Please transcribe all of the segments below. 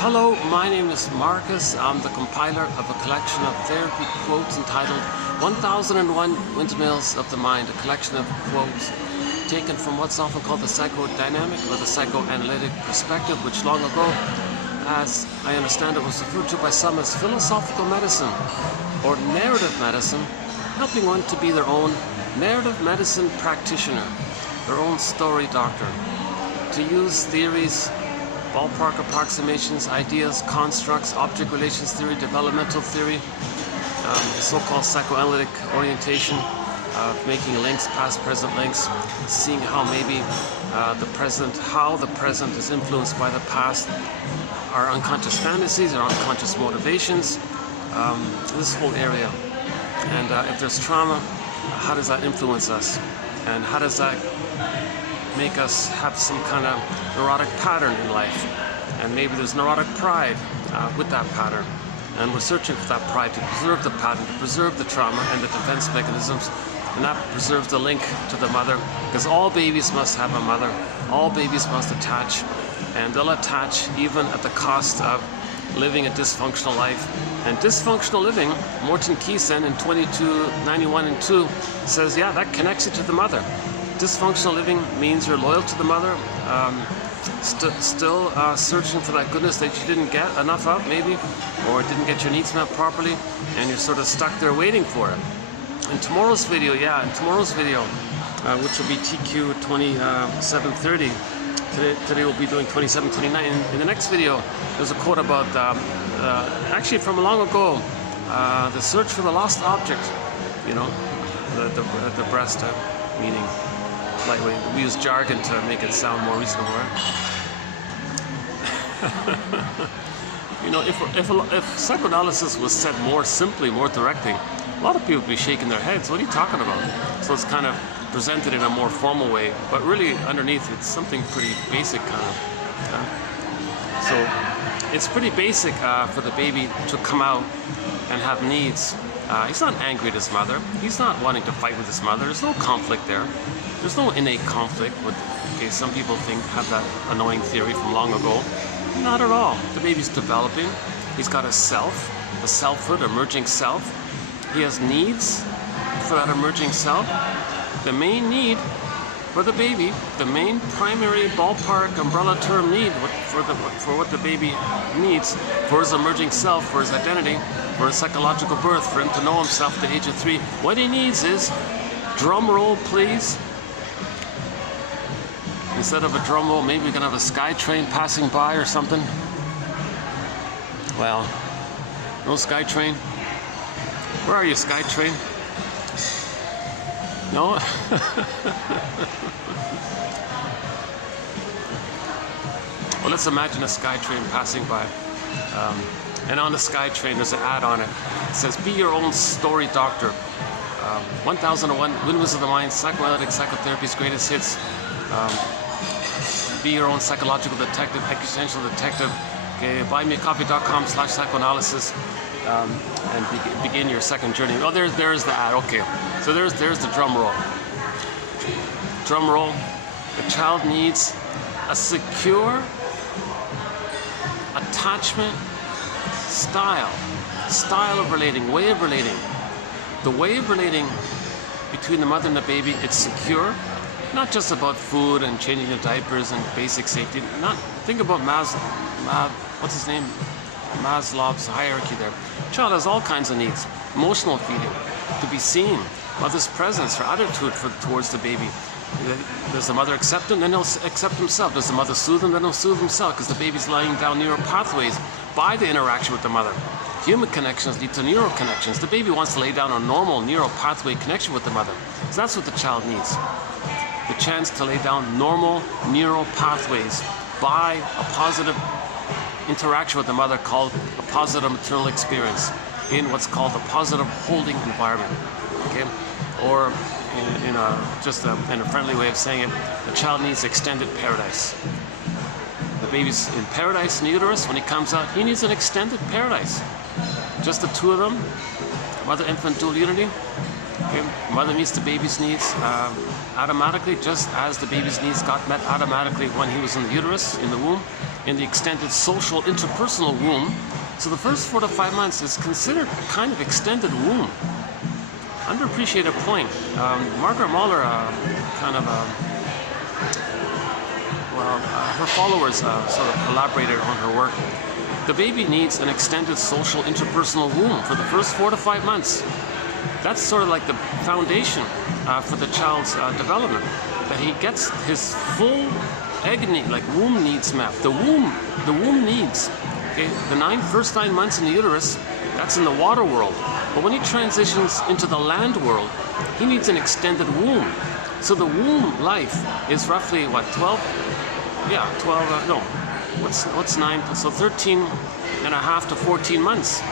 Hello, my name is Marcus. I'm the compiler of a collection of therapy quotes entitled 1001 Windmills of the Mind, a collection of quotes taken from what's often called the psychodynamic or the psychoanalytic perspective, which long ago, as I understand it, was referred to by some as philosophical medicine or narrative medicine, helping one to be their own narrative medicine practitioner, their own story doctor, to use theories, ballpark approximations, ideas, constructs, object relations theory, developmental theory, the so-called psychoanalytic orientation of making links, past-present links, seeing how maybe the present is influenced by the past, our unconscious fantasies, our unconscious motivations, this whole area. And if there's trauma, how does that influence us? And how does that make us have some kind of neurotic pattern in life? And maybe there's neurotic pride with that pattern. And we're searching for that pride to preserve the pattern, to preserve the trauma and the defense mechanisms. And that preserves the link to the mother, because all babies must have a mother. All babies must attach. And they'll attach even at the cost of living a dysfunctional life. And dysfunctional living, Morton Keysen in 2291 and 2 says, yeah, that connects you to the mother. Dysfunctional living means you're loyal to the mother, still searching for that goodness that you didn't get enough of, maybe, or didn't get your needs met properly, and you're sort of stuck there waiting for it. In tomorrow's video, which will be TQ 2730, today we'll be doing 2729. In the next video, there's a quote about, actually from long ago, the search for the lost object, you know, the breast meaning. Lightweight. We use jargon to make it sound more reasonable, right? You know, if psychoanalysis was said more simply, more directly, a lot of people would be shaking their heads. What are you talking about? So it's kind of presented in a more formal way, but really underneath it's something pretty basic kind of. So it's pretty basic for the baby to come out and have needs. He's not angry at his mother. He's not wanting to fight with his mother. There's no conflict there. There's no innate conflict with, okay, some people have that annoying theory from long ago. Not at all. The baby's developing. He's got a self, a selfhood, emerging self. He has needs for that emerging self. The main need for the baby, the main primary ballpark umbrella term need for what the baby needs for his emerging self, for his identity, for his psychological birth, for him to know himself at the age of 3. What he needs is, drum roll please. Instead of a drum roll, maybe we're gonna have a sky train passing by or something. Well, no sky train. Where are you, sky train? No? Well, let's imagine a sky train passing by. And on the sky train, there's an ad on it. It says, be your own story doctor. 1001 Windmills of the Mind, Psychoanalytic, Psychotherapy's greatest hits. Be your own psychological detective, existential detective. Okay, buymeacoffee.com/psychoanalysis. And begin your second journey. Oh, there's the ad. Okay, so there's the drum roll. Drum roll. The child needs a secure attachment style of relating, way of relating. The way of relating between the mother and the baby, it's secure. Not just about food and changing the diapers and basic safety. Think about what's his name? Maslow's hierarchy there. Child has all kinds of needs. Emotional feeding, to be seen, mother's presence, her attitude towards the baby. Does the mother accept him? Then he'll accept himself. Does the mother soothe him? Then he'll soothe himself, because the baby's laying down neural pathways by the interaction with the mother. Human connections lead to neural connections. The baby wants to lay down a normal neural pathway connection with the mother. So that's what the child needs. The chance to lay down normal neural pathways by a positive interaction with the mother, called a positive maternal experience, in what's called a positive holding environment. Okay, or in a friendly way of saying it, the child needs extended paradise. The baby's in paradise in the uterus. When he comes out, he needs an extended paradise. Just the two of them, mother-infant dual unity. Okay. Mother meets the baby's needs automatically, just as the baby's needs got met automatically when he was in the uterus, in the womb. in the extended social interpersonal womb. So the first 4 to 5 months is considered kind of extended womb. Underappreciated point. Margaret Muller her followers sort of elaborated on her work. The baby needs an extended social interpersonal womb for the first 4 to 5 months. That's sort of like the foundation for the child's development, that he gets his full egg need, like womb needs met. The womb needs. Okay, the first 9 months in the uterus, that's in the water world. But when he transitions into the land world, he needs an extended womb. So the womb life is roughly what, 12? Yeah, 12. No, what's 9? So 13 and a half to 14 months.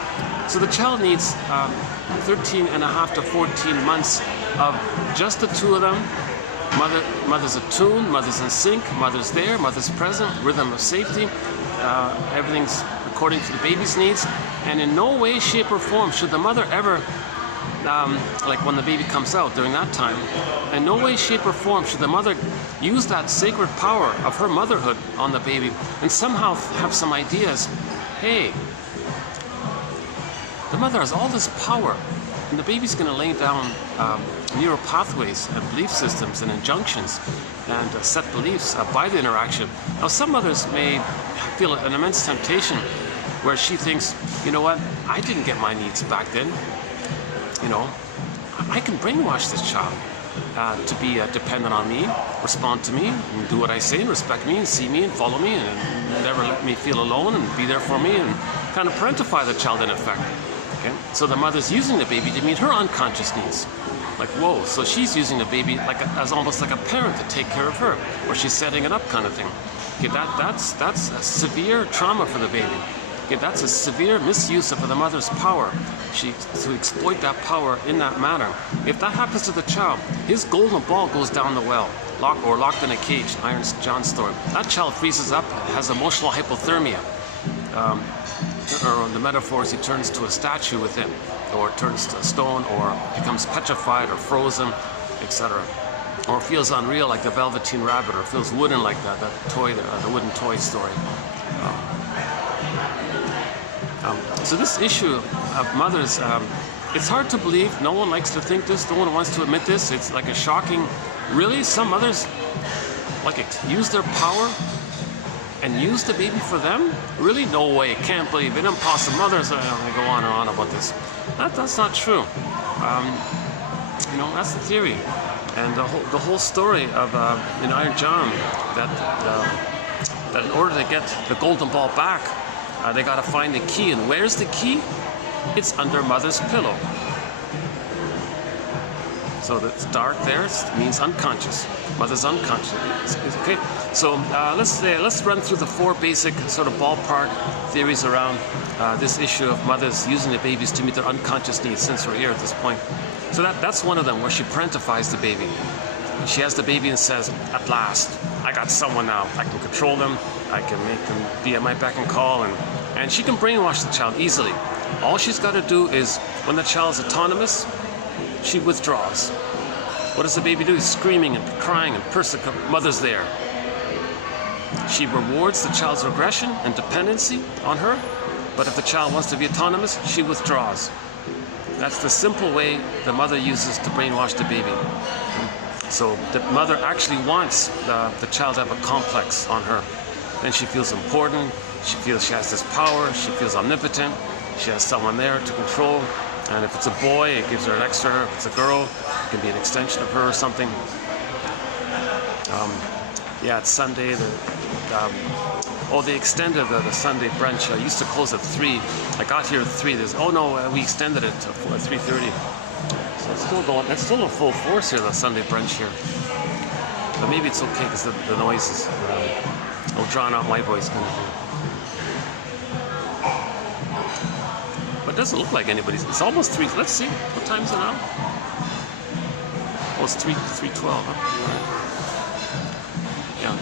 So the child needs 13 and a half to 14 months of just the two of them. Mother's attuned, mother's in sync, mother's there, mother's present, rhythm of safety. Everything's according to the baby's needs. And in no way, shape, or form should the mother ever, like when the baby comes out during that time, in no way, shape, or form should the mother use that sacred power of her motherhood on the baby and somehow have some ideas. Hey, the mother has all this power, and the baby's going to lay down neural pathways and belief systems and injunctions and set beliefs by the interaction. Now, some mothers may feel an immense temptation where she thinks, you know what, I didn't get my needs back then. You know, I can brainwash this child to be dependent on me, respond to me, and do what I say, and respect me, and see me, and follow me, and never let me feel alone, and be there for me, and kind of parentify the child in effect. Okay? So the mother's using the baby to meet her unconscious needs. Like, whoa, so she's using the baby like as almost like a parent to take care of her, or she's setting it up kind of thing. Okay, that's a severe trauma for the baby. Okay, that's a severe misuse of the mother's power. To exploit that power in that manner. If that happens to the child, his golden ball goes down the well, locked in a cage. Iron John story. That child freezes up, has emotional hypothermia. Or the metaphor is he turns to a statue with him, or turns to a stone, or becomes petrified or frozen, etc. Or feels unreal like the Velveteen Rabbit, or feels wooden like that toy, the wooden toy story. So this issue of mothers, it's hard to believe. No one likes to think this. No one wants to admit this. It's like a shocking. Really, some mothers like use their power and use the baby for them? Really? No way. Can't believe it. Impossible. Mothers, they go on and on about this. That's not true. You know, that's the theory. And the whole story of in Iron John, that in order to get the golden ball back, they got to find the key. And where's the key? It's under mother's pillow. So it's dark there. It means unconscious. Mother's unconscious. Okay. So let's run through the 4 basic sort of ballpark theories around this issue of mothers using the babies to meet their unconscious needs, since we're here at this point. So that's one of them, where she parentifies the baby. She has the baby and says, at last, I got someone now. I can control them. I can make them be at my beck and call. And she can brainwash the child easily. All she's got to do is, when the child's autonomous, she withdraws. What does the baby do? He's screaming and crying and persecuting. Mother's there. She rewards the child's regression and dependency on her. But if the child wants to be autonomous, she withdraws. That's the simple way the mother uses to brainwash the baby. So the mother actually wants the child to have a complex on her. Then she feels important. She feels she has this power. She feels omnipotent. She has someone there to control. And if it's a boy, it gives her an extra. If it's a girl, it can be an extension of her or something. Yeah, it's Sunday. They extended the Sunday brunch. I used to close at 3. I got here at 3. We extended it to 3:30. So it's still going. It's still in full force here, the Sunday brunch here. But maybe it's okay because the noise is drown out my voice kind of thing. But it doesn't look like anybody's. It's almost 3. Let's see. What time is it now? Oh, it's 3:12. Huh? Yeah.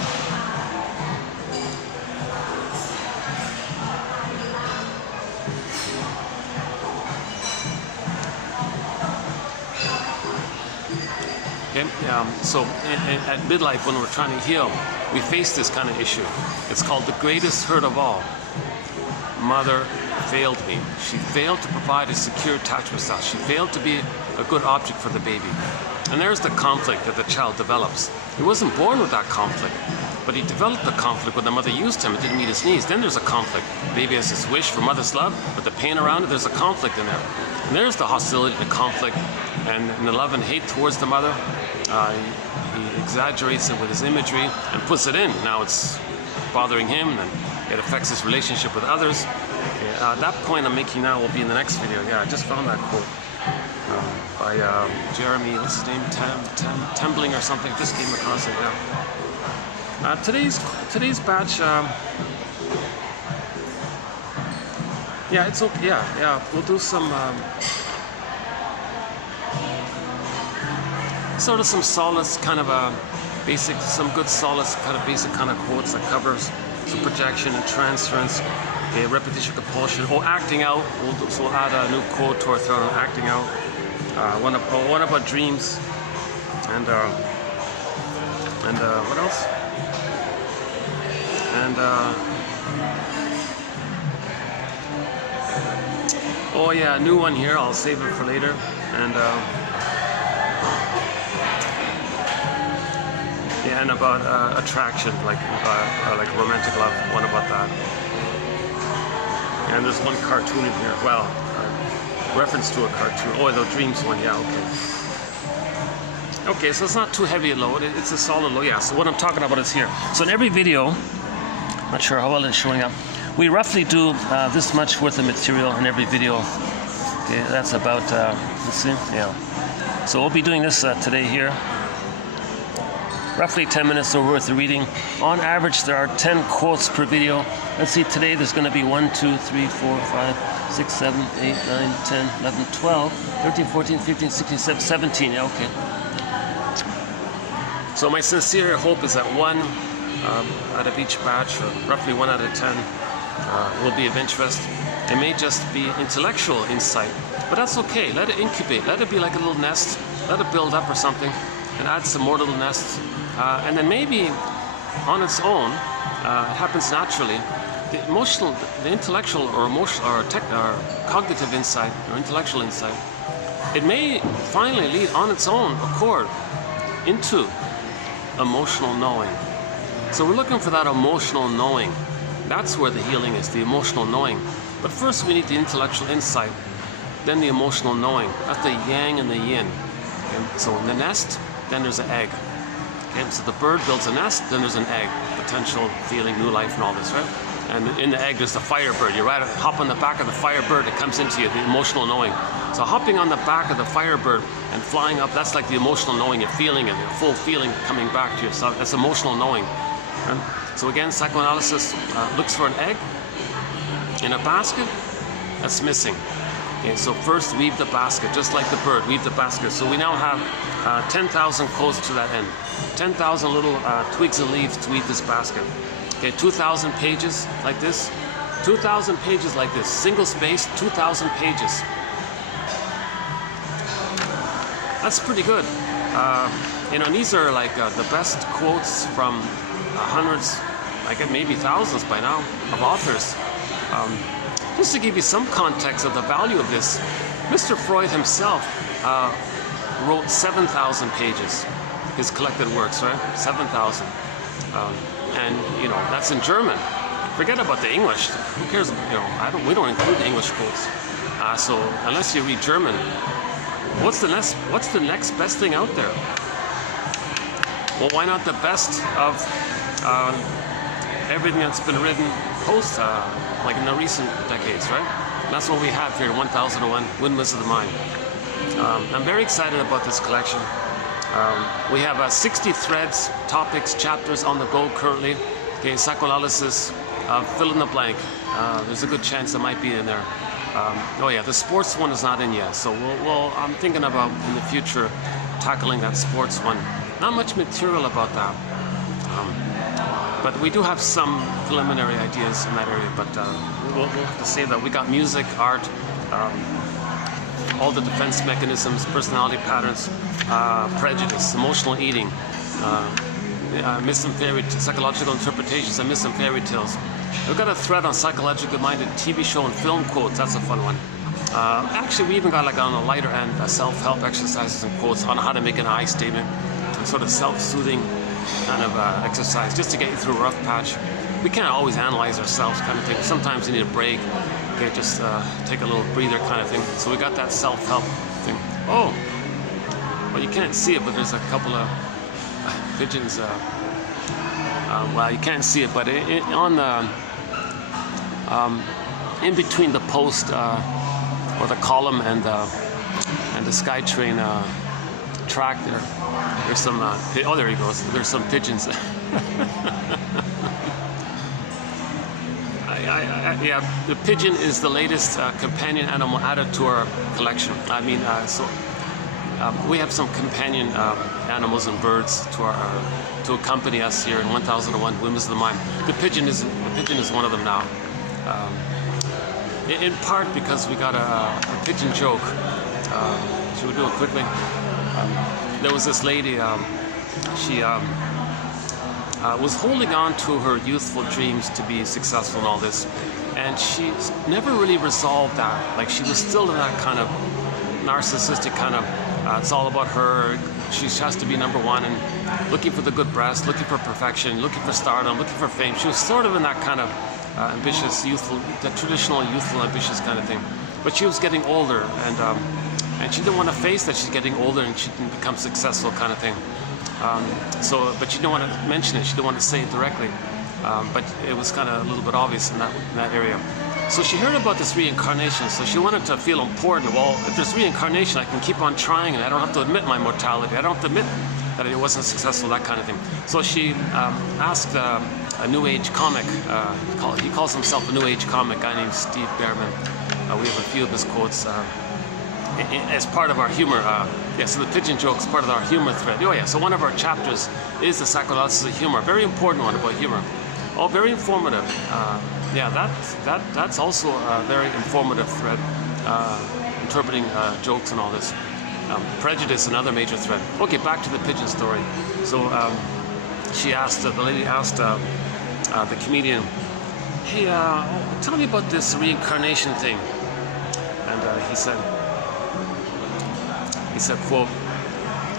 Okay, so at midlife, when we're trying to heal, we face this kind of issue. It's called the greatest hurt of all. Mother failed me. She failed to provide a secure attachment style. She failed to be a good object for the baby. And there's the conflict that the child develops. He wasn't born with that conflict, but he developed the conflict when the mother used him and didn't meet his needs. Then there's a conflict. Baby has this wish for mother's love, but the pain around it, there's a conflict in there. And there's the hostility, the conflict, and the love and hate towards the mother. He exaggerates it with his imagery and puts it in. Now it's bothering him, and it affects his relationship with others. That point I'm making now will be in the next video. Yeah, I just found that quote by Jeremy, what's his name, Tembling or something. Just came across it. Yeah. Today's batch. Yeah, it's okay. Yeah. We'll do some sort of some solace kind of basic, some good solace kind of basic kind of quotes that covers some projection and transference, okay, repetition, compulsion, acting out. So we'll add a new quote to our thread on acting out. One about dreams, and what else? And oh yeah, a new one here. I'll save it for later. And yeah, and about attraction, like romantic love. One about that. And there's one cartoon in here. Well, reference to a cartoon. Oh, the dreams one. Yeah, okay. Okay, so it's not too heavy a load. It's a solid load. Yeah. So what I'm talking about is here. So in every video, not sure how well it's showing up. We roughly do this much worth of material in every video. Okay, that's about. Let's see. Yeah. So we'll be doing this today here. Roughly 10 minutes worth of reading. On average, there are 10 quotes per video. Let's see, today there's going to be 1, 2, 3, 4, 5, 6, 7, 8, 9, 10, 11, 12, 13, 14, 15, 16, 17. Yeah, okay. So my sincere hope is that one out of each batch, or roughly 1 out of 10, will be of interest. It may just be intellectual insight, but that's okay. Let it incubate. Let it be like a little nest. Let it build up or something, and add some more little nests. And then maybe on its own, it happens naturally. The emotional, the intellectual or emotional or cognitive insight or intellectual insight, it may finally lead on its own accord into emotional knowing. So we're looking for that emotional knowing. That's where the healing is, the emotional knowing. But first we need the intellectual insight, then the emotional knowing. That's the yang and the yin. Okay? So in the nest, then there's an egg. Okay? So the bird builds a nest, then there's an egg. Potential, feeling, new life and all this, right? And in the egg there's the firebird. You hop on the back of the firebird, it comes into you, the emotional knowing. So hopping on the back of the firebird and flying up, that's like the emotional knowing, you're feeling it, your full feeling coming back to yourself. That's emotional knowing. Right? So again, psychoanalysis looks for an egg in a basket that's missing. Okay, so first weave the basket, just like the bird, weave the basket. So we now have 10,000 quotes to that end. 10,000 little twigs and leaves to weave this basket. Okay, 2,000 pages like this. 2,000 pages like this, single space, 2,000 pages. That's pretty good. You know, and these are like the best quotes from hundreds, I get maybe thousands by now, of authors. Just to give you some context of the value of this, Mr. Freud himself wrote 7,000 pages, his collected works, right? 7,000. And you know, that's in German. Forget about the English. Who cares? You know, we don't include the English quotes. So unless you read German, what's the next best thing out there? Well, why not the best of everything that's been written post, like in the recent decades, right? That's what we have here in 1001 Windmills of the Mind. I'm very excited about this collection. We have 60 threads, topics, chapters on the go currently. Okay, psychoanalysis, fill in the blank. There's a good chance it might be in there. Oh yeah, the sports one is not in yet, so I'm thinking about in the future tackling that sports one. Not much material about that, but we do have some preliminary ideas in that area. But we'll have to say that we got music, art, all the defense mechanisms, personality patterns, prejudice, emotional eating, miss some psychological interpretations, and miss some fairy tales. We've got a thread on psychologically minded TV show and film quotes. That's a fun one. Actually, we even got like on a lighter end self-help exercises and quotes on how to make an I statement, a sort of self-soothing kind of exercise just to get you through a rough patch. We can't always analyze ourselves kind of thing. Sometimes you need a break. Okay, just take a little breather kind of thing. So we got that self-help thing. Oh, well, you can't see it, but there's a couple of pigeons. Well, you can't see it, but on the in between the post or the column and the SkyTrain track there's some. Oh, there he goes. There's some pigeons. Yeah, the pigeon is the latest companion animal added to our collection. I mean, we have some companion animals and birds to accompany us here in 1001 Windmills of the Mind. The pigeon is one of them now. In part because we got a pigeon joke. Should we do it quickly? There was this lady. She was holding on to her youthful dreams to be successful in all this, and she never really resolved that. Like, she was still in that kind of narcissistic kind of it's all about her, she has to be number one, and looking for the good breast, looking for perfection, looking for stardom, looking for fame. She was sort of in that kind of ambitious, youthful, the traditional youthful ambitious kind of thing. But she was getting older, and she didn't want to face that she's getting older and she didn't become successful kind of thing. But she didn't want to mention it. She didn't want to say it directly. But it was kind of a little bit obvious in that area. So she heard about this reincarnation. So she wanted to feel important. Well, if there's reincarnation, I can keep on trying, and I don't have to admit my mortality. I don't have to admit that it wasn't successful, that kind of thing. So she asked a New Age comic. He calls himself a New Age comic, a guy named Steve Behrman. We have a few of his quotes. As part of our humor, so the pigeon joke is part of our humor thread. Oh yeah, so one of our chapters is the psychoanalysis of humor, very important one about humor. Oh, very informative. That's also a very informative thread, interpreting jokes and all this. Prejudice, another major thread. Okay, back to the pigeon story. So the lady asked the comedian, hey, tell me about this reincarnation thing. And he said, quote,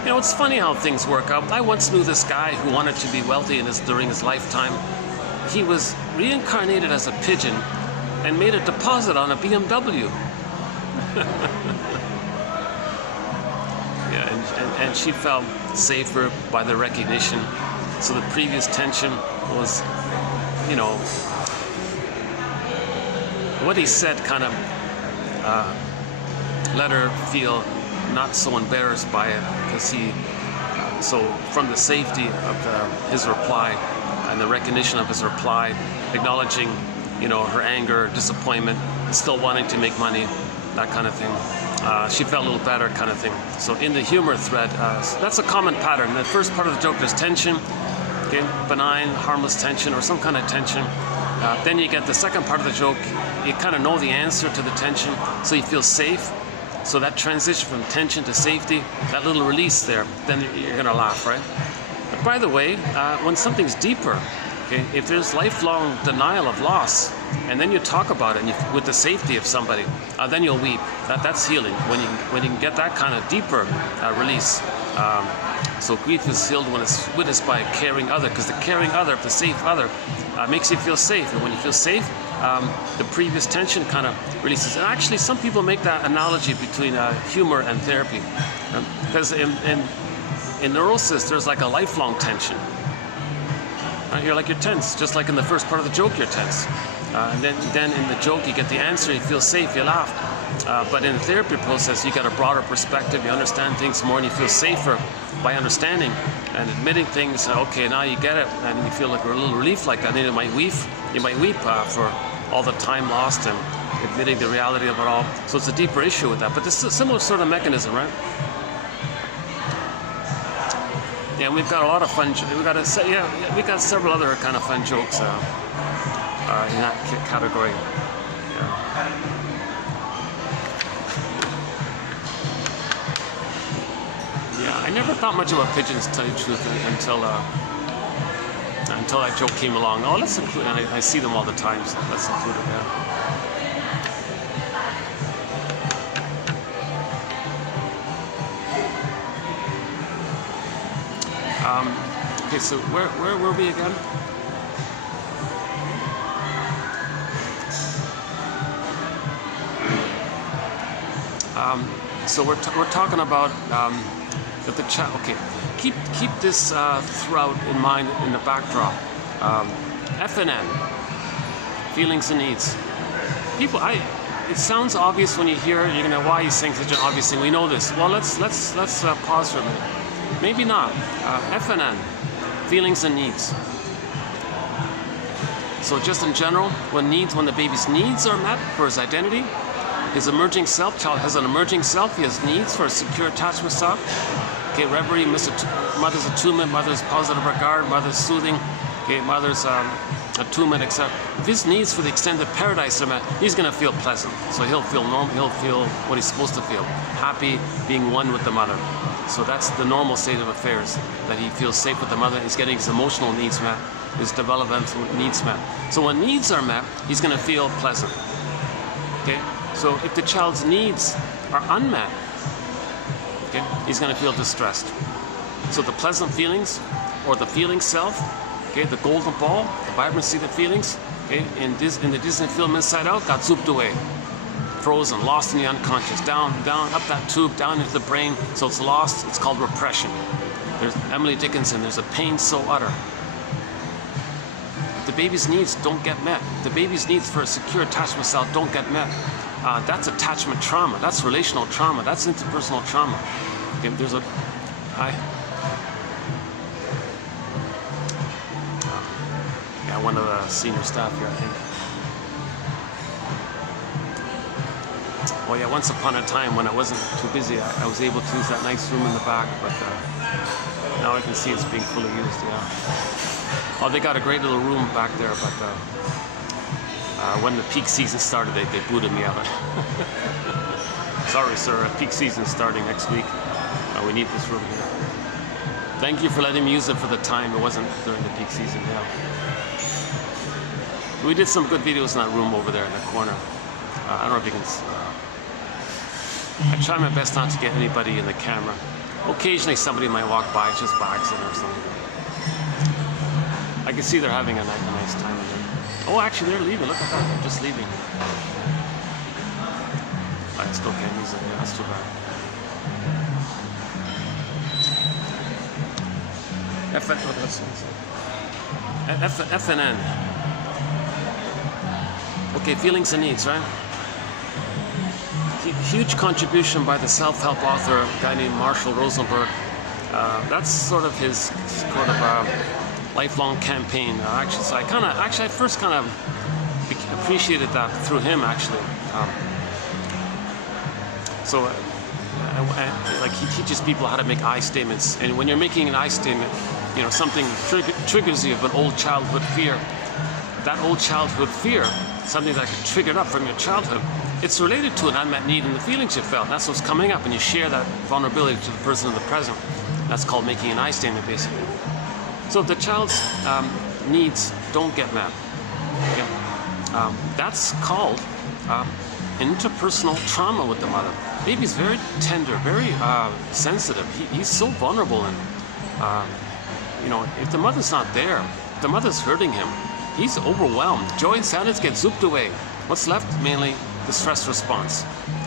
it's funny how things work out. I once knew this guy who wanted to be wealthy during his lifetime. He was reincarnated as a pigeon and made a deposit on a BMW. And she felt safer by the recognition. So the previous tension was, what he said kind of let her feel not so embarrassed by it, because so from the safety of his reply and the recognition of his reply, acknowledging, her anger, disappointment, still wanting to make money, that kind of thing, she felt a little better, kind of thing. So in the humor thread, that's a common pattern. The first part of the joke, there's tension, okay, benign, harmless tension, or some kind of tension. Then you get the second part of the joke, you kind of know the answer to the tension, so you feel safe. So that transition from tension to safety, that little release there, then you're going to laugh, right? But by the way, when something's deeper, okay, if there's lifelong denial of loss, and then you talk about it with the safety of somebody, then you'll weep. That's healing. When you can get that kind of deeper release. So grief is healed when it's witnessed by a caring other, because the caring other, the safe other, makes you feel safe. And when you feel safe, the previous tension kind of releases. And actually, some people make that analogy between humor and therapy, because in neurosis, there's like a lifelong tension. Right? You're tense, just like in the first part of the joke, you're tense. And then in the joke, you get the answer, you feel safe, you laugh. But in the therapy process, you get a broader perspective, you understand things more, and you feel safer by understanding and admitting things. Okay, now you get it, and you feel like a little relief like that. And you might weep for all the time lost and admitting the reality of it all. So it's a deeper issue with that. But this is a similar sort of mechanism, right? Yeah, we've got a lot of fun. We got several other kind of fun jokes in that category. Yeah. never thought much about pigeons, to tell you the truth, until that joke came along. Oh, let's include, and I see them all the time, so let's include it there. Okay, so where were we again? So we're talking about that the child. Okay, keep this throughout in mind in the backdrop. FNN, feelings and needs. People, it sounds obvious when you hear it. You're gonna, why he's saying such an obvious thing? We know this. Well, let's pause for a minute. Maybe not. FNN, feelings and needs. So just in general, when the baby's needs are met for his identity, his emerging self, child has an emerging self, he has needs for a secure attachment style. Okay, reverie, mother's attunement, mother's positive regard, mother's soothing, okay, mother's attunement, etc. If his needs for the extended paradise are met, he's going to feel pleasant. So he'll feel normal, he'll feel what he's supposed to feel, happy, being one with the mother. So that's the normal state of affairs, that he feels safe with the mother, he's getting his emotional needs met, his developmental needs met. So when needs are met, he's going to feel pleasant. Okay? So if the child's needs are unmet, okay, he's going to feel distressed. So the pleasant feelings, or the feeling self, okay, the golden ball, the vibrancy of the feelings, okay, in the Disney film Inside Out, got zooped away, frozen, lost in the unconscious, down, up that tube, down into the brain, so it's lost. It's called repression. There's Emily Dickinson. There's a pain so utter. If the baby's needs don't get met, the baby's needs for a secure attachment style don't get met, that's attachment trauma. That's relational trauma. That's interpersonal trauma. Okay, there's a, yeah, one of the senior staff here, I think. Well, yeah, once upon a time when I wasn't too busy, I was able to use that nice room in the back, but now I can see it's being fully used, yeah. Oh, they got a great little room back there, but when the peak season started, they booted me out. Sorry, sir, peak season's starting next week. We need this room here. Thank you for letting me use it for the time. It wasn't during the peak season, yeah. We did some good videos in that room over there in the corner. I don't know if you can... I try my best not to get anybody in the camera. Occasionally somebody might walk by just by accident or something. I can see they're having a nice time in there. Oh, actually they're leaving. Look at that. They're just leaving. I still can't use it. Yeah, that's too bad. FNN. Okay, feelings and needs, right? Huge contribution by the self-help author, a guy named Marshall Rosenberg. That's sort of his sort of lifelong campaign. Actually, so I first kind of appreciated that through him, actually. Like he teaches people how to make I statements, and when you're making an I statement, you know, something triggers you of an old childhood fear. That old childhood fear, something that triggered up from your childhood, it's related to an unmet need in the feelings you felt. That's what's coming up, and you share that vulnerability to the person in the present. That's called making an I statement, basically. So if the child's needs don't get met, okay, that's called interpersonal trauma with the mother. Baby's very tender, very sensitive. He's so vulnerable, and you know, if the mother's not there, if the mother's hurting him, he's overwhelmed. Joy and sadness get zooped away. What's left? Mainly the stress response.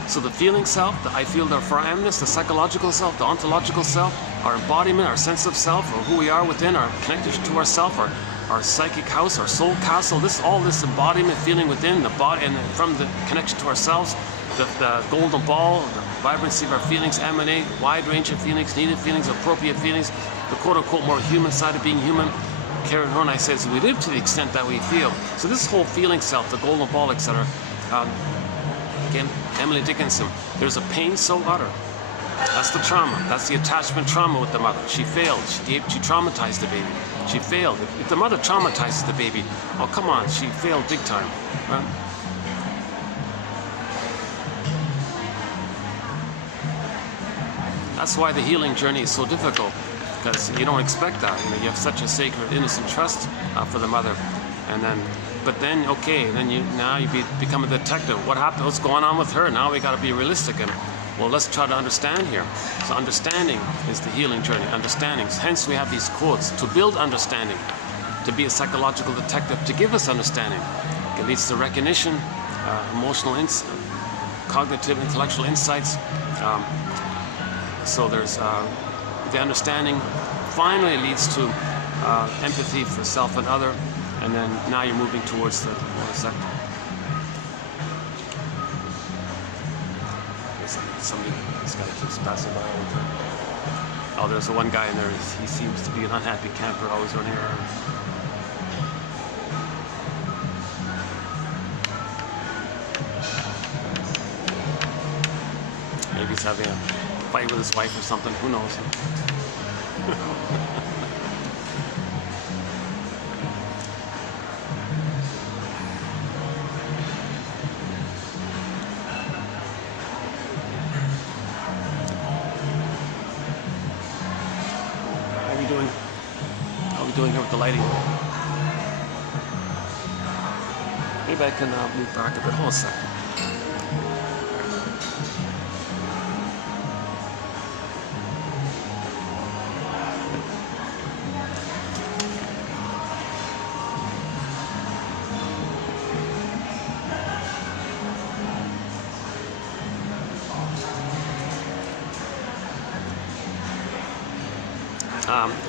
So the feeling self, the I feel therefore I amness, the psychological self, the ontological self, our embodiment, our sense of self, or who we are within, our connection to ourself, our psychic house, our soul castle, all this embodiment feeling within the body, and from the connection to ourselves, the golden ball, the vibrancy of our feelings emanate, wide range of feelings, needed feelings, appropriate feelings, the quote-unquote more human side of being human. Karen Horney says we live to the extent that we feel. So this whole feeling self, the golden ball, etc. Again, Emily Dickinson, there's a pain so utter. That's the trauma. That's the attachment trauma with the mother. She failed. She traumatized the baby. She failed. If the mother traumatizes the baby, oh come on, she failed big time. Right? That's why the healing journey is so difficult, because you don't expect that. You have such a sacred, innocent trust for the mother, and then, but then okay, then you become a detective. What happened? What's going on with her? Now we got to be realistic, and well, let's try to understand here. So understanding is the healing journey. Understanding. Hence we have these quotes to build understanding, to be a psychological detective, to give us understanding. It leads to recognition, emotional cognitive, intellectual insights. So there's the understanding finally leads to empathy for self and other, and then now you're moving towards the sector. Somebody, this guy keeps passing by all the time. Oh, there's one guy in there. He seems to be an unhappy camper, always running around. Maybe he's having a fight with his wife or something. Who knows? How are we doing here with the lighting? Maybe I can move back a bit. Hold on a second.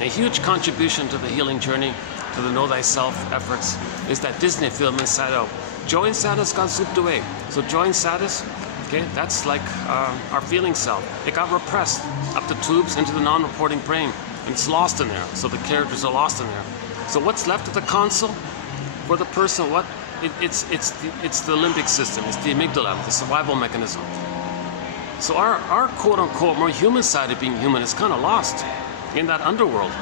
A huge contribution to the healing journey, to the Know Thyself efforts, is that Disney film Inside Out. Joy and sadness got zipped away. So joy and sadness, okay, that's like our feeling self. It got repressed up the tubes into the non-reporting brain, and it's lost in there. So the characters are lost in there. So what's left of the console for the person? It's the limbic system. It's the amygdala, the survival mechanism. So our quote-unquote more human side of being human is kind of lost in that underworld,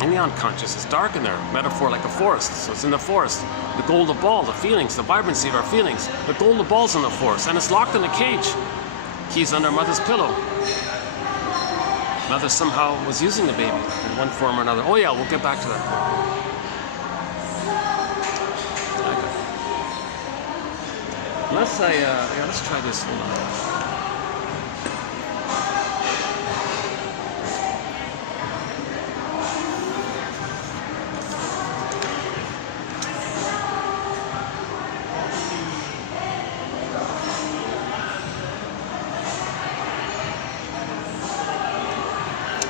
in the unconscious. It's dark in there, metaphor like a forest. So it's in the forest. The golden ball, the feelings, the vibrancy of our feelings. The golden ball's in the forest, and it's locked in a cage. He's under mother's pillow. Mother somehow was using the baby in one form or another. Oh yeah, we'll get back to that point. Okay. Let's try this. Hold on.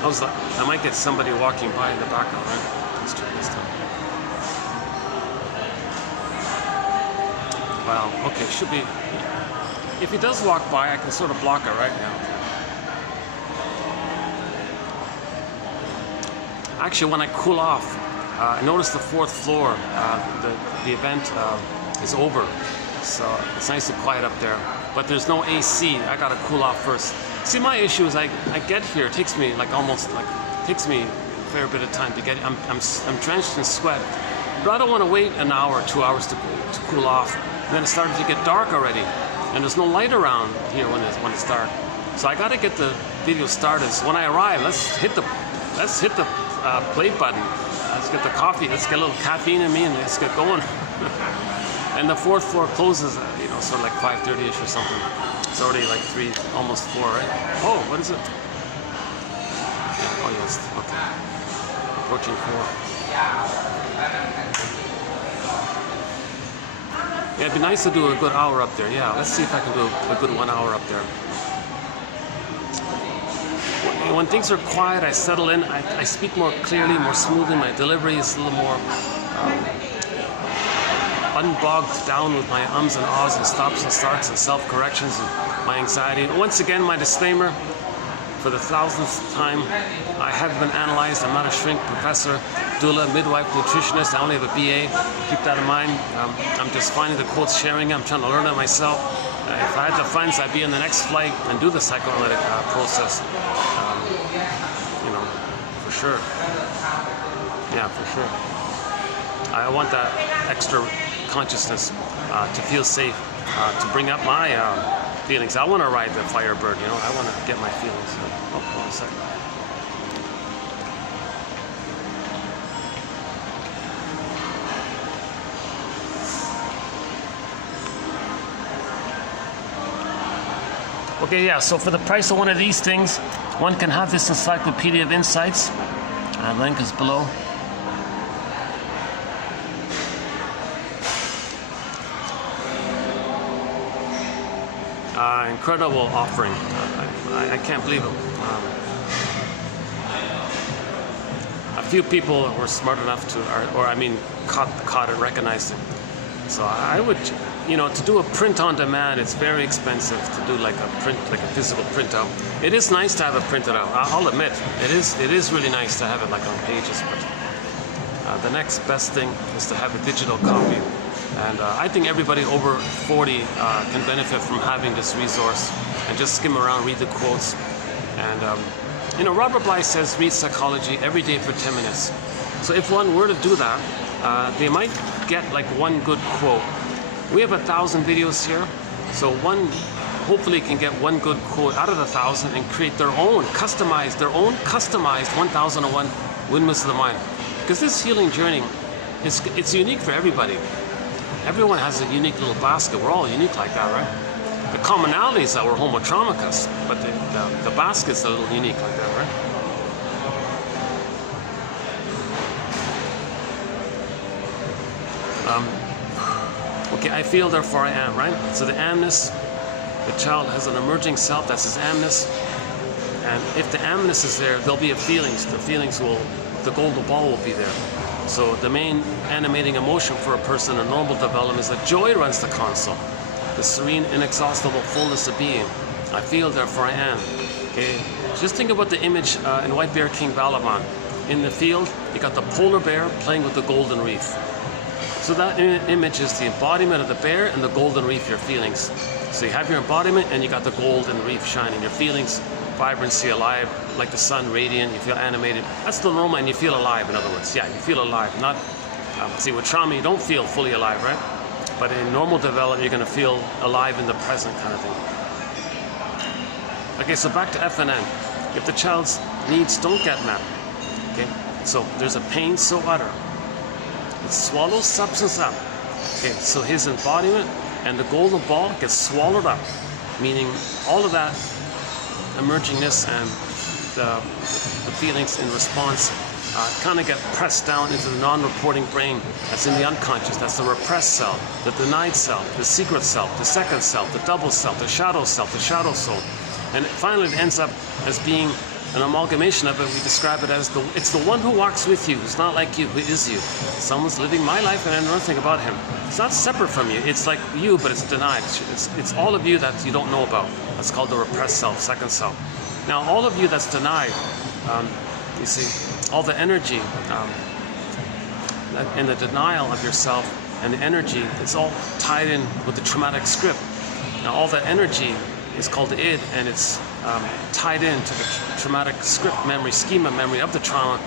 How's that? I might get somebody walking by in the background, right? Let's try this time. Well, okay, should be. If he does walk by, I can sort of block it right now. Actually, when I cool off, I notice the fourth floor, the event is over. So it's nice and quiet up there. But there's no AC. I gotta cool off first. See, my issue is I get here. It takes me takes me a fair bit of time to get. I'm drenched in sweat, but I don't want to wait an hour, 2 hours to cool off. And then it started to get dark already, and there's no light around here when it's dark. So I got to get the video started. So when I arrive, let's hit the play button. Let's get the coffee. Let's get a little caffeine in me, and let's get going. And the fourth floor closes, sort of like 5:30ish or something. It's already like 3, almost 4, right? Oh, what is it? Oh yes, okay. Approaching 4. Yeah, it'd be nice to do a good hour up there. Yeah, let's see if I can do a good 1 hour up there. When things are quiet, I settle in. I speak more clearly, more smoothly. My delivery is a little more unbogged down with my ums and ahs and stops and starts and self-corrections and my anxiety. Once again, my disclaimer, for the 1000th time, I have been analyzed. I'm not a shrink professor, doula, midwife, nutritionist. I only have a BA. Keep that in mind. I'm just finding the quotes, sharing them. I'm trying to learn it myself. If I had the funds, I'd be on the next flight and do the psychoanalytic process. For sure. Yeah, for sure. I want that extra consciousness to feel safe, to bring up my feelings. I want to ride the Firebird, you know. I want to get my feelings. Oh, hold on a second. Okay, yeah, so for the price of one of these things, one can have this Encyclopedia of Insights. Link is below. Incredible offering. I can't believe it. A few people were smart enough to, or I mean, caught it, recognized it. So I would, you know, to do a print on demand, it's very expensive to do like a print, like a physical printout. It is nice to have it printed out. I'll admit, it is really nice to have it like on pages. But the next best thing is to have a digital copy. And I think everybody over 40 can benefit from having this resource and just skim around, read the quotes. And you know, Robert Bly says, read psychology every day for 10 minutes. So if one were to do that, they might get like one good quote. We have 1,000 videos here, so one hopefully can get one good quote out of the 1,000 and create their own customized 1001 Windmills of the Mind. Because this healing journey, it's unique for everybody. Everyone has a unique little basket. We're all unique like that, right? The commonality is that we're homo traumicus, but the basket's a little unique like that, right? Okay, I feel, therefore I am, right? So the amness, the child has an emerging self, that's his amness. And if the amness is there, there'll be a feelings. The feelings will, the golden ball will be there. So the main animating emotion for a person in normal development is that joy runs the console. The serene, inexhaustible fullness of being. I feel, therefore I am. Okay, just think about the image in White Bear King Balaban. In the field, you got the polar bear playing with the golden reef. So that image is the embodiment of the bear and the golden reef, your feelings. So you have your embodiment and you got the golden reef shining. Your feelings, vibrancy, alive, like the sun, radiant, you feel animated. That's the normal, and you feel alive, in other words. Yeah, you feel alive. Not, see, with trauma, you don't feel fully alive, right? But in normal development, you're going to feel alive in the present kind of thing. Okay, so back to F and N. If the child's needs don't get met, okay, so there's a pain so utter. It swallows substance up. Okay, so his embodiment and the golden ball gets swallowed up, meaning all of that emergingness and the feelings in response kind of get pressed down into the non-reporting brain that's in the unconscious. That's the repressed self, the denied self, the secret self, the second self, the double self, the shadow soul. And finally it ends up as being an amalgamation of it. We describe it as it's the one who walks with you, who's not like you, who is you. Someone's living my life and I know nothing about him. It's not separate from you. It's like you, but it's denied. It's all of you that you don't know about. That's called the repressed self, second self. Now, all of you that's denied, you see, all the energy and the denial of yourself and the energy, it's all tied in with the traumatic script. Now, all the energy is called the id, and it's tied into the traumatic script memory, schema memory of the trauma.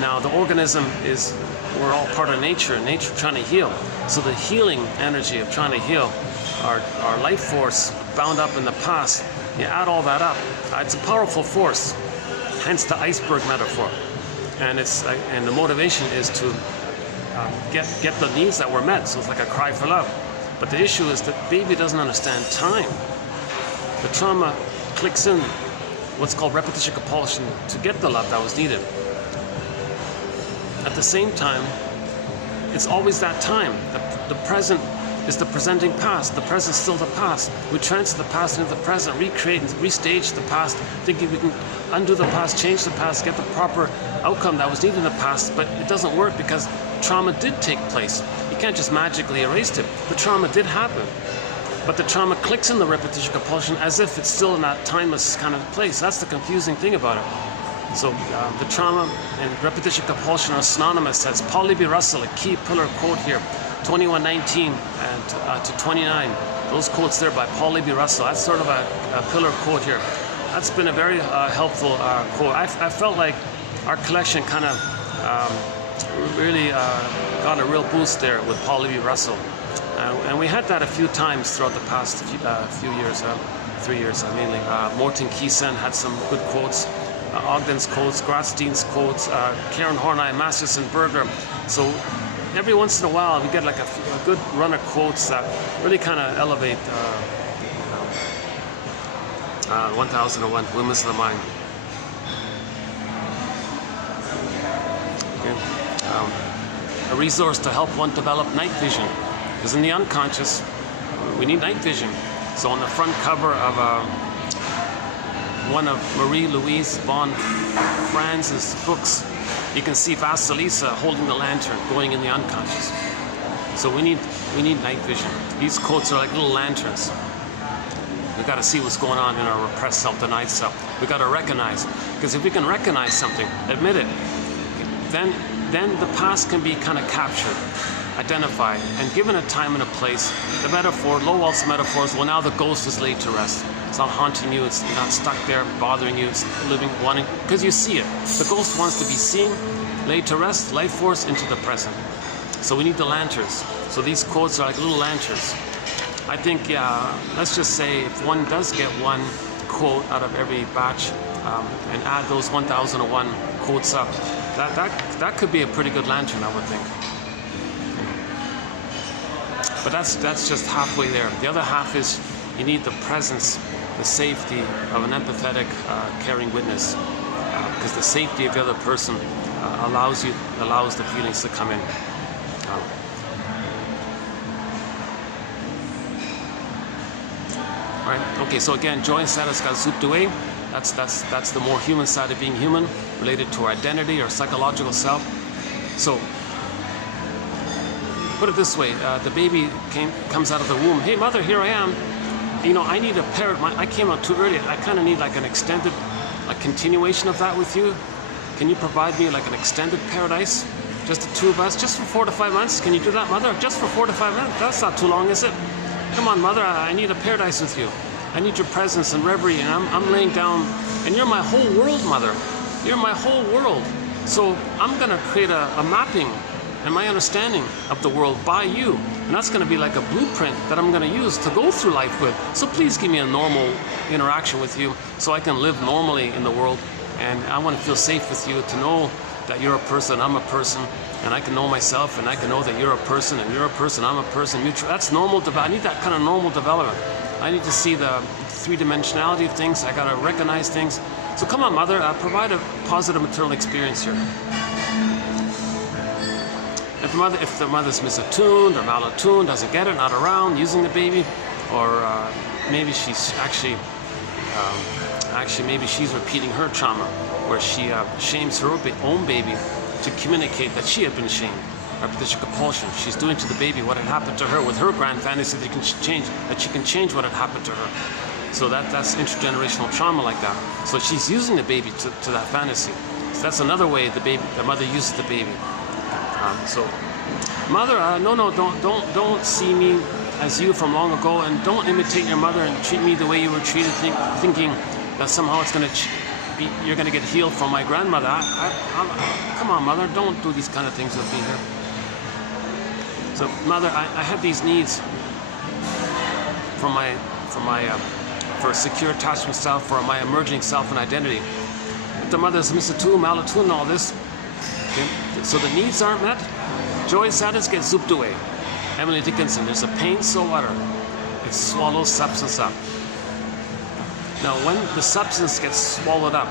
Now the organism is, we're all part of nature trying to heal. So the healing energy of trying to heal, our life force bound up in the past, you add all that up, it's a powerful force, hence the iceberg metaphor. And and the motivation is to get the needs that were met, so it's like a cry for love. But the issue is that baby doesn't understand time. The trauma clicks in what's called repetition compulsion to get the love that was needed. At the same time, it's always that time. The present is the presenting past. The present is still the past. We transfer the past into the present, recreate and restage the past, thinking we can undo the past, change the past, get the proper outcome that was needed in the past, but it doesn't work because trauma did take place. You can't just magically erase it. The trauma did happen. But the trauma clicks in the repetition compulsion as if it's still in that timeless kind of place. That's the confusing thing about it. So the trauma and repetition compulsion are synonymous. That's Paul Levy Russell, a key pillar quote here, 21:19 and to 29. Those quotes there by Paul Levy Russell. That's sort of a pillar quote here. That's been a very helpful quote. I felt like our collection kind of really got a real boost there with Paul Levy Russell. And we had that a few times throughout the past few years, 3 years mainly. Morton Keeson had some good quotes, Ogden's quotes, Gratstein's quotes, Karen Horney, Masterson, Berger. So every once in a while we get like a good run of quotes that really kind of elevate 1001 Windmills of the Mind. Okay. A resource to help one develop night vision. Because in the unconscious, we need night vision. So on the front cover of one of Marie-Louise von Franz's books, you can see Vasilisa holding the lantern going in the unconscious. So we need night vision. These quotes are like little lanterns. We got to see what's going on in our repressed self, denied self. We got to recognize, because if we can recognize something, admit it, then the past can be kind of captured, identified, and given a time and a place. The metaphor, Lowell's metaphors, well, now the ghost is laid to rest. It's not haunting you, it's not stuck there bothering you, it's living, wanting, because you see it. The ghost wants to be seen, laid to rest, life force into the present. So we need the lanterns. So these quotes are like little lanterns. I think, let's just say if one does get one quote out of every batch and add those 1001 quotes up, that could be a pretty good lantern, I would think. But that's just halfway there. The other half is you need the presence, the safety of an empathetic, caring witness, because the safety of the other person allows the feelings to come in. Right. Okay. So again, joy and sadness got zooped away. That's the more human side of being human, related to our identity, our psychological self. So put it this way: the baby comes out of the womb. Hey, mother, here I am. You know, I need a parrot. I came out too early. I kind of need like an extended, continuation of that with you. Can you provide me like an extended paradise? Just the two of us, just for 4 to 5 months. Can you do that, mother? Just for 4 to 5 months? That's not too long, is it? Come on, mother, I need a paradise with you. I need your presence and reverie, and I'm laying down, and you're my whole world, mother. You're my whole world. So I'm gonna create a mapping and my understanding of the world by you. And that's gonna be like a blueprint that I'm gonna use to go through life with. So please give me a normal interaction with you so I can live normally in the world. And I wanna feel safe with you, to know that you're a person, I'm a person, and I can know myself, and I can know that you're a person, and you're a person, I'm a person. That's normal. I need that kind of normal development. I need to see the three-dimensionality of things. I gotta recognize things. So come on, mother, provide a positive maternal experience here. If the mother's misattuned or malattuned, doesn't get it, not around, using the baby, or maybe she's actually maybe she's repeating her trauma, where she shames her own baby to communicate that she had been shamed. Repetition compulsion. She's doing to the baby what had happened to her with her grand fantasy that she can change what had happened to her. So that's intergenerational trauma like that. So she's using the baby to that fantasy. So that's another way the mother uses the baby. So, mother, no, don't see me as you from long ago, and don't imitate your mother and treat me the way you were treated, thinking that somehow it's you're gonna get healed from my grandmother. Come on, mother, don't do these kind of things with me here. So, mother, I have these needs for a secure attachment self, for my emerging self and identity. If the mother's misattuned, malattuned, and all this, okay, so the needs aren't met, joy and sadness get zooped away. Emily Dickinson, there's a pain so utter, it swallows substance up. Now, when the substance gets swallowed up,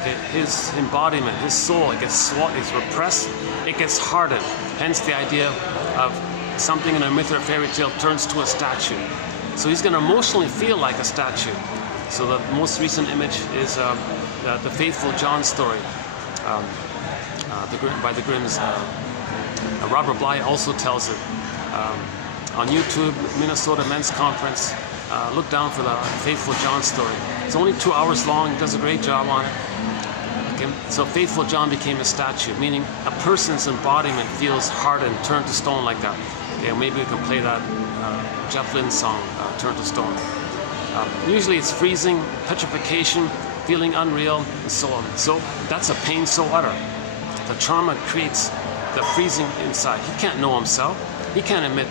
okay, his embodiment, his soul, it's repressed, it gets hardened. Hence the idea of something in a myth or fairy tale turns to a statue. So he's going to emotionally feel like a statue. So the most recent image is the Faithful John story by the Grimms. Robert Bly also tells it. On YouTube, Minnesota Men's Conference, look down for the Faithful John story. It's only 2 hours long. He does a great job on it. Okay. So Faithful John became a statue, meaning a person's embodiment feels hardened, turned to stone like that. Okay, maybe we can play that Jeff Lynne song, Turn to Stone. Usually it's freezing, petrification, feeling unreal, and so on. So that's a pain so utter. The trauma creates the freezing inside. He can't know himself. He can't admit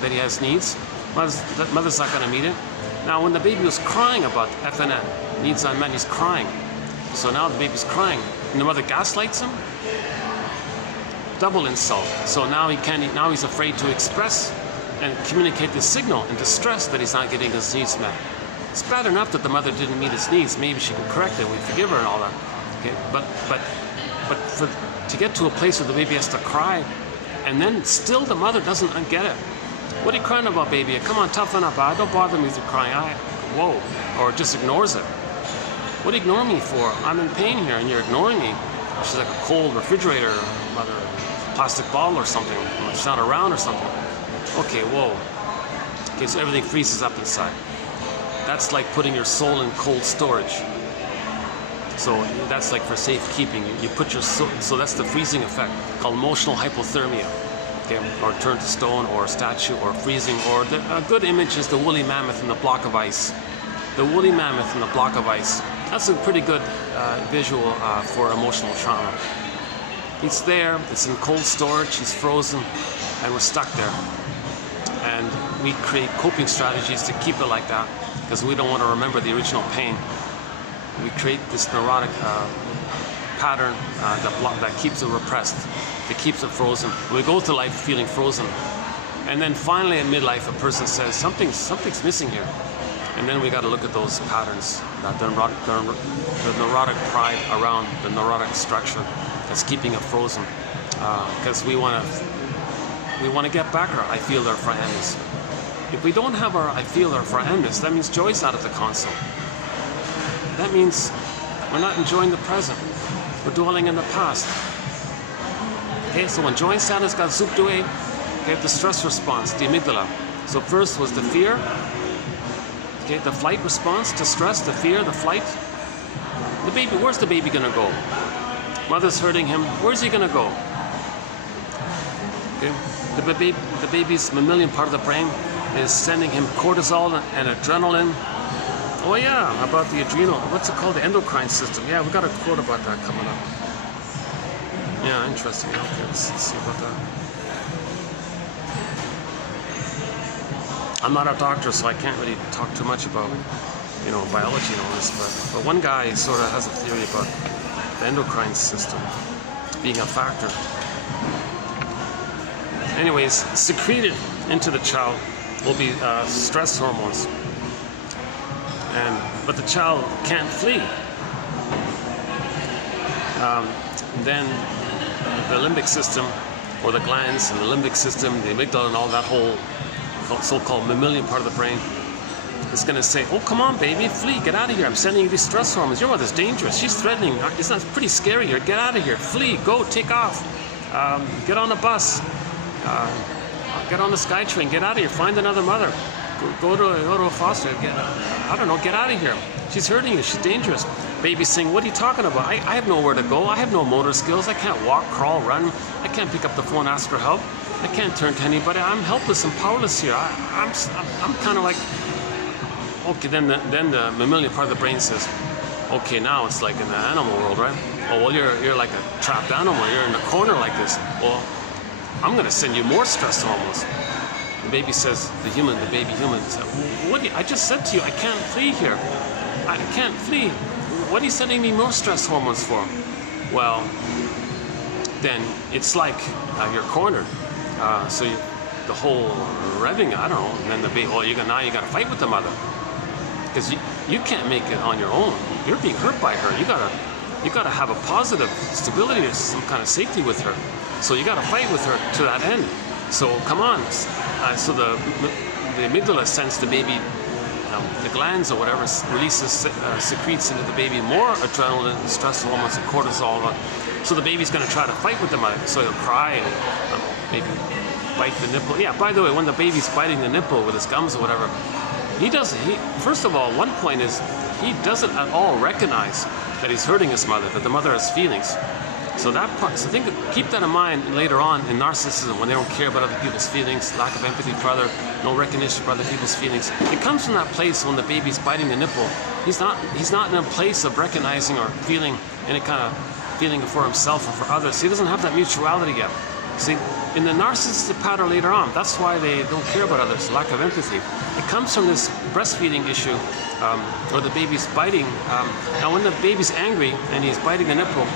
that he has needs. The mother's not going to meet it. Now, when the baby was crying about FNN, needs unmet, he's crying. So now the baby's crying, and the mother gaslights him. Double insult. So now now he's afraid to express and communicate the signal in distress that he's not getting his needs met. It's bad enough that the mother didn't meet his needs. Maybe she can correct it. We forgive her and all that. Okay, but to get to a place where the baby has to cry, and then still the mother doesn't get it. What are you crying about, baby? Come on, toughen up. Don't bother me with your crying. Whoa. Or just ignores it. What do you ignore me for? I'm in pain here, and you're ignoring me. She's like a cold refrigerator, mother, plastic bottle or something. She's not around or something. Okay, whoa. Okay, so everything freezes up inside. That's like putting your soul in cold storage. So that's like for safekeeping. You put your soul, so that's the freezing effect called emotional hypothermia. Okay, or turn to stone or statue or freezing, or a good image is the woolly mammoth in the block of ice. The woolly mammoth in the block of ice. That's a pretty good visual for emotional trauma. It's there, it's in cold storage, he's frozen, and we're stuck there. And we create coping strategies to keep it like that, because we don't want to remember the original pain. We create this neurotic pattern that keeps it repressed, that keeps it frozen. We go through life feeling frozen. And then finally in midlife, a person says, something's missing here. And then we got to look at those patterns, the neurotic pride around the neurotic structure that's keeping it frozen. Because we want to get back our I feel or verhältnis. If we don't have our I feel or verhältnis, that means joy's out of the console. That means we're not enjoying the present. We're dwelling in the past. Okay, so when joy and sadness got zooped away, okay, the stress response, the amygdala. So first was the fear. Okay, the flight response to stress, the fear, the flight. The baby, where's the baby gonna go? Mother's hurting him. Where's he gonna go? Okay, the baby's mammalian part of the brain is sending him cortisol and adrenaline. Oh yeah, about the adrenal. What's it called? The endocrine system. Yeah, we got a quote about that coming up. Yeah, interesting. Okay, let's see about that. I'm not a doctor, so I can't really talk too much about, biology and all this, but one guy sort of has a theory about the endocrine system being a factor. Anyways, secreted into the child will be stress hormones, but the child can't flee. Then the limbic system, or the glands and the limbic system, the amygdala and all that whole so-called mammalian part of the brain is going to say, oh, come on, baby, flee, get out of here. I'm sending you these stress hormones. Your mother's dangerous. She's threatening. It's not pretty scary here. Get out of here. Flee. Go. Take off. Get on a bus. Get on the SkyTrain. Get out of here. Find another mother. Go to a foster. Get out of here. She's hurting you. She's dangerous. Baby's saying, what are you talking about? I have nowhere to go. I have no motor skills. I can't walk, crawl, run. I can't pick up the phone, ask for help. I can't turn to anybody. I'm helpless and powerless here. I'm kind of like, okay. Then the mammalian part of the brain says, okay, now it's like in the animal world, right? Oh well, you're like a trapped animal. You're in a corner like this. Well, I'm going to send you more stress hormones. The baby says, the baby human says, what? I just said to you, I can't flee here. I can't flee. What are you sending me more stress hormones for? Well, then it's like you're cornered. So the whole revving, I don't know. And then the baby, well, now you got to fight with the mother, because you can't make it on your own. You're being hurt by her. You gotta have a positive stability or some kind of safety with her. So you got to fight with her to that end. So come on. So the amygdala sends the baby, the glands or whatever, secretes into the baby more adrenaline, stress hormones, and cortisol. So the baby's going to try to fight with the mother. So he'll cry and maybe bite the nipple. Yeah, by the way, when the baby's biting the nipple with his gums or whatever, first of all, one point is he doesn't at all recognize that he's hurting his mother, that the mother has feelings. So that part, keep that in mind later on in narcissism, when they don't care about other people's feelings, lack of empathy for no recognition for other people's feelings. It comes from that place when the baby's biting the nipple. He's not in a place of recognizing or feeling any kind of feeling for himself or for others. He doesn't have that mutuality yet. See, in the narcissistic pattern later on. That's why they don't care about others, lack of empathy. It comes from this breastfeeding issue, or the baby's biting. Now when the baby's angry and he's biting the nipple,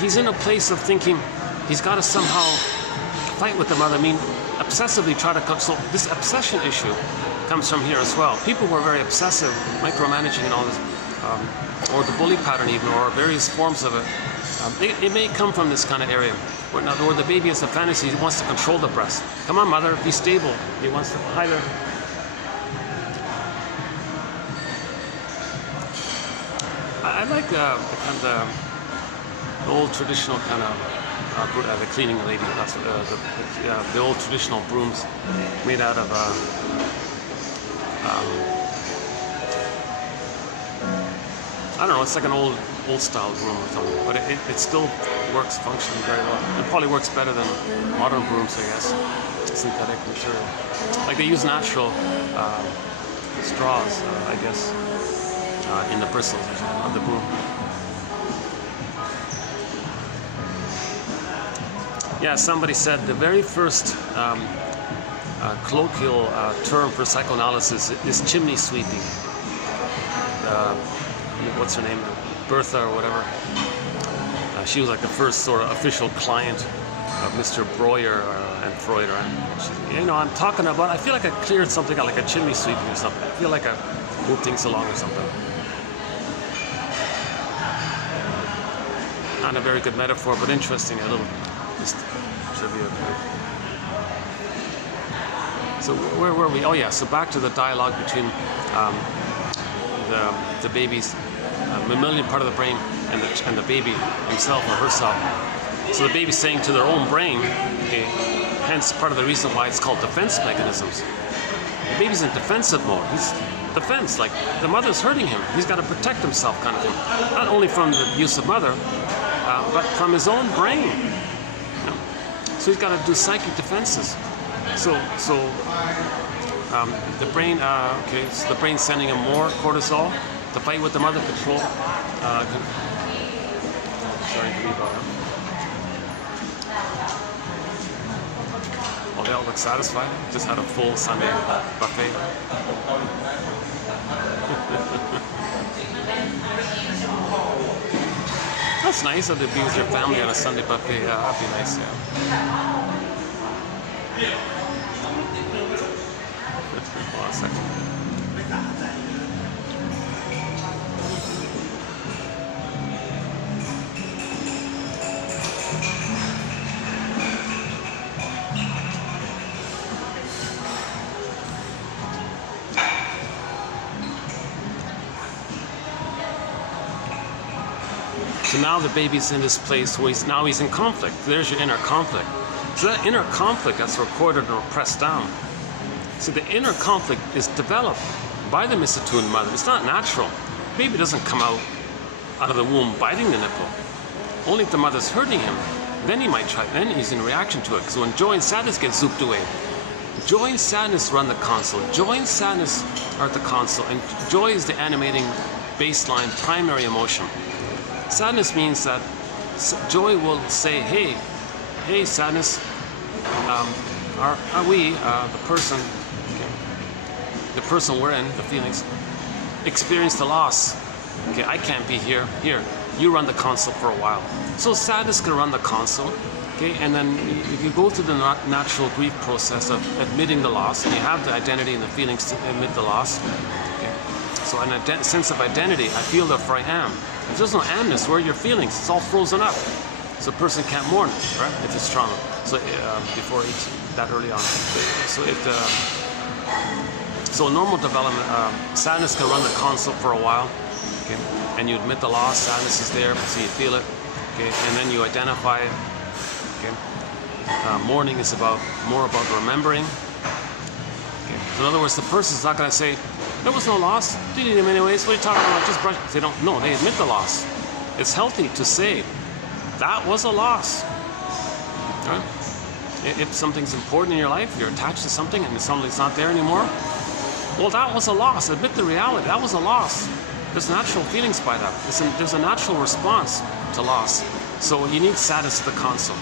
he's in a place of thinking he's got to somehow fight with the mother, I mean obsessively try to come. So this obsession issue comes from here as well. People who are very obsessive, micromanaging and all this, or the bully pattern even, or various forms of it, it may come from this kind of area. Where the baby has a fantasy, he wants to control the breast. Come on, mother, be stable. He wants to hide her. I like the old traditional kind of the cleaning lady. That's the old traditional brooms made out of I don't know. It's like an old style broom or something, but it still works functionally very well. It probably works better than modern brooms, I guess. Synthetic material. Like they use natural straws, I guess, in the bristles of the broom. Yeah, somebody said the very first colloquial term for psychoanalysis is chimney sweeping. What's her name? Bertha or whatever. She was like the first sort of official client of Mr. Breuer and Freud. You know, I'm talking about, I feel like I cleared something out, like a chimney sweeping or something. I feel like I moved things along or something. Not a very good metaphor, but interesting, a little just trivia. So where were we? Oh yeah, so back to the dialogue between the baby's mammalian part of the brain and the baby himself or herself. So the baby's saying to their own brain, okay, hence part of the reason why it's called defense mechanisms. The baby's in defensive mode. He's defense, like the mother's hurting him. He's got to protect himself, kind of thing. Not only from the abusive mother, but from his own brain. You know? So he's got to do psychic defenses. So the brain, okay, so the brain's sending him more cortisol to fight with the mother, control. Sorry to be about him. Well, they all look satisfied. Just had a full Sunday buffet. That's nice of to be with your family on a Sunday buffet. Yeah, that'd be nice, yeah. Hold on a second. So now the baby's in this place where he's in conflict. There's your inner conflict. So that inner conflict that's recorded or pressed down. So the inner conflict is developed by the misattuned mother. It's not natural. The baby doesn't come out of the womb biting the nipple. Only if the mother's hurting him, then he might try. Then he's in reaction to it. So when joy and sadness get zooped away, joy and sadness run the console. Joy and sadness are at the console, and joy is the animating baseline primary emotion. Sadness means that joy will say, hey, sadness, are we, the person we're in, the feelings, experienced the loss. Okay, I can't be here. Here, you run the console for a while. So sadness can run the console. Okay, and then if you go through the natural grief process of admitting the loss, and you have the identity and the feelings to admit the loss. Okay, so a sense of identity, I feel that for I am. If there's no amness, where are your feelings? It's all frozen up. So a person can't mourn, right? If it's trauma. So before that early on. So normal development, sadness can run the console for a while. Okay, and you admit the loss, sadness is there, so you feel it. Okay, and then you identify it. Okay, mourning is more about remembering. Okay, so in other words, the person's not going to say, there was no loss. Do you need him anyways? What are you talking about? Just brush. They don't. No, they admit the loss. It's healthy to say that was a loss. Right? If something's important in your life, you're attached to something, and something's not there anymore. Well, that was a loss. Admit the reality. That was a loss. There's natural feelings by that. There's a natural response to loss. So you need sadness at the console.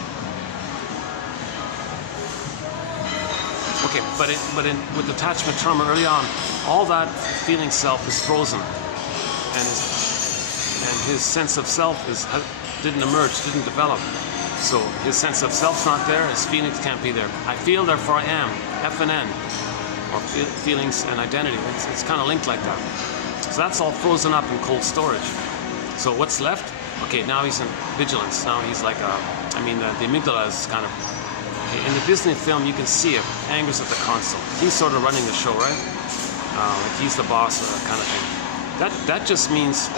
Okay, but with attachment trauma early on, all that feeling self is frozen, and his sense of self didn't emerge, didn't develop. So his sense of self's not there, his feelings can't be there. I feel, therefore I am, F and N, or feelings and identity. It's kind of linked like that. So that's all frozen up in cold storage. So what's left? Okay, now he's in vigilance. Now he's like, the amygdala is kind of, okay, in the Disney film you can see it, angers at the console. He's sort of running the show, right? Like he's the boss or that kind of thing. That just means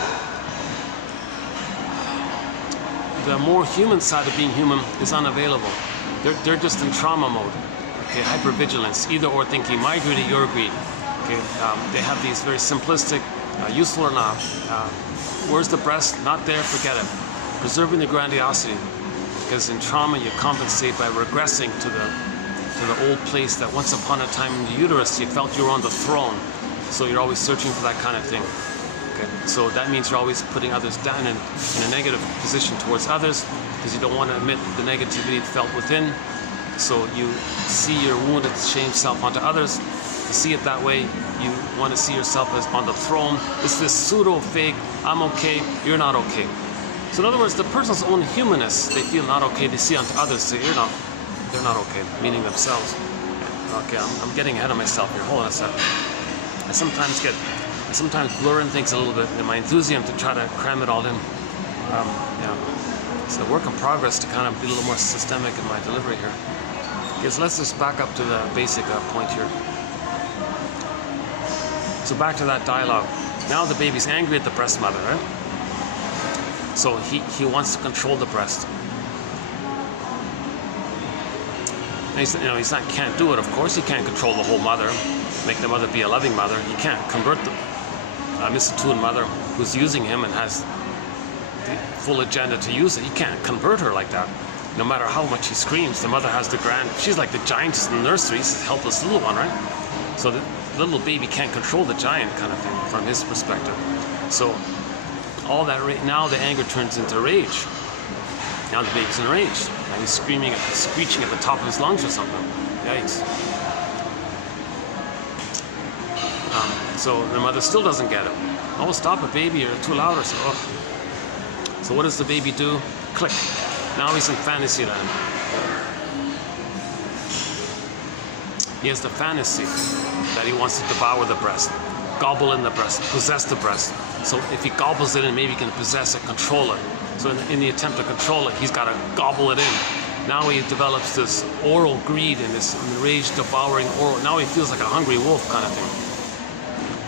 the more human side of being human is unavailable. They're just in trauma mode. Okay, hypervigilance, either or thinking, my greedy, your greed. Okay, they have these very simplistic, useful or not. Where's the breast? Not there, forget it. Preserving the grandiosity, because in trauma you compensate by regressing to the old place that once upon a time in the uterus you felt you were on the throne. So you're always searching for that kind of thing. Okay, so that means you're always putting others down in a negative position towards others, because you don't want to admit the negativity felt within. So you see your wounded, shamed self onto others. To see it that way, you want to see yourself as on the throne. It's this pseudo-fake, I'm okay, you're not okay. So in other words, the person's own humanness, they feel not okay, they see onto others, say they're not okay, meaning themselves. Okay, I'm getting ahead of myself here, hold on a second. I sometimes blur in things a little bit in my enthusiasm to try to cram it all in. It's a work in progress to kind of be a little more systemic in my delivery here. Okay, so let's just back up to the basic point here. So back to that dialogue. Now the baby's angry at the breast mother, right? So he wants to control the breast. And he can't do it, of course. He can't control the whole mother, make the mother be a loving mother. He can't convert the misattuned mother who's using him and has the full agenda to use it. He can't convert her like that. No matter how much he screams, the mother has the she's like the giantess in the nursery, she's a helpless little one, right? So the little baby can't control the giant kind of thing from his perspective. So all that, now the anger turns into rage. Now the baby's enraged. Now he's screeching at the top of his lungs or something. Yikes. So the mother still doesn't get it. Oh, stop it, baby, you're too loud or so. Oh. So what does the baby do? Click. Now he's in fantasy land. He has the fantasy that he wants to devour the breast, gobble in the breast, possess the breast. So if he gobbles it in, maybe he can possess it, control it. So in the attempt to control it, he's got to gobble it in. Now he develops this oral greed and this rage devouring oral. Now he feels like a hungry wolf kind of thing.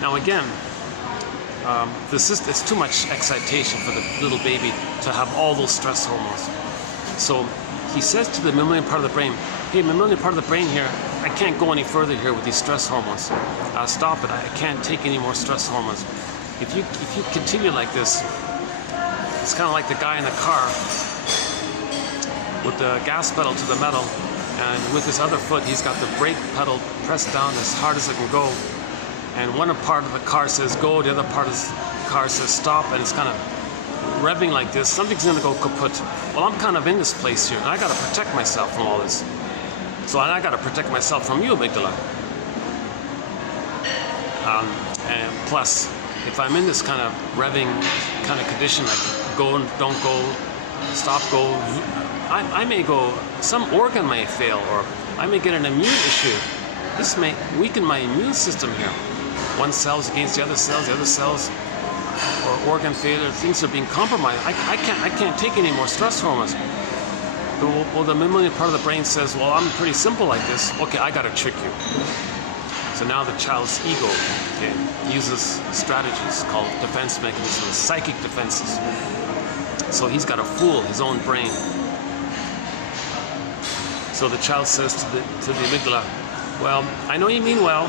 Now again, it's too much excitation for the little baby to have all those stress hormones. So he says to the mammalian part of the brain, hey, mammalian part of the brain here, I can't go any further here with these stress hormones. Stop it, I can't take any more stress hormones. If you continue like this, it's kind of like the guy in the car with the gas pedal to the metal, and with his other foot he's got the brake pedal pressed down as hard as it can go, and one part of the car says go, the other part of the car says stop, and it's kind of revving like this. Something's gonna go kaput. Well, I'm kind of in this place here, and I gotta protect myself from all this. So I gotta protect myself from you, amygdala. And plus, if I'm in this kind of revving kind of condition, like go, don't go, stop, go, I may go, some organ may fail, or I may get an immune issue. This may weaken my immune system here. One cell's against the other cells, or organ failure, things are being compromised. I can't take any more stress hormones. Well, the mammalian part of the brain says, well, I'm pretty simple like this. Okay, I gotta trick you. So now the child's ego uses strategies called defense mechanisms, psychic defenses. So he's got to fool his own brain. So the child says to the amygdala, well, I know you mean well,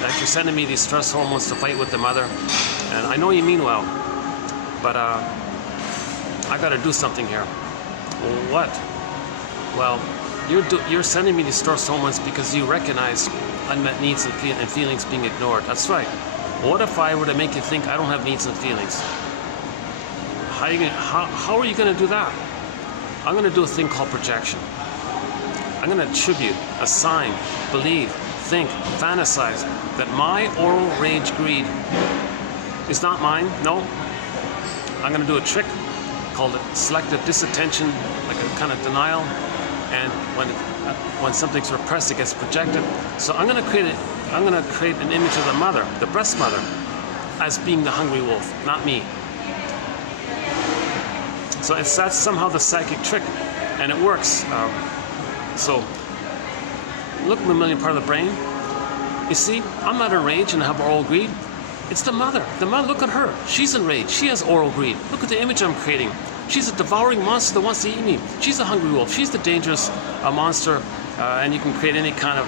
that you're sending me these stress hormones to fight with the mother, and I know you mean well, but I got to do something here. Well, what? Well, you're sending me these stress hormones because you recognize unmet needs and feelings being ignored. That's right. What if I were to make you think I don't have needs and feelings? How are you going to do that? I'm going to do a thing called projection. I'm going to attribute, assign, believe, think, fantasize that my oral rage greed is not mine. No. I'm going to do a trick called selective disattention, like a kind of denial. And when something's repressed, it gets projected. So I'm going to create an image of the mother, the breast mother, as being the hungry wolf, not me. So that's somehow the psychic trick, and it works. So look at the mammalian part of the brain. You see, I'm not enraged and I have oral greed. It's the mother. The mother, look at her. She's enraged. She has oral greed. Look at the image I'm creating. She's a devouring monster that wants to eat me. She's a hungry wolf. She's the dangerous monster. And you can create any kind of,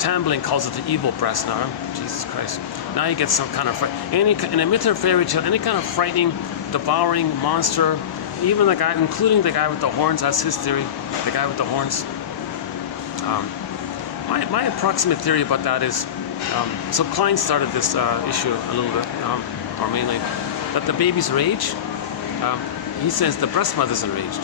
Tambling calls it the evil breast now. Jesus Christ. Now you get some kind of, in a myth or fairy tale, any kind of frightening, devouring monster, even the guy, including the guy with the horns, that's his theory, the guy with the horns. My approximate theory about that is, so Klein started this issue a little bit, or mainly, that the baby's rage, he says the breast mother's enraged.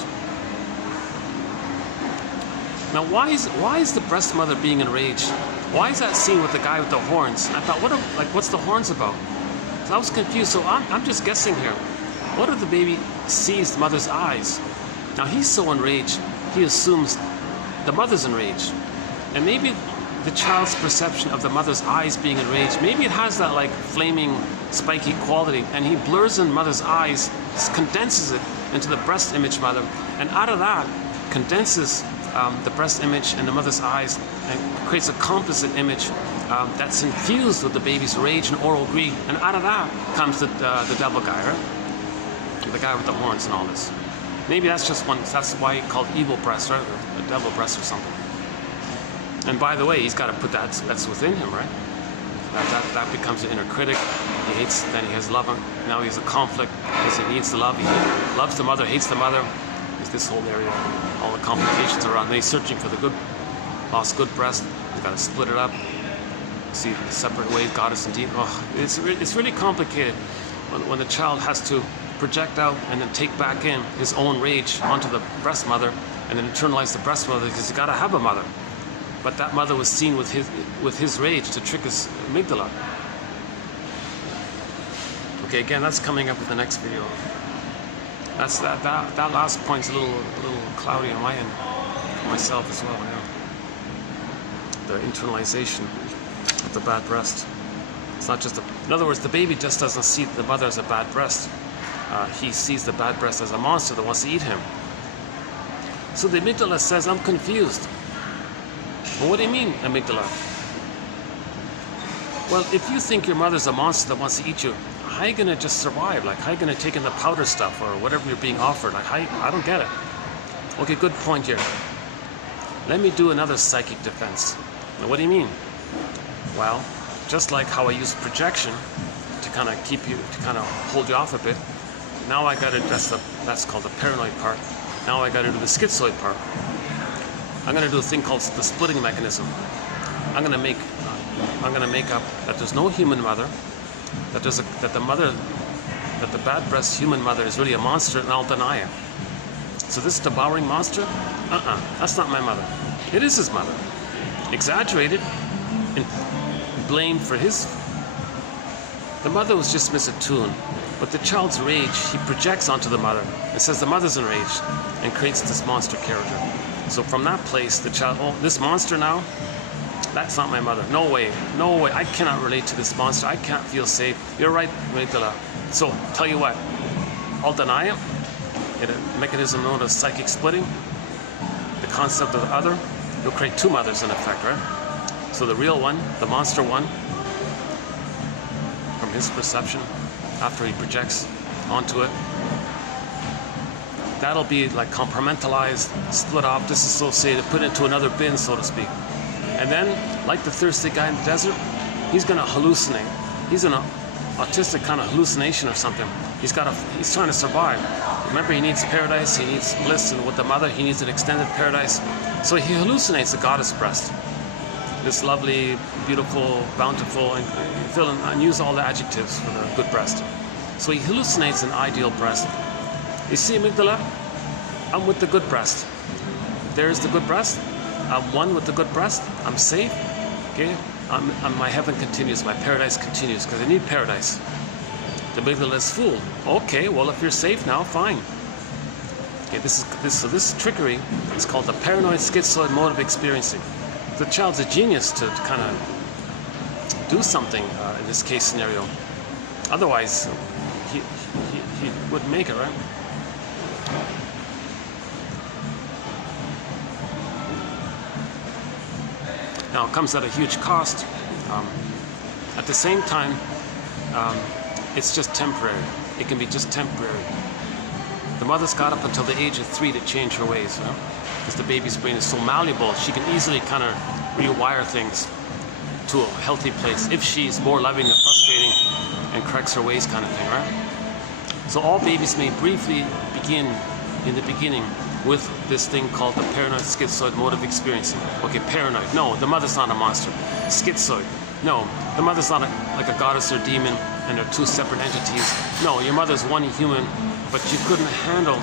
Now why is the breast mother being enraged? Why is that scene with the guy with the horns? I thought, what's the horns about? So I was confused, so I'm just guessing here. What if the baby sees the mother's eyes? Now he's so enraged, he assumes the mother's enraged. And maybe the child's perception of the mother's eyes being enraged, maybe it has that like flaming, spiky quality, and he blurs in mother's eyes, condenses it into the breast image mother, and out of that condenses the breast image and the mother's eyes and creates a composite image that's infused with the baby's rage and oral greed, and out of that comes the devil guy, right? The guy with the horns and all this. Maybe that's just one, that's why he called evil breast, right? Or the devil breast or something. And by the way, he's got to put that's within him, right? That becomes an inner critic. He hates, then he has love. Now he has a conflict because he needs the love. He loves the mother, hates the mother. There's this whole area, all the complications around. Then he's searching for the good, lost good breast. He's got to split it up, see separate ways, goddess and demon. Oh, it's really complicated when the child has to project out and then take back in his own rage onto the breast mother and then internalize the breast mother because he's got to have a mother. But that mother was seen with his rage to trick his amygdala. Okay, again, that's coming up with the next video. That's that last point's a little cloudy on my end, for myself as well. The internalization of the bad breast. It's not just in other words, the baby just doesn't see the mother as a bad breast. He sees the bad breast as a monster that wants to eat him. So the amygdala says, I'm confused. Well, what do you mean, amygdala? Well, if you think your mother's a monster that wants to eat you, how are you going to just survive? Like, how are you going to take in the powder stuff or whatever you're being offered? Like, I don't get it. Okay, good point here. Let me do another psychic defense. Now, what do you mean? Well, just like how I use projection to kind of keep you, to kind of hold you off a bit, now I got to, that's called the paranoid part. Now I got to do the schizoid part. I'm going to do a thing called the splitting mechanism. I'm going to make up that there's no human mother, that the bad breast human mother is really a monster, and I'll deny it. So this devouring monster, that's not my mother. It is his mother, exaggerated and blamed for his. The mother was just misattuned, but the child's rage he projects onto the mother and says the mother's enraged and creates this monster character. So from that place, the child, oh, this monster now, that's not my mother. No way, no way. I cannot relate to this monster. I can't feel safe. You're right, amygdala. So tell you what, I'll deny it. In a mechanism known as psychic splitting, the concept of the other, you'll create two mothers in effect, right? So the real one, the monster one, from his perception, after he projects onto it, that'll be like compartmentalized, split off, disassociated, put into another bin, so to speak. And then, like the thirsty guy in the desert, he's going to hallucinate. He's in an autistic kind of hallucination or something. He's trying to survive. Remember, he needs paradise, he needs bliss, and with the mother, he needs an extended paradise. So he hallucinates the goddess breast. This lovely, beautiful, bountiful, and fill in, and use all the adjectives for the good breast. So he hallucinates an ideal breast. You see, amygdala, I'm with the good breast. there's the good breast. I'm one with the good breast. I'm safe. Okay, my heaven continues. My paradise continues because I need paradise. The amygdala is full. Okay, well if you're safe now, fine. Okay, this trickery is called the paranoid schizoid mode of experiencing. The child's a genius to kind of do something in this case scenario. Otherwise, he wouldn't make it, right? Now it comes at a huge cost. At the same time, it's just temporary. It can be just temporary. The mother's got up until the age of 3 to change her ways, you know? Because the baby's brain is so malleable, she can easily kind of rewire things to a healthy place if she's more loving and frustrating and corrects her ways kind of thing, right? So all babies may briefly begin in the beginning with this thing called the paranoid schizoid mode of experiencing. Okay, paranoid. No, the mother's not a monster. Schizoid. No, the mother's not like a goddess or demon and they're two separate entities. No, your mother's one human, but you couldn't handle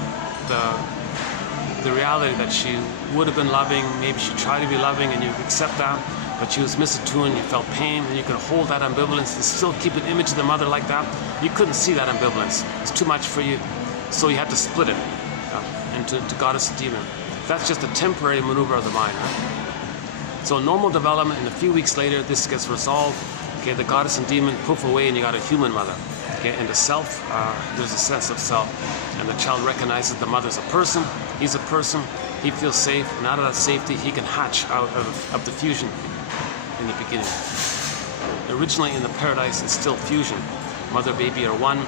the reality that she would have been loving. Maybe she tried to be loving and you accept that, but she was misattuned, you felt pain, and you could hold that ambivalence and still keep an image of the mother like that. You couldn't see that ambivalence. It's too much for you, so you had to split it into goddess and demon. That's just a temporary maneuver of the mind. Right? So normal development, and a few weeks later, this gets resolved. Okay, the goddess and demon poof away, and you got a human mother. Okay, and the self, there's a sense of self, and the child recognizes the mother's a person. He's a person. He feels safe, and out of that safety, he can hatch out of the fusion in the beginning. Originally in the paradise, it's still fusion. Mother, baby are one.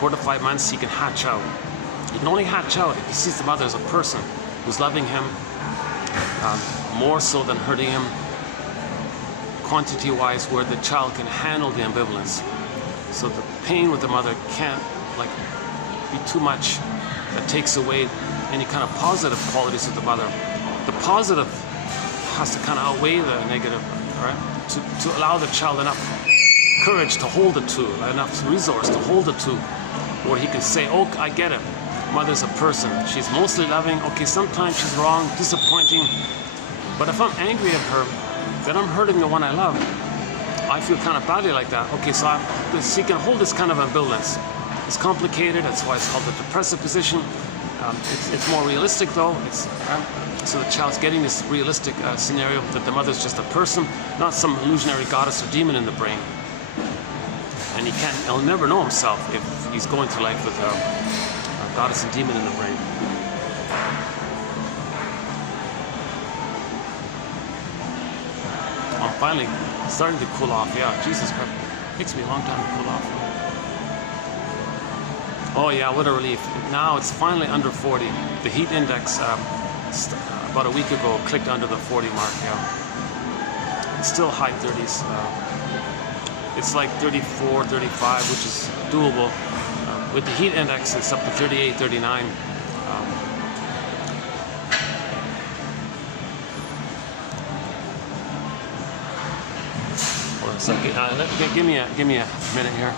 4 to 5 months, he can hatch out. He can only hatch out if he sees the mother as a person who's loving him more so than hurting him, quantity-wise, where the child can handle the ambivalence. So the pain with the mother can't be too much that takes away any kind of positive qualities of the mother. The positive has to kind of outweigh the negative, right? To allow the child enough courage to hold the two, enough resource to hold the two, where he can say, oh, I get it. Mother's a person. She's mostly loving. Okay, sometimes she's wrong, disappointing. But if I'm angry at her, then I'm hurting the one I love. I feel kind of badly like that. Okay, so she can hold this kind of ambivalence. It's complicated. That's why it's called the depressive position. It's more realistic though. So the child's getting this realistic scenario that the mother's just a person, not some illusionary goddess or demon in the brain. And he'll never know himself if he's going through life with a goddess and demon in the brain. I'm finally starting to cool off. Yeah, Jesus Christ. It takes me a long time to cool off. Oh yeah, what a relief. Now it's finally under 40. The heat index about a week ago clicked under the 40 mark, yeah. It's still high 30s. It's like 34, 35, which is doable. With the heat index, it's up to 38, 39. Hold on a second. Give me a minute here.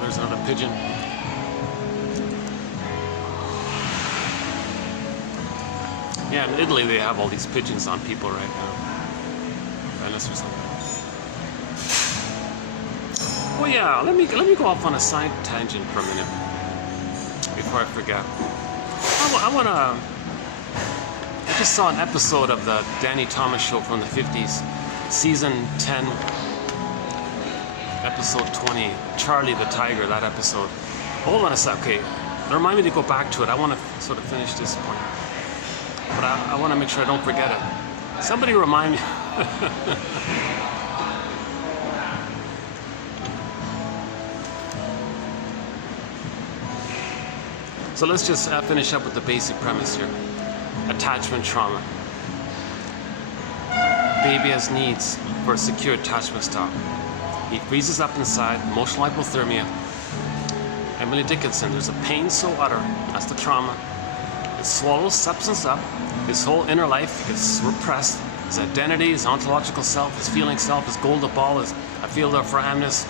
There's another pigeon. Yeah, in Italy they have all these pigeons on people right now. Venice or something. Oh yeah, let me go off on a side tangent for a minute before I forget. I just saw an episode of the Danny Thomas Show from the 50s, season 10. Episode 20, Charlie the Tiger, that episode. Hold on a sec, okay. Remind me to go back to it. I want to sort of finish this point. But I want to make sure I don't forget it. Somebody remind me. So let's just finish up with the basic premise here. Attachment trauma. Baby has needs for a secure attachment style. He freezes up inside, emotional hypothermia. Emily Dickinson, there's a pain so utter, that's the trauma. It swallows substance up, his whole inner life gets repressed, his identity, his ontological self, his feeling self, his golden ball, his I feel there for amness,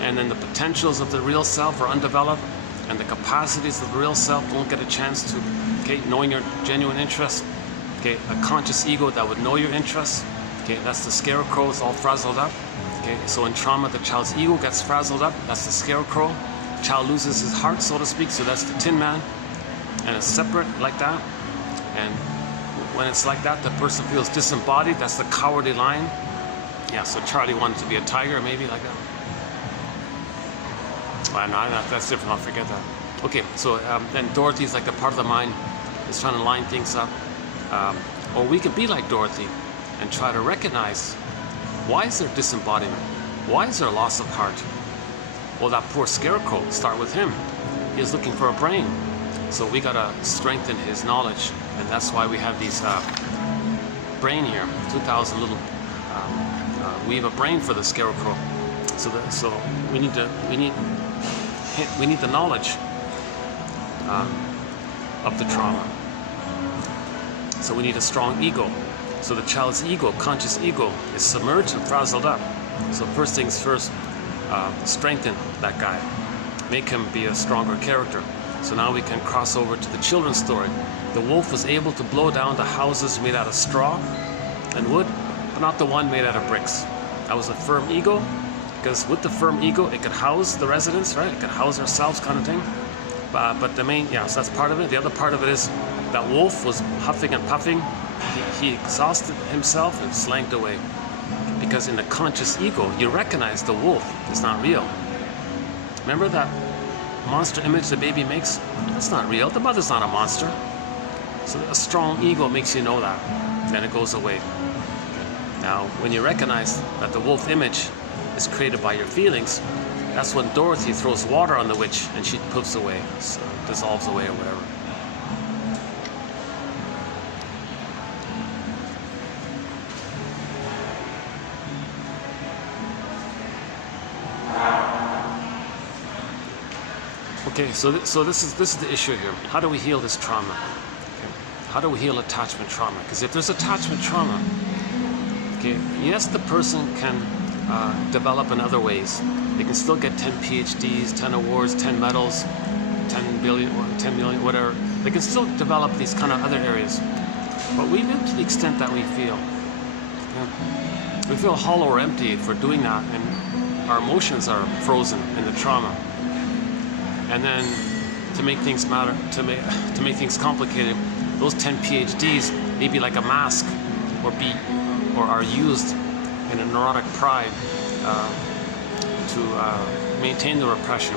and then the potentials of the real self are undeveloped, and the capacities of the real self don't get a chance to, okay, knowing your genuine interests, okay, a conscious ego that would know your interests, okay, that's the scarecrow, it's all frazzled up, okay, so in trauma the child's ego gets frazzled up, that's the scarecrow, the child loses his heart, so to speak, so that's the tin man, and it's separate like that, and when it's like that, the person feels disembodied, that's the cowardly lion. Yeah, so Charlie wanted to be a tiger, maybe like that. Well, no, that's different, I'll forget that. Okay, so then Dorothy's like the part of the mind is trying to line things up. Or we could be like Dorothy and try to recognize, why is there disembodiment? Why is there loss of heart? Well, that poor scarecrow, start with him. He's looking for a brain. So we gotta strengthen his knowledge, and that's why we have these brain here, 2,000 little. We have a brain for the scarecrow. So we need the knowledge of the trauma. So we need a strong ego. So the child's ego, conscious ego, is submerged and frazzled up. So first things first, strengthen that guy, make him be a stronger character. So now we can cross over to the children's story. The wolf was able to blow down the houses made out of straw and wood, but not the one made out of bricks. That was a firm ego, because with the firm ego, it could house the residents, right? It could house ourselves, kind of thing. But the main, yeah, so that's part of it. The other part of it is that wolf was huffing and puffing. He exhausted himself and slanked away. Because in the conscious ego, you recognize the wolf is not real. Remember that monster image the baby makes? That's not real. The mother's not a monster. So a strong ego makes you know that. Then it goes away. Now, when you recognize that the wolf image is created by your feelings, that's when Dorothy throws water on the witch and she poofs away, so dissolves away or whatever. Okay, so this is the issue here. How do we heal this trauma? Okay. How do we heal attachment trauma? Because if there's attachment trauma, okay, yes, the person can develop in other ways. They can still get 10 PhDs, 10 awards, 10 medals, 10 billion, 10 million, whatever. They can still develop these kind of other areas. But we do to the extent that we feel. Yeah. We feel hollow or empty for doing that, and our emotions are frozen in the trauma. And then to make things matter, to make things complicated, those 10 PhDs may be like a mask, or are used in a neurotic pride to maintain the repression,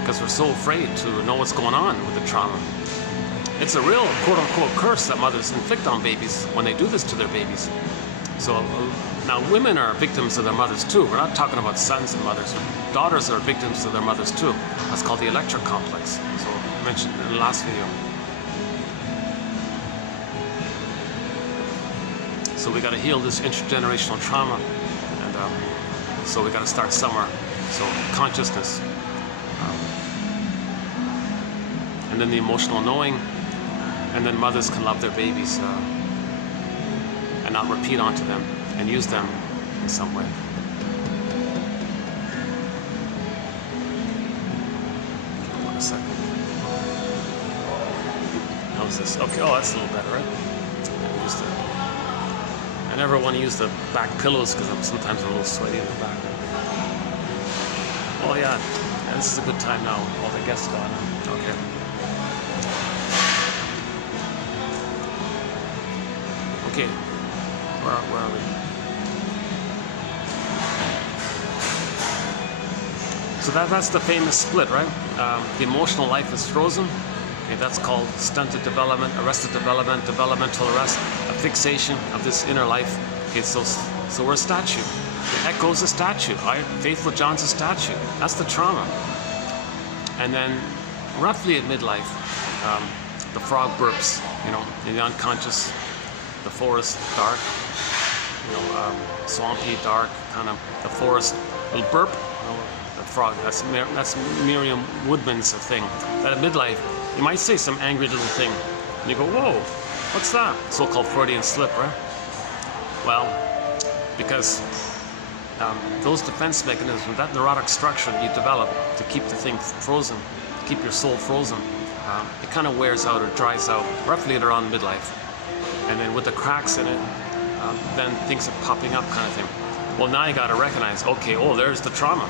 because we're so afraid to know what's going on with the trauma. It's a real quote-unquote curse that mothers inflict on babies when they do this to their babies. So now women are victims of their mothers too. We're not talking about sons and mothers. Daughters are victims of their mothers too. That's called the electric complex. So I mentioned in the last video. So we got to heal this intergenerational trauma, and so we got to start somewhere. So consciousness, and then the emotional knowing, and then mothers can love their babies and not repeat onto them and use them in some way. Okay, 1 second. How's this? Okay, oh, that's a little better, right? I never want to use the back pillows because sometimes I'm a little sweaty in the back. Oh yeah, this is a good time now. All the guests gone. Okay. Okay, where are we? So that's the famous split, right? The emotional life is frozen. Okay, that's called stunted development, arrested development, developmental arrest, a fixation of this inner life. Okay, so we're a statue. The echo's a statue. Faithful John's a statue. That's the trauma. And then roughly at midlife, the frog burps, you know, in the unconscious, the forest dark, you know, swampy, dark, kind of the forest will burp. You know, the frog, that's Miriam Woodman's thing. That at midlife, you might say some angry little thing, and you go, whoa, what's that? So-called Freudian slip, right? Well, because those defense mechanisms, that neurotic structure that you develop to keep the thing frozen, to keep your soul frozen, it kind of wears out or dries out roughly at around midlife. And then with the cracks in it, then things are popping up kind of thing. Well, now you got to recognize, okay, oh, there's the trauma.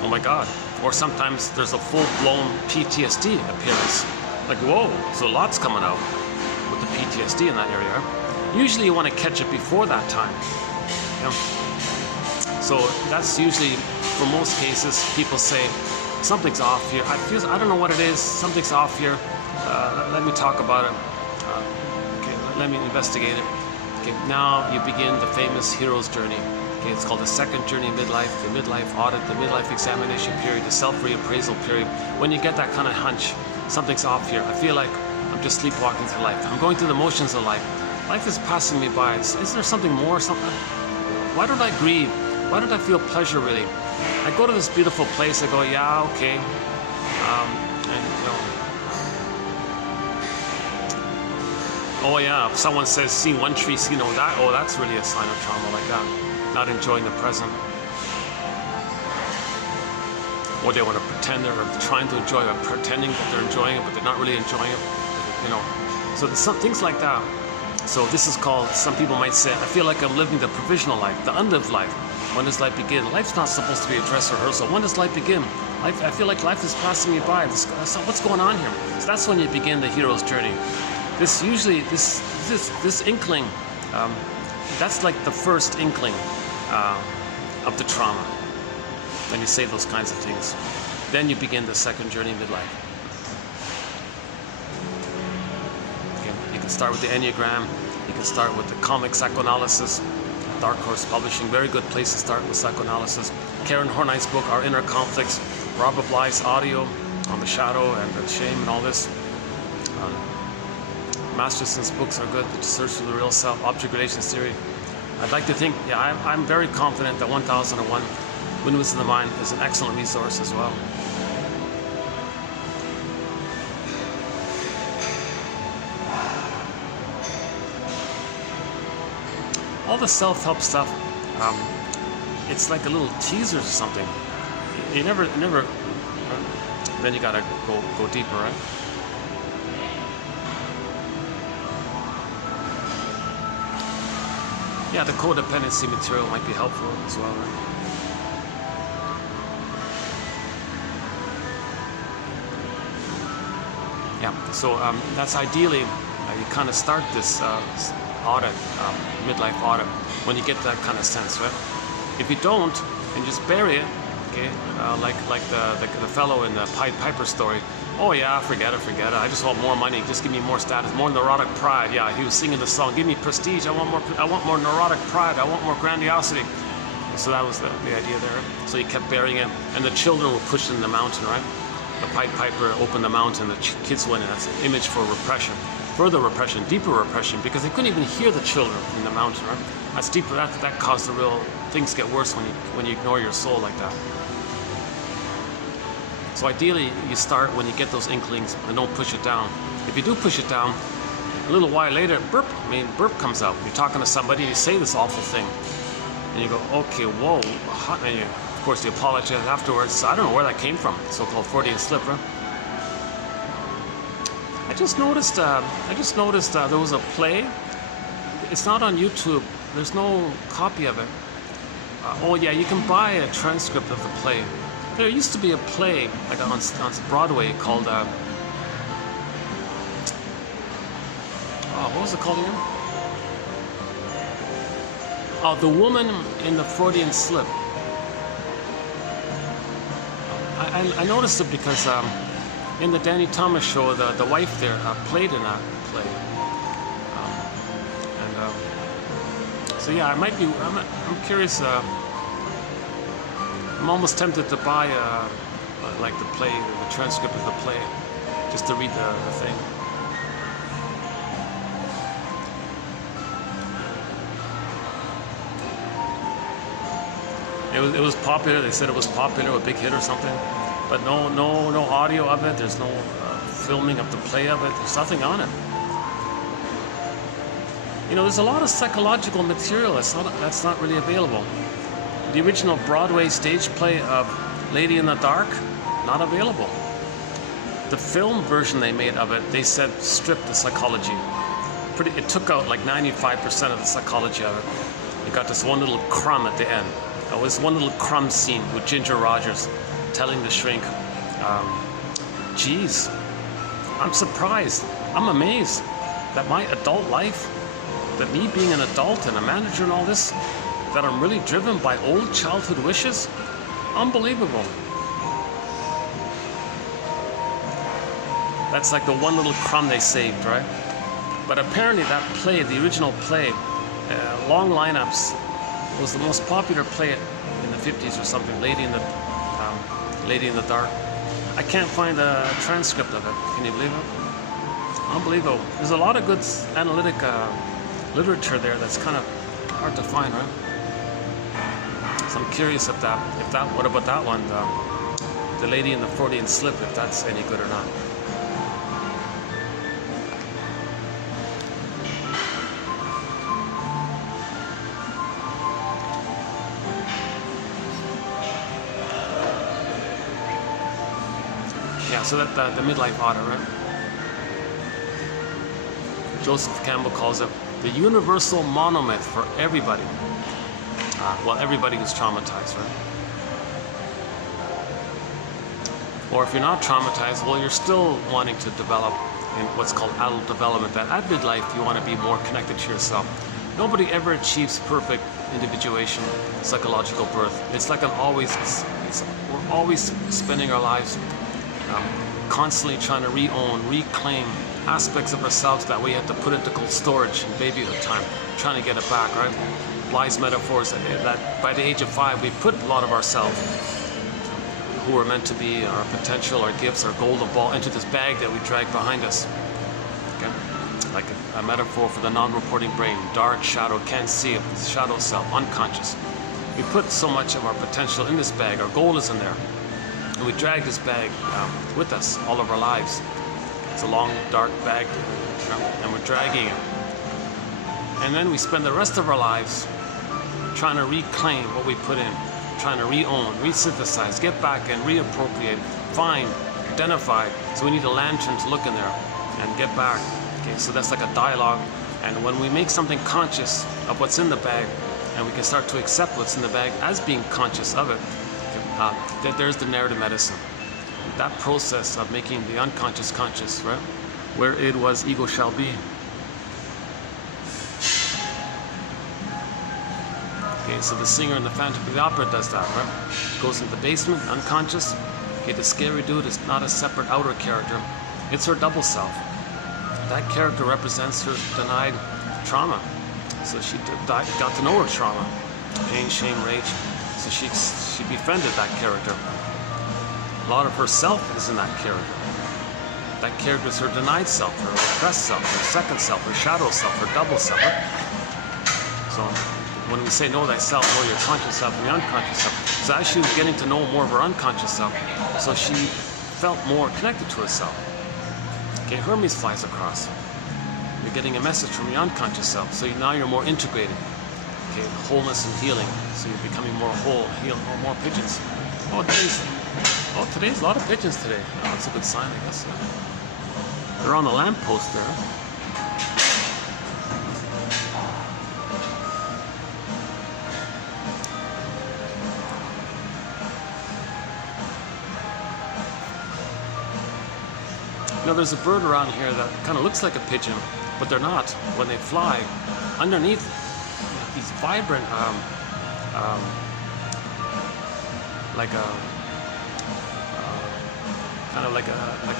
Oh my God. Or sometimes there's a full-blown PTSD appearance. Like, whoa, so lots coming out with the PTSD in that area. Usually you want to catch it before that time. You know? So that's usually, for most cases, people say, something's off here. I don't know what it is. Something's off here. Let me talk about it. Okay, let me investigate it. Okay, now you begin the famous hero's journey. Okay, it's called the second journey of midlife, the midlife audit, the midlife examination period, the self-reappraisal period. When you get that kind of hunch, something's off here. I feel like I'm just sleepwalking through life. I'm going through the motions of life. Life is passing me by. Is there something more? Something? Why don't I grieve? Why don't I feel pleasure really? I go to this beautiful place. I go, yeah, okay, and you know. Oh yeah, if someone says, see one tree, see no that, oh, that's really a sign of trauma like that. Not enjoying the present. Or they want to pretend they're trying to enjoy it, pretending that they're enjoying it, but they're not really enjoying it, you know. So there's some things like that. So this is called, some people might say, I feel like I'm living the provisional life, the unlived life. When does life begin? Life's not supposed to be a dress rehearsal. When does life begin? I feel like life is passing me by. What's going on here? So that's when you begin the hero's journey. This usually, this inkling, that's like the first inkling of the trauma. When you say those kinds of things, then you begin the second journey midlife. Okay. You can start with the Enneagram. You can start with the comic psychoanalysis. Dark Horse Publishing, very good place to start with psychoanalysis. Karen Hornight's book, Our Inner Conflicts. Robert Bly's audio on the shadow and the shame and all this. Masterson's books are good. The Search for the Real Self, Object Relations Theory. I'd like to think, yeah, I'm very confident that 1001 Windmills of the Mind is an excellent resource as well. All the self-help stuff, it's like a little teaser or something. You never, then you gotta go deeper, right? Yeah, the codependency material might be helpful as well, right? Yeah, so that's ideally, you kind of start this audit, midlife audit, when you get that kind of sense, right? If you don't, and just bury it, okay, like the fellow in the Pied Piper story, oh yeah, forget it, I just want more money, just give me more status, more neurotic pride. Yeah, he was singing the song, give me prestige, I want more neurotic pride, I want more grandiosity. So that was the idea there. So he kept burying it, and the children were pushed in the mountain, right? The Pied Piper opened the mountain, the kids went in. That's an image for repression. Further repression, deeper repression, because they couldn't even hear the children in the mountain, right? That's deeper, that caused the real, things get worse when you ignore your soul like that. So ideally, you start when you get those inklings and don't push it down. If you do push it down, a little while later, burp comes out. You're talking to somebody and you say this awful thing. And you go, okay, whoa, and you, of course, you apologize afterwards. I don't know where that came from, so-called Freudian slip, right? I just noticed there was a play. It's not on YouTube. There's no copy of it. Oh yeah, you can buy a transcript of the play. There used to be a play like on Broadway called what was it called again? Oh, The Woman in the Freudian Slip. I noticed it because in the Danny Thomas show, the wife there played in that play. So yeah, I might be. I'm curious. I'm almost tempted to buy like the play, the transcript of the play. just to read the thing. It was popular. They said it was popular, a big hit or something, but no audio of it. There's no filming of the play of it. There's nothing on it. You know, there's a lot of psychological material that's not really available. The original Broadway stage play of Lady in the Dark, not available. The film version they made of it, they said stripped the psychology. It took out like 95% of the psychology of it. You got this one little crumb at the end. It was one little crumb scene with Ginger Rogers telling the shrink, geez, I'm surprised, I'm amazed that my adult life, that me being an adult and a manager and all this, that I'm really driven by old childhood wishes, unbelievable. That's like the one little crumb they saved, right? But apparently that play, the original play, long lineups, was the most popular play in the 50s or something, Lady in the Dark. I can't find a transcript of it. Can you believe it? Unbelievable. There's a lot of good analytic literature there that's kind of hard to find, right? So I'm curious what about that one, the Lady in the Freudian Slip, if that's any good or not. Yeah, so that the midlife auto, right? Joseph Campbell calls it the universal monomyth for everybody. Well, everybody who's traumatized, right? Or if you're not traumatized, well, you're still wanting to develop in what's called adult development. That at midlife, you want to be more connected to yourself. Nobody ever achieves perfect individuation, psychological birth. It's like we're always spending our lives constantly trying to re-own, reclaim aspects of ourselves that we had to put into cold storage in babyhood time, trying to get it back, right? Lies metaphors that by the age of 5 we put a lot of ourselves who are meant to be, our potential, our gifts, our golden ball, into this bag that we drag behind us. Okay? Like a metaphor for the non-reporting brain, dark shadow, can't see it, shadow self, unconscious. We put so much of our potential in this bag, our goal is in there. And we drag this bag with us all of our lives. It's a long, dark bag, and we're dragging it. And then we spend the rest of our lives trying to reclaim what we put in, trying to re-own, re-synthesize, get back and reappropriate, find, identify. So we need a lantern to look in there and get back. Okay, so that's like a dialogue. And when we make something conscious of what's in the bag, and we can start to accept what's in the bag as being conscious of it, there's the narrative medicine. That process of making the unconscious conscious, right? Where it was, ego shall be. Okay, so the singer in the Phantom of the Opera does that, right? Goes into the basement, unconscious. Okay, the scary dude is not a separate outer character. It's her double self. That character represents her denied trauma. So she got to know her trauma. Pain, shame, rage. So she befriended that character. A lot of herself is in that character. That character is her denied self, her repressed self, her second self, her shadow self, her double self. So when we say know thyself, know your conscious self and your unconscious self. So as she was getting to know more of her unconscious self, so she felt more connected to herself. Okay, Hermes flies across. You're getting a message from your unconscious self. So now you're more integrated. Okay, wholeness and healing. So you're becoming more whole, heal, more pigeons. Oh, today's a lot of pigeons today. Oh, that's a good sign, I guess. They're on the lamppost there. You know, there's a bird around here that kind of looks like a pigeon, but they're not. When they fly, underneath these vibrant, like a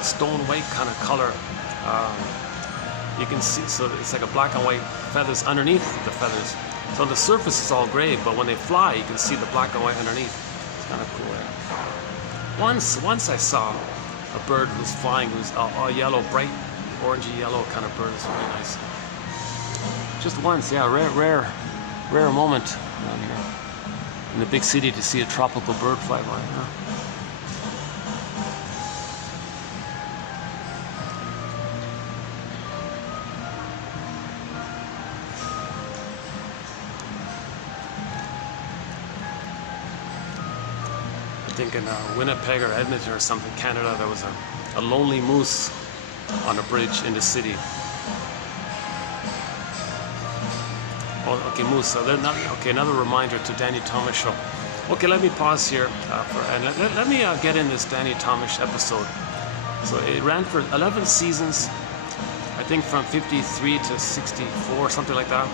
stone white kind of color. You can see, so it's like a black and white feathers underneath the feathers. So the surface is all gray, but when they fly, you can see the black and white underneath. It's kind of cool. Once I saw a bird who's flying, who's a yellow, bright orangey yellow kind of bird. It's really nice. Just once, yeah, rare moment down here in the big city to see a tropical bird fly by. Huh? I think in Winnipeg or Edmonton or something, Canada, there was a lonely moose on a bridge in the city. Oh, okay, moose. So okay, another reminder to Danny Thomas show. Okay, let me pause here and let me get in this Danny Thomas episode. So it ran for 11 seasons, I think from 53 to 64, something like that.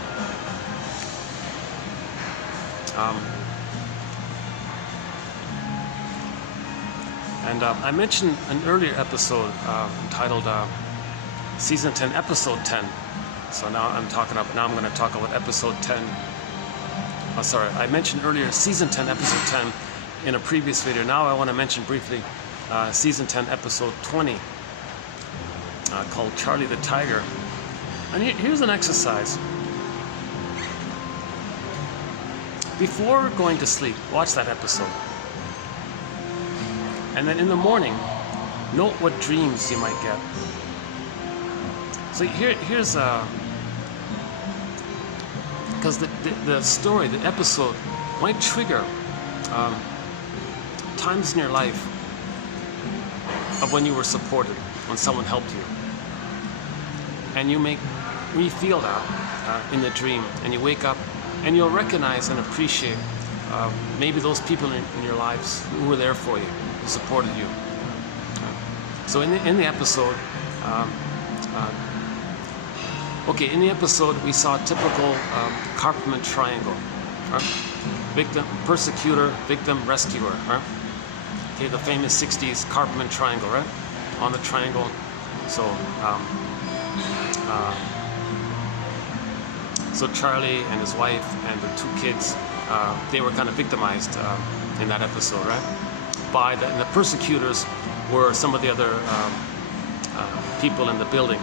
And I mentioned an earlier episode entitled Season 10, Episode 10. So now I'm going to talk about Episode 10. Oh, sorry, I mentioned earlier Season 10, Episode 10 in a previous video. Now I want to mention briefly Season 10, Episode 20 called Charlie the Tiger. And here's an exercise. Before going to sleep, watch that episode. And then in the morning, note what dreams you might get. So here's because the story, the episode might trigger times in your life of when you were supported, when someone helped you. And you feel that in the dream, and you wake up and you'll recognize and appreciate maybe those people in your lives who were there for you, who supported you. So in the episode, in the episode we saw a typical Karpman triangle. Right? Victim, persecutor, victim, rescuer. Right? Okay, the famous 60s Karpman triangle, right? On the triangle. So, so Charlie and his wife and the two kids, they were kind of victimized in that episode, right? And the persecutors were some of the other people in the building,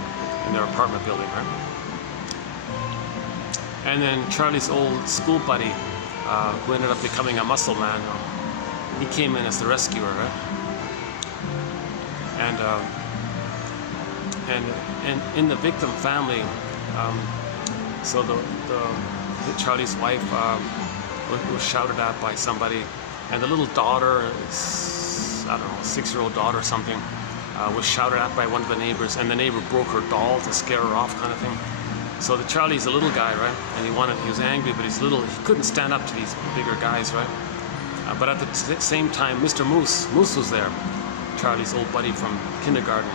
in their apartment building, right? And then Charlie's old school buddy, who ended up becoming a muscle man, he came in as the rescuer, right? And in the victim family, so the Charlie's wife was shouted at by somebody, and the little daughter, I don't know, 6-year-old daughter or something, was shouted at by one of the neighbors, and the neighbor broke her doll to scare her off, kind of thing. So the Charlie's a little guy, right? And he was angry, but he's little. He couldn't stand up to these bigger guys, right? But at the same time, Mr. Moose was there, Charlie's old buddy from kindergarten.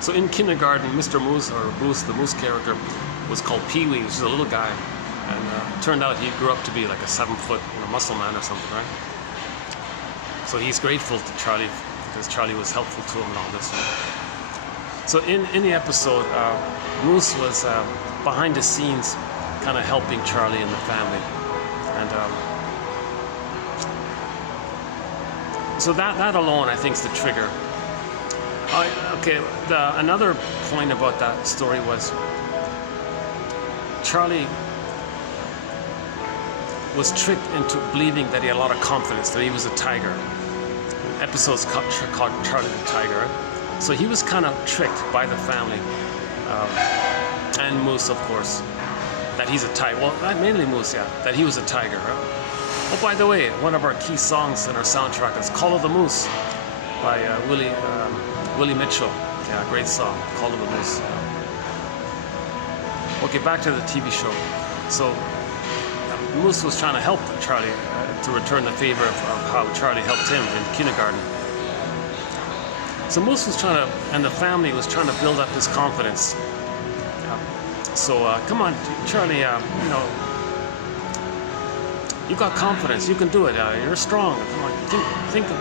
So in kindergarten, Mr. Moose, or Moose, the Moose character, was called Pee-wee, which is a little guy. And it turned out he grew up to be like a 7-foot muscle man or something, right? So he's grateful to Charlie because Charlie was helpful to him and all this. So in the episode, Moose was behind the scenes, kind of helping Charlie and the family. And so that alone, I think, is the trigger. Another point about that story was Charlie was tricked into believing that he had a lot of confidence, that he was a tiger. Episodes called Charlie the Tiger. So he was kind of tricked by the family, and Moose, of course, that he's a tiger. Well, mainly Moose, yeah, that he was a tiger. Right? Oh, by the way, one of our key songs in our soundtrack is "Call of the Moose" by Willie Mitchell. Yeah, great song, "Call of the Moose." Okay, back to the TV show. So Moose was trying to help Charlie to return the favor of how Charlie helped him in kindergarten. So Moose was and the family was trying to build up his confidence. So come on, Charlie, you got confidence. You can do it. You're strong. Come on,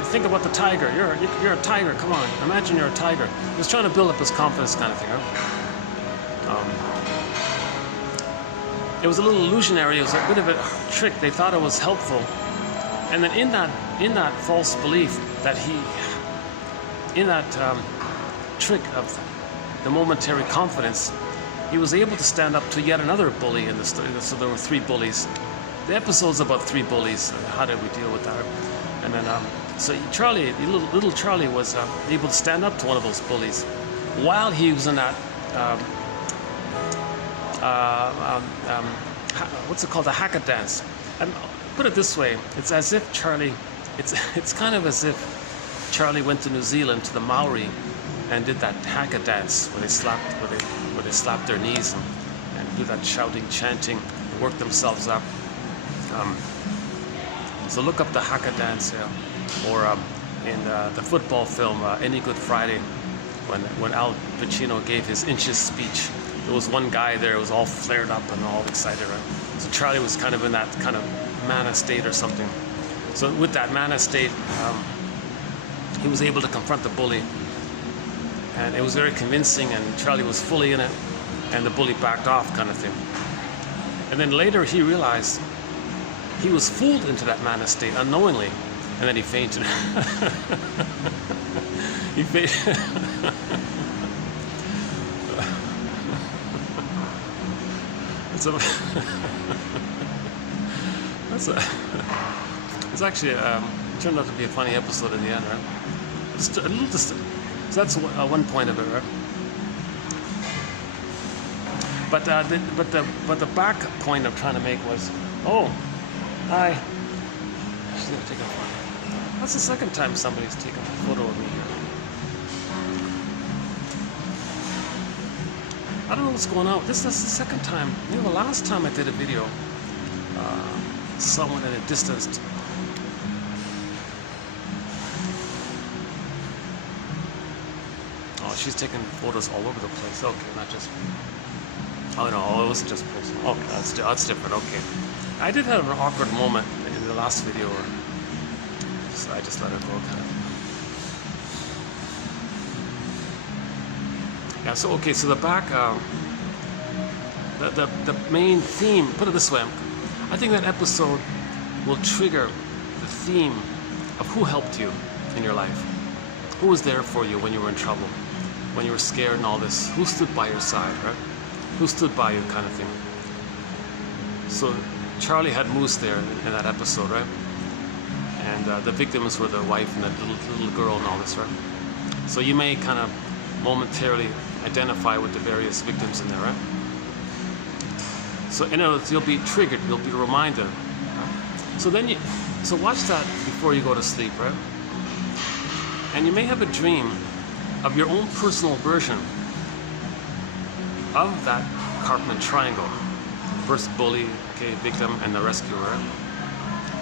think about the tiger. You're a tiger. Come on, imagine you're a tiger. He was trying to build up his confidence, kind of thing. It was a little illusionary. It was a bit of a trick. They thought it was helpful And then in that false belief that in that trick of the momentary confidence, he was able to stand up to yet another bully in the story. So there were 3 bullies. The episode's about 3 bullies. How did we deal with that? And then, so Charlie, little Charlie, was able to stand up to one of those bullies while he was in that. What's it called? The hacker dance. And put it this way: it's as if Charlie. It's kind of as if Charlie went to New Zealand to the Maori and did that hacker dance where they slapped their knees and do that shouting, chanting, work themselves up. So look up the haka dance, or in the football film Any Good Friday, when Al Pacino gave his inches speech. There was one guy there who was all flared up and all excited, right? So Charlie was kind of in that kind of mana state or something. So with that mana state, he was able to confront the bully, and it was very convincing, and Charlie was fully in it, and the bully backed off, kind of thing. And then later he realized he was fooled into that mana state unknowingly, and then he fainted. He fainted. It's actually turned out to be a funny episode in the end, right? Just a little distant. So that's one point of it, right? But the back point I'm trying to make was, oh, hi. She's gonna take a photo. That's the second time somebody's taken a photo of me here. I don't know what's going on. This is the second time. You know, the last time I did a video, someone at a distance. Oh, she's taking photos all over the place. Okay, not just. Oh no, it wasn't just posing. Okay, that's different. Okay, I did have an awkward moment in the last video where I just let it go, kind of. Yeah. So okay. So the back, the main theme. Put it this way. I think that episode will trigger the theme of who helped you in your life, who was there for you when you were in trouble, when you were scared and all this. Who stood by your side, right? Who stood by you, kind of thing. So Charlie had Moose there in that episode, right? And the victims were the wife and the little girl and all this, right? So you may kind of momentarily identify with the various victims in there, right? So in other words, you'll be triggered, you'll be reminded. Right? So watch that before you go to sleep, right? And you may have a dream of your own personal version of that Karpman triangle. First bully, okay, victim, and the rescuer. Right?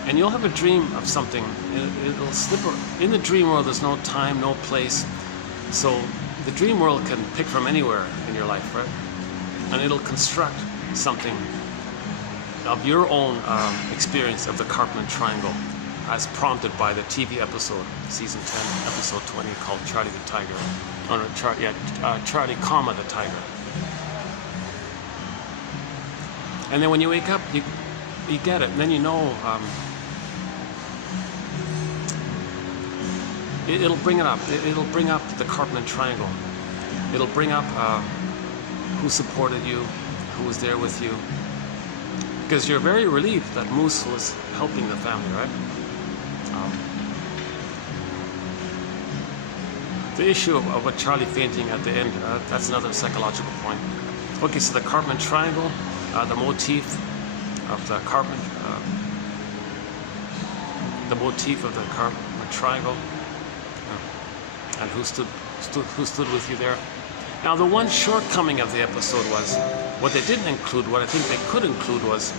And you'll have a dream of something. It'll slip. In the dream world, there's no time, no place. So the dream world can pick from anywhere in your life, right? And it'll construct something of your own experience of the Karpman triangle, as prompted by the TV episode, season 10, episode 20, called Charlie the Tiger. Or no, Charlie, the Tiger. And then when you wake up, you get it, and then you know. It'll bring it up. It'll bring up the Karpman triangle. It'll bring up who supported you, who was there with you, because you're very relieved that Moose was helping the family, right? The issue of what Charlie fainting at the end, that's another psychological point. Okay, so the Karpman triangle, the motif of the Karpman, triangle, and who stood with you there. Now, the one shortcoming of the episode was, what they didn't include, what I think they could include, was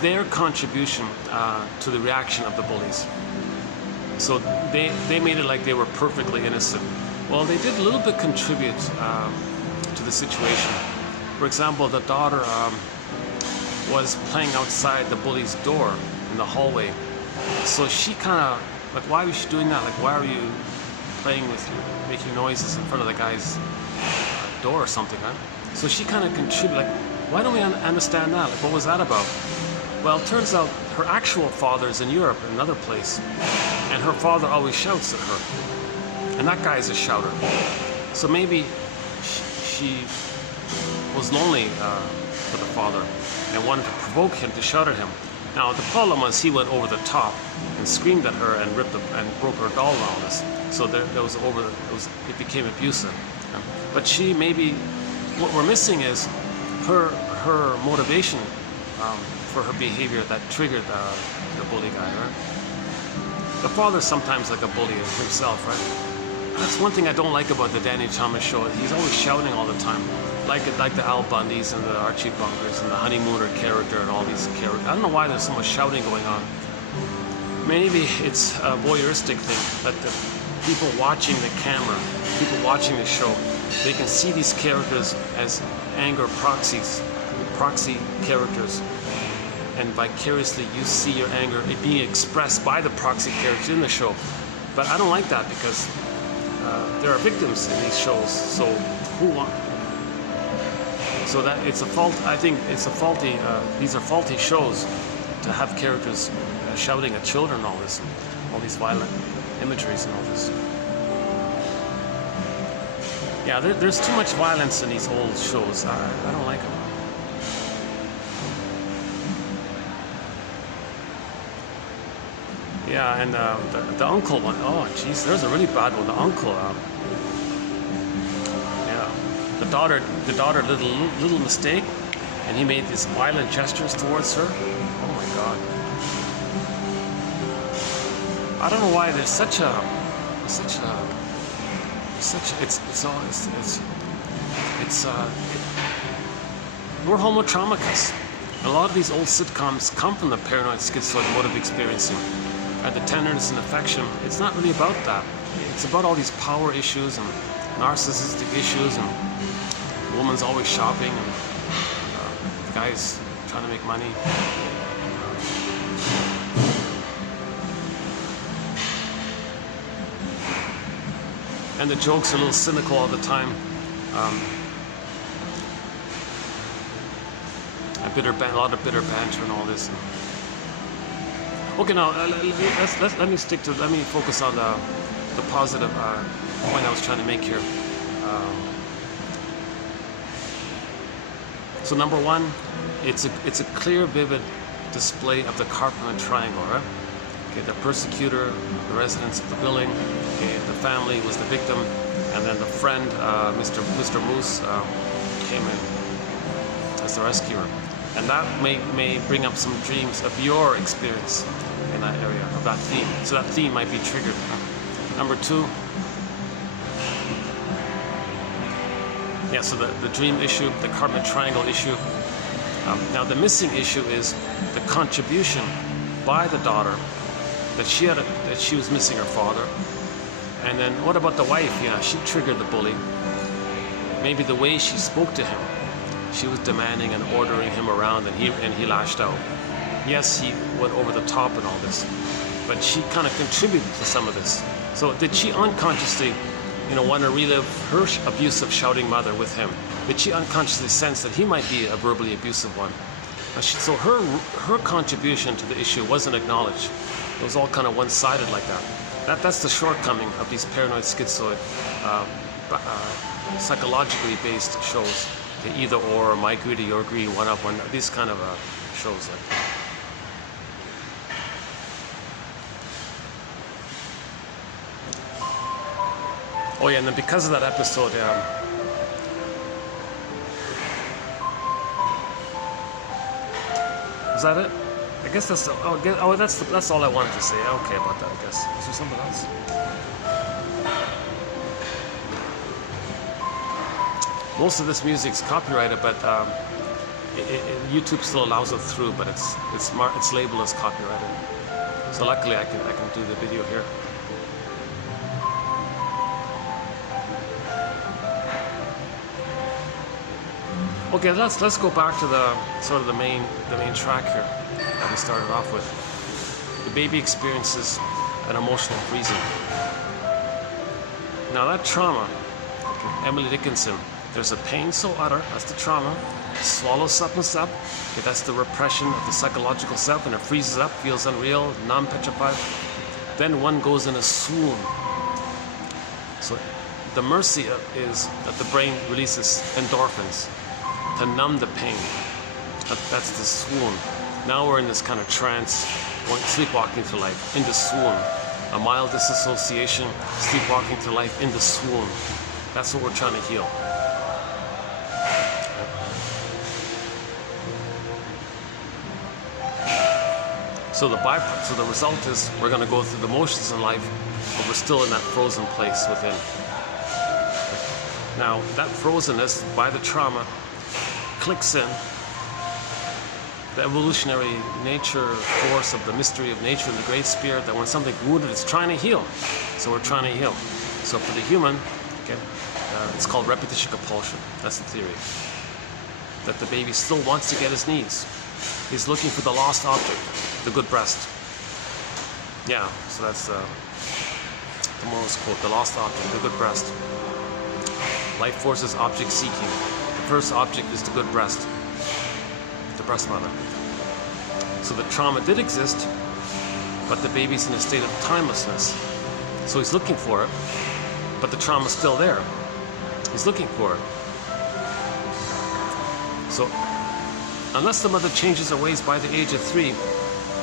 their contribution to the reaction of the bullies. So they made it like they were perfectly innocent. Well, they did a little bit contribute to the situation. For example, the daughter was playing outside the bully's door in the hallway. So she kind of, like, why was she doing that? Like, why are you playing with you, making noises in front of the guy's door or something, right? So she kind of contributed, like, why don't we understand that? Like, what was that about? Well, it turns out her actual father is in Europe, in another place, and her father always shouts at her. And that guy is a shouter. So maybe she was lonely for the father and wanted to provoke him to shout at him. Now, the problem was he went over the top and screamed at her and broke her doll around us. So it became abusive. But she maybe, what we're missing is her motivation for her behavior that triggered the bully guy, right? The father's sometimes like a bully himself, right? That's one thing I don't like about the Danny Thomas show. He's always shouting all the time, like the Al Bundys and the Archie Bunkers and the Honeymooner character and all these characters. I don't know why there's so much shouting going on. Maybe it's a voyeuristic thing that the people watching the camera, people watching the show, they can see these characters as anger proxy characters, and vicariously you see your anger being expressed by the proxy characters in the show. But I don't like that because there are victims in these shows. So so that it's a fault. I think it's a faulty. These are faulty shows to have characters shouting at children, all these violent imageries and all this. Yeah, there's too much violence in these old shows. I don't like them. Yeah, and the uncle one. Oh, jeez, there's a really bad one. The uncle. Yeah, the daughter, little mistake, and he made these violent gestures towards her. Oh my God. I don't know why there's such a we're homotraumacus. A lot of these old sitcoms come from the paranoid schizoid mode of experiencing. The tenderness and affection, it's not really about that. It's about all these power issues and narcissistic issues, and the woman's always shopping, and the guy's trying to make money. And the jokes are a little cynical all the time. A lot of bitter banter and all this. Okay, now let me focus on the positive point I was trying to make here. So number one, it's a clear, vivid display of the Cartman triangle, right? Okay, the persecutor, the residents of the building, okay, the family was the victim, and then the friend, Mr. Moose, came in as the rescuer. And that may bring up some dreams of your experience in that area, of that theme. So that theme might be triggered. Number two, yeah, so the dream issue, the Cartman triangle issue. Now the missing issue is the contribution by the daughter that she was missing her father. And then what about the wife? Yeah, she triggered the bully. Maybe the way she spoke to him. She was demanding and ordering him around, and he lashed out. Yes, he went over the top and all this, but she kind of contributed to some of this. So did she unconsciously, want to relive her abusive shouting mother with him? Did she unconsciously sense that he might be a verbally abusive one? So her contribution to the issue wasn't acknowledged. It was all kind of one-sided like that. That's the shortcoming of these paranoid schizoid, psychologically based shows. The either or, my greedy, your greedy, one up, one. These kind of shows like that. Oh yeah, and then because of that episode, is that it? I guess that's that's all I wanted to say. Okay about that, I guess. Is there something else? Most of this music's copyrighted, but YouTube still allows it through, but it's labeled as copyrighted. So luckily I can do the video here. Okay, let's go back to the main track here that we started off with. The baby experiences an emotional freezing. Now that trauma, Emily Dickinson, There's a pain so utter, that's the trauma, swallows something up, okay, that's the repression of the psychological self, and it freezes up, feels unreal, non-petrified. Then one goes in a swoon. So the mercy is that the brain releases endorphins to numb the pain. That's the swoon. Now we're in this kind of trance, going sleepwalking through life, in the swoon. A mild disassociation, sleepwalking through life in the swoon. That's what we're trying to heal. So the result is we're going to go through the motions in life, but we're still in that frozen place within. Now, that frozenness by the trauma clicks in the evolutionary nature force of the mystery of nature and the great spirit, that when something wounded, it's trying to heal. So we're trying to heal. So for the human, okay, it's called repetition compulsion. That's the theory. That the baby still wants to get his needs. He's looking for the lost object, the good breast. Yeah, so that's the Morris quote, the lost object, the good breast. Life force is object seeking. The first object is the good breast, the breast mother. So the trauma did exist, but the baby's in a state of timelessness. So he's looking for it, but the trauma's still there. He's looking for it. So unless the mother changes her ways by the age of 3,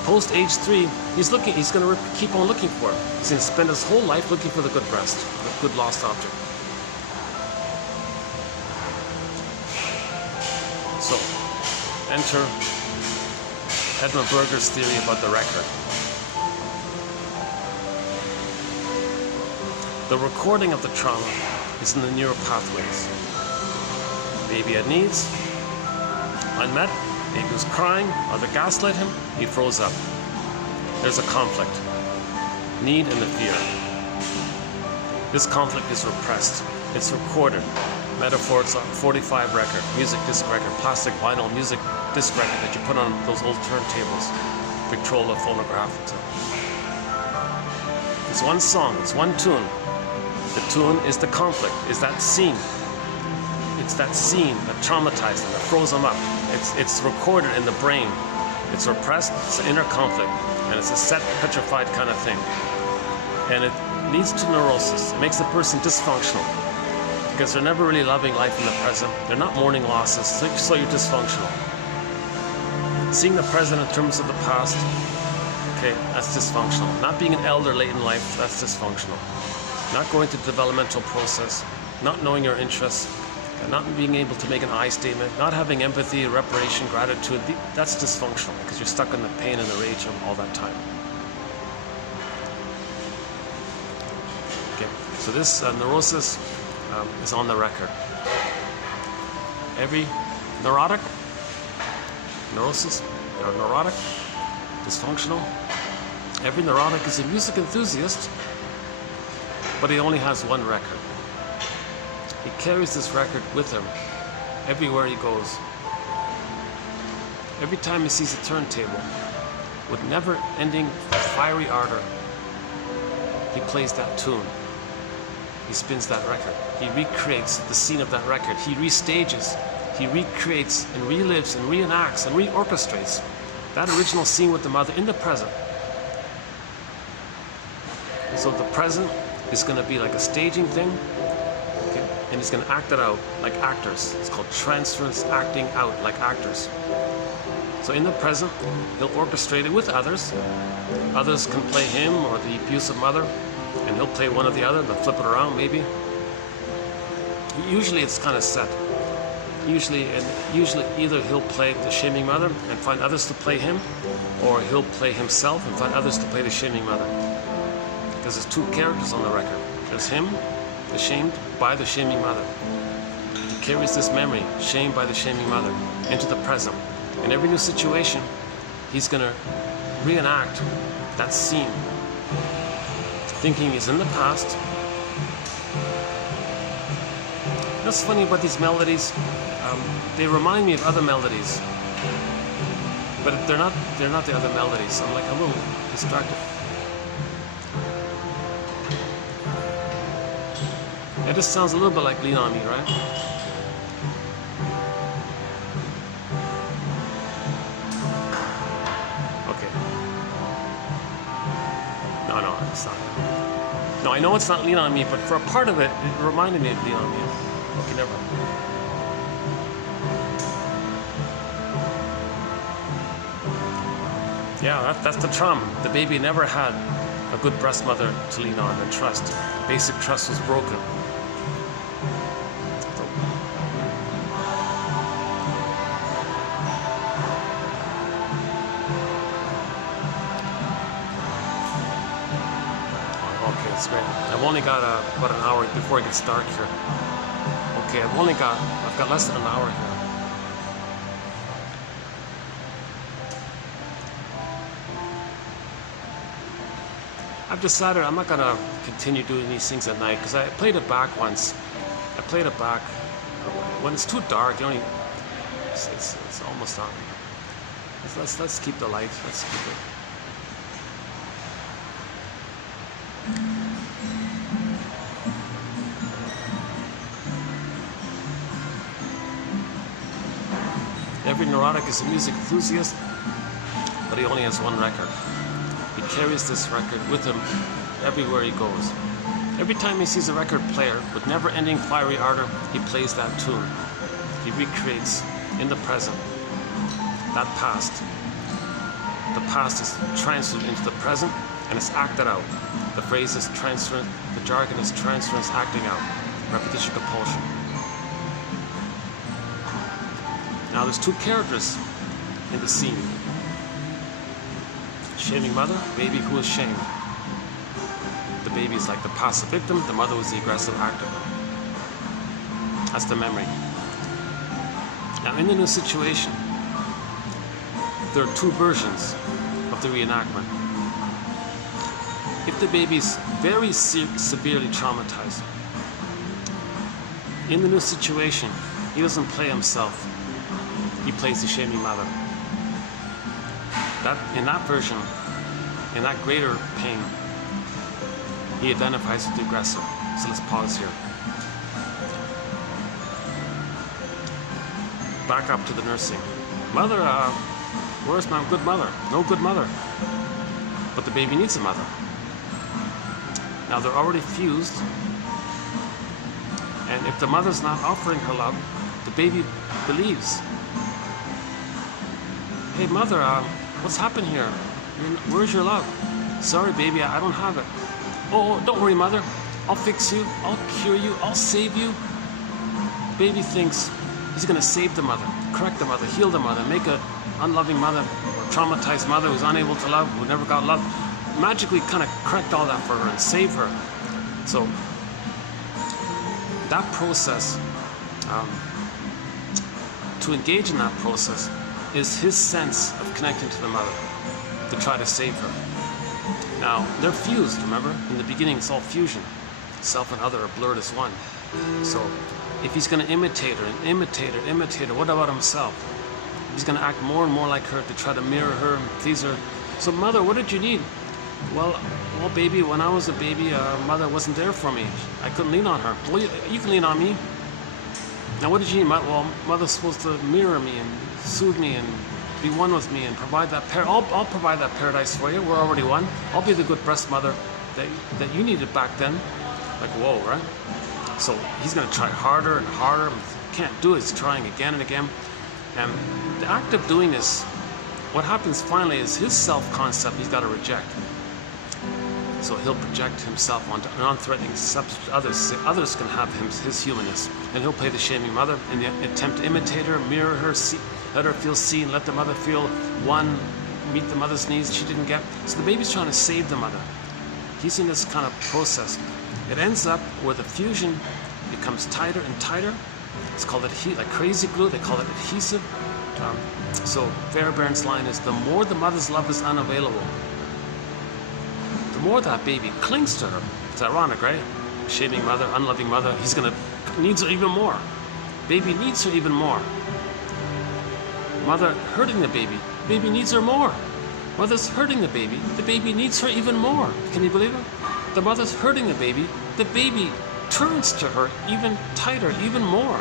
post age 3, he's going to keep on looking for it. He's going to spend his whole life looking for the good breast, the good lost object. So, enter Edmund Berger's theory about the record. The recording of the trauma is in the neural pathways. Baby had needs, unmet, baby was crying, mother gaslit him, he froze up. There's a conflict, need and the fear. This conflict is repressed, it's recorded. Metaphor, it's a 45 record, music disc record, plastic vinyl music disc record that you put on those old turntables, Victrola phonograph. It's one song, it's one tune. The tune is the conflict, is that scene. It's that scene that traumatized them, that froze them up. It's recorded in the brain. It's repressed, it's an inner conflict, and it's a set, petrified kind of thing. And it leads to neurosis. It makes the person dysfunctional because they're never really loving life in the present. They're not mourning losses, so you're dysfunctional. Seeing the present in terms of the past, okay, that's dysfunctional. Not being an elder late in life, that's dysfunctional. Not going through the developmental process, not knowing your interests, not being able to make an I statement, not having empathy, reparation, gratitude, that's dysfunctional because you're stuck in the pain and the rage of all that time. Okay, so this neurosis is on the record. Every neurotic, neurosis, or neurotic, dysfunctional, every neurotic is a music enthusiast, but he only has one record. He carries this record with him everywhere he goes. Every time he sees a turntable with never-ending fiery ardor, he plays that tune. He spins that record. He recreates the scene of that record. He restages. He recreates and relives and reenacts and reorchestrates that original scene with the mother in the present. So the present is going to be like a staging thing, okay? And he's going to act it out like actors. It's called transference acting out like actors. So in the present, he'll orchestrate it with others. Others can play him or the abusive mother, and he'll play one or the other, they'll flip it around maybe. Usually it's kind of set. Usually either he'll play the shaming mother and find others to play him, or he'll play himself and find others to play the shaming mother. Because there's two characters on the record. There's him, the shamed by the shaming mother. He carries this memory, shamed by the shaming mother, into the present. In every new situation, he's going to reenact that scene, thinking he's in the past. What's funny about these melodies, they remind me of other melodies, but they're not the other melodies. I'm like a little distracted. It just sounds a little bit like Lean On Me, right? no, it's not. No, I know it's not lean on me, but for a part of it, it reminded me of lean on me. Okay, never. Yeah, that's the trauma. The baby never had a good breast mother to lean on and trust. Basic trust was broken. Okay, that's great. I've only got about an hour before it gets dark here. Okay, I've got less than an hour here. I've decided I'm not gonna continue doing these things at night because I played it back once. I played it back when it's too dark. You only it's almost on. Let's keep the light. Let's keep it. Every neurotic is a music enthusiast, but he only has one record. He carries this record with him everywhere he goes. Every time he sees a record player with never-ending fiery ardor, he plays that tune. He recreates in the present that past. The past is transferred into the present and it's acted out. The phrase is transference, the jargon is transference acting out. Repetition compulsion. Now there's two characters in the scene. Shaming mother, baby who is shamed. The baby is like the passive victim, the mother was the aggressive actor. That's the memory. Now in the new situation, there are two versions of the reenactment. If the baby is very severely traumatized, in the new situation, he doesn't play himself, he plays the shaming mother. In that version, in that greater pain, he identifies with the aggressor. So let's pause here. Back up to the nursing. Mother, where's my good mother? No good mother. But the baby needs a mother. Now they're already fused. And if the mother's not offering her love, the baby believes. Hey mother, what's happened here? Where's your love? Sorry, baby, I don't have it. Oh, don't worry, mother. I'll fix you. I'll cure you. I'll save you. Baby thinks he's going to save the mother, correct the mother, heal the mother, make an unloving mother or traumatized mother who's unable to love, who never got love, magically kind of correct all that for her and save her. So that process, to engage in that process, is his sense of connecting to the mother to try to save her. Now, they're fused, remember? In the beginning, it's all fusion. Self and other are blurred as one. So, if he's going to imitate her, what about himself? He's going to act more and more like her to try to mirror her and please her. So, mother, what did you need? Well, baby, when I was a baby, mother wasn't there for me. I couldn't lean on her. Well, you can lean on me. Now, what did you need? Well, mother's supposed to mirror me and soothe me and be one with me and provide that I'll provide that paradise for you. We're already one. I'll be the good breast mother that you needed back then. Like, whoa, right? So he's going to try harder and harder. Can't do it. He's trying again and again. And the act of doing this, what happens finally is his self-concept he's got to reject. So he'll project himself onto non-threatening subject. Others can have his humanness. And he'll play the shaming mother in the attempt to imitate her, mirror her, let her feel seen, let the mother feel one, meet the mother's needs she didn't get. So the baby's trying to save the mother. He's in this kind of process. It ends up where the fusion becomes tighter and tighter. It's called like crazy glue. They call it adhesive. So Fairbairn's line is, the more the mother's love is unavailable, the more that baby clings to her. It's ironic, right? Shaming mother, unloving mother. Needs her even more. Baby needs her even more. Mother hurting the baby needs her more. Mother's hurting the baby needs her even more. Can you believe it? The mother's hurting the baby turns to her even tighter, even more.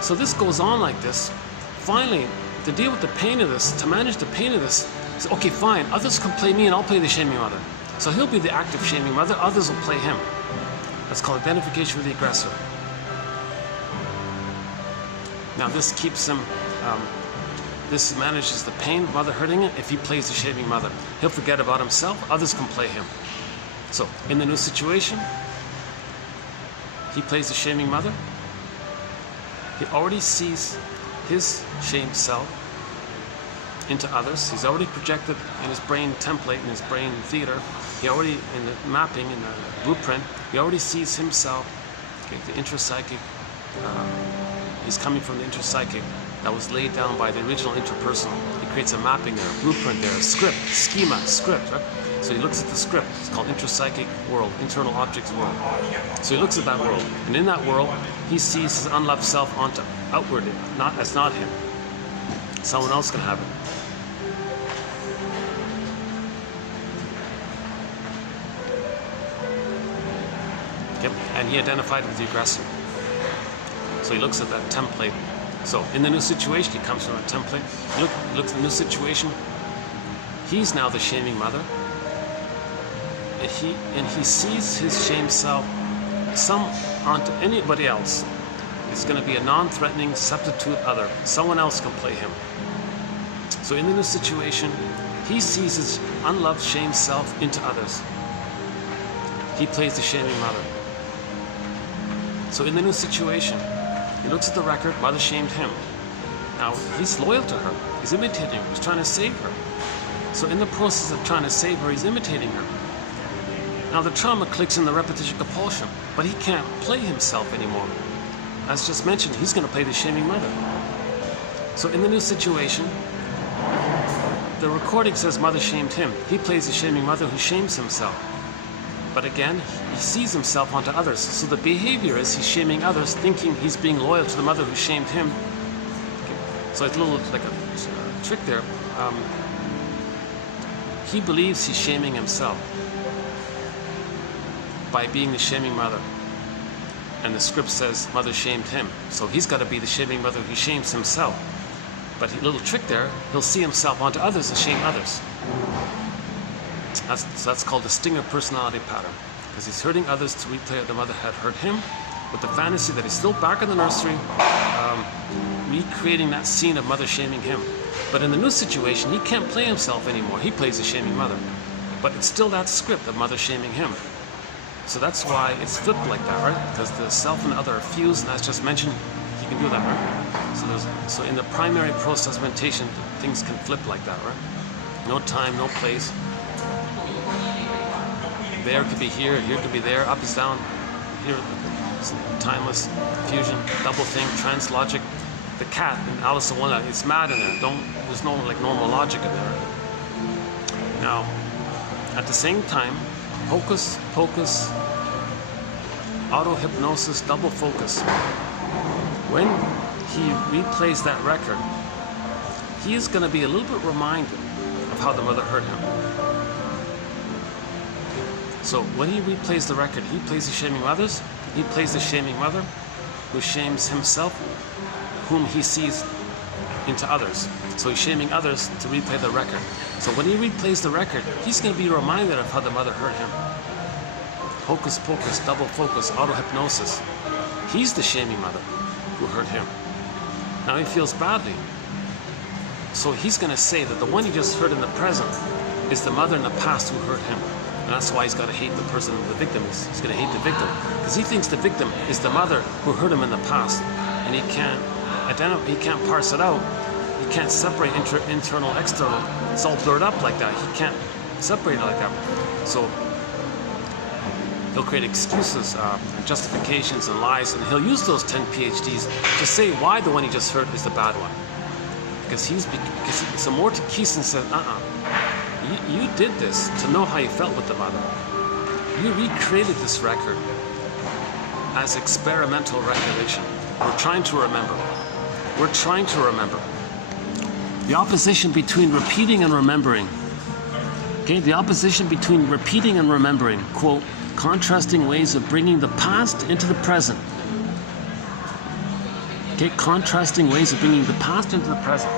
So this goes on like this. Finally, to deal with the pain of this, to manage the pain of this, okay, fine, others can play me and I'll play the shaming mother. So he'll be the active shaming mother, others will play him. That's called identification with the aggressor. Now this keeps him, this manages the pain of mother hurting it. If he plays the shaming mother, he'll forget about himself, others can play him. So in the new situation, he plays the shaming mother. He already sees his shamed self into others. He's already projected in his brain template, in his brain theater. He already, in the mapping, in the blueprint, he already sees himself, okay, the intrapsychic. He's coming from the intrapsychic that was laid down by the original interpersonal. He creates a mapping there, a blueprint there, a script, schema, script, right? So he looks at the script. It's called intrapsychic world, internal objects world. So he looks at that world, and in that world, he sees his unloved self onto outward, as not him. Someone else can have it. Okay. And he identified with the aggressor. So he looks at that template. So in the new situation, he comes from a template. He looks at the new situation. He's now the shaming mother. And he sees his shamed self onto anybody else. It's going to be a non-threatening substitute other. Someone else can play him. So in the new situation, he sees his unloved shamed self into others. He plays the shaming mother. So in the new situation, he looks at the record, mother shamed him. Now, he's loyal to her. He's imitating her. He's trying to save her. So in the process of trying to save her, he's imitating her. Now, the trauma clicks in the repetition compulsion, but he can't play himself anymore. As just mentioned, he's going to play the shaming mother. So in the new situation, the recording says mother shamed him. He plays the shaming mother who shames himself. But again, he sees himself onto others. So the behavior is he's shaming others, thinking he's being loyal to the mother who shamed him. Okay. So it's a little like a trick there. He believes he's shaming himself by being the shaming mother. And the script says mother shamed him. So he's got to be the shaming mother who shames himself. But a little trick there, he'll see himself onto others and shame others. So that's called the stinger personality pattern, because he's hurting others to replay how the mother had hurt him, with the fantasy that he's still back in the nursery, recreating that scene of mother shaming him. But in the new situation, he can't play himself anymore. He plays the shaming mother. But it's still that script of mother shaming him. So that's why it's flipped like that, right? Because the self and other are fused, and as just mentioned, you can do that, right? So in the primary process mentation, things can flip like that, right? No time, no place. There could be here could be there, up is down, here, timeless, fusion, double thing, trans-logic. The cat in Alice in Wonderland, it's mad in there. There's no like normal logic in there. Now, at the same time, hocus pocus, auto-hypnosis, double focus. When he replays that record, he is going to be a little bit reminded of how the mother hurt him. So when he replays the record, he plays the shaming others, he plays the shaming mother, who shames himself, whom he sees into others. So he's shaming others to replay the record. So when he replays the record, he's going to be reminded of how the mother hurt him. Hocus pocus, double focus, auto-hypnosis. He's the shaming mother who hurt him. Now he feels badly. So he's going to say that the one he just hurt in the present is the mother in the past who hurt him. And that's why he's got to hate the person, the victim. He's going to hate the victim. Because he thinks the victim is the mother who hurt him in the past. And he can't identify, he can't parse it out. He can't separate internal, external. It's all blurred up like that. He can't separate it like that. So he'll create excuses, justifications, and lies. And he'll use those 10 PhDs to say why the one he just hurt is the bad one. Because so Morton Keeson said, you did this to know how you felt with the mother. You recreated this record as experimental recollection. We're trying to remember. We're trying to remember. The opposition between repeating and remembering. Okay, the opposition between repeating and remembering. Quote, contrasting ways of bringing the past into the present. Okay, contrasting ways of bringing the past into the present.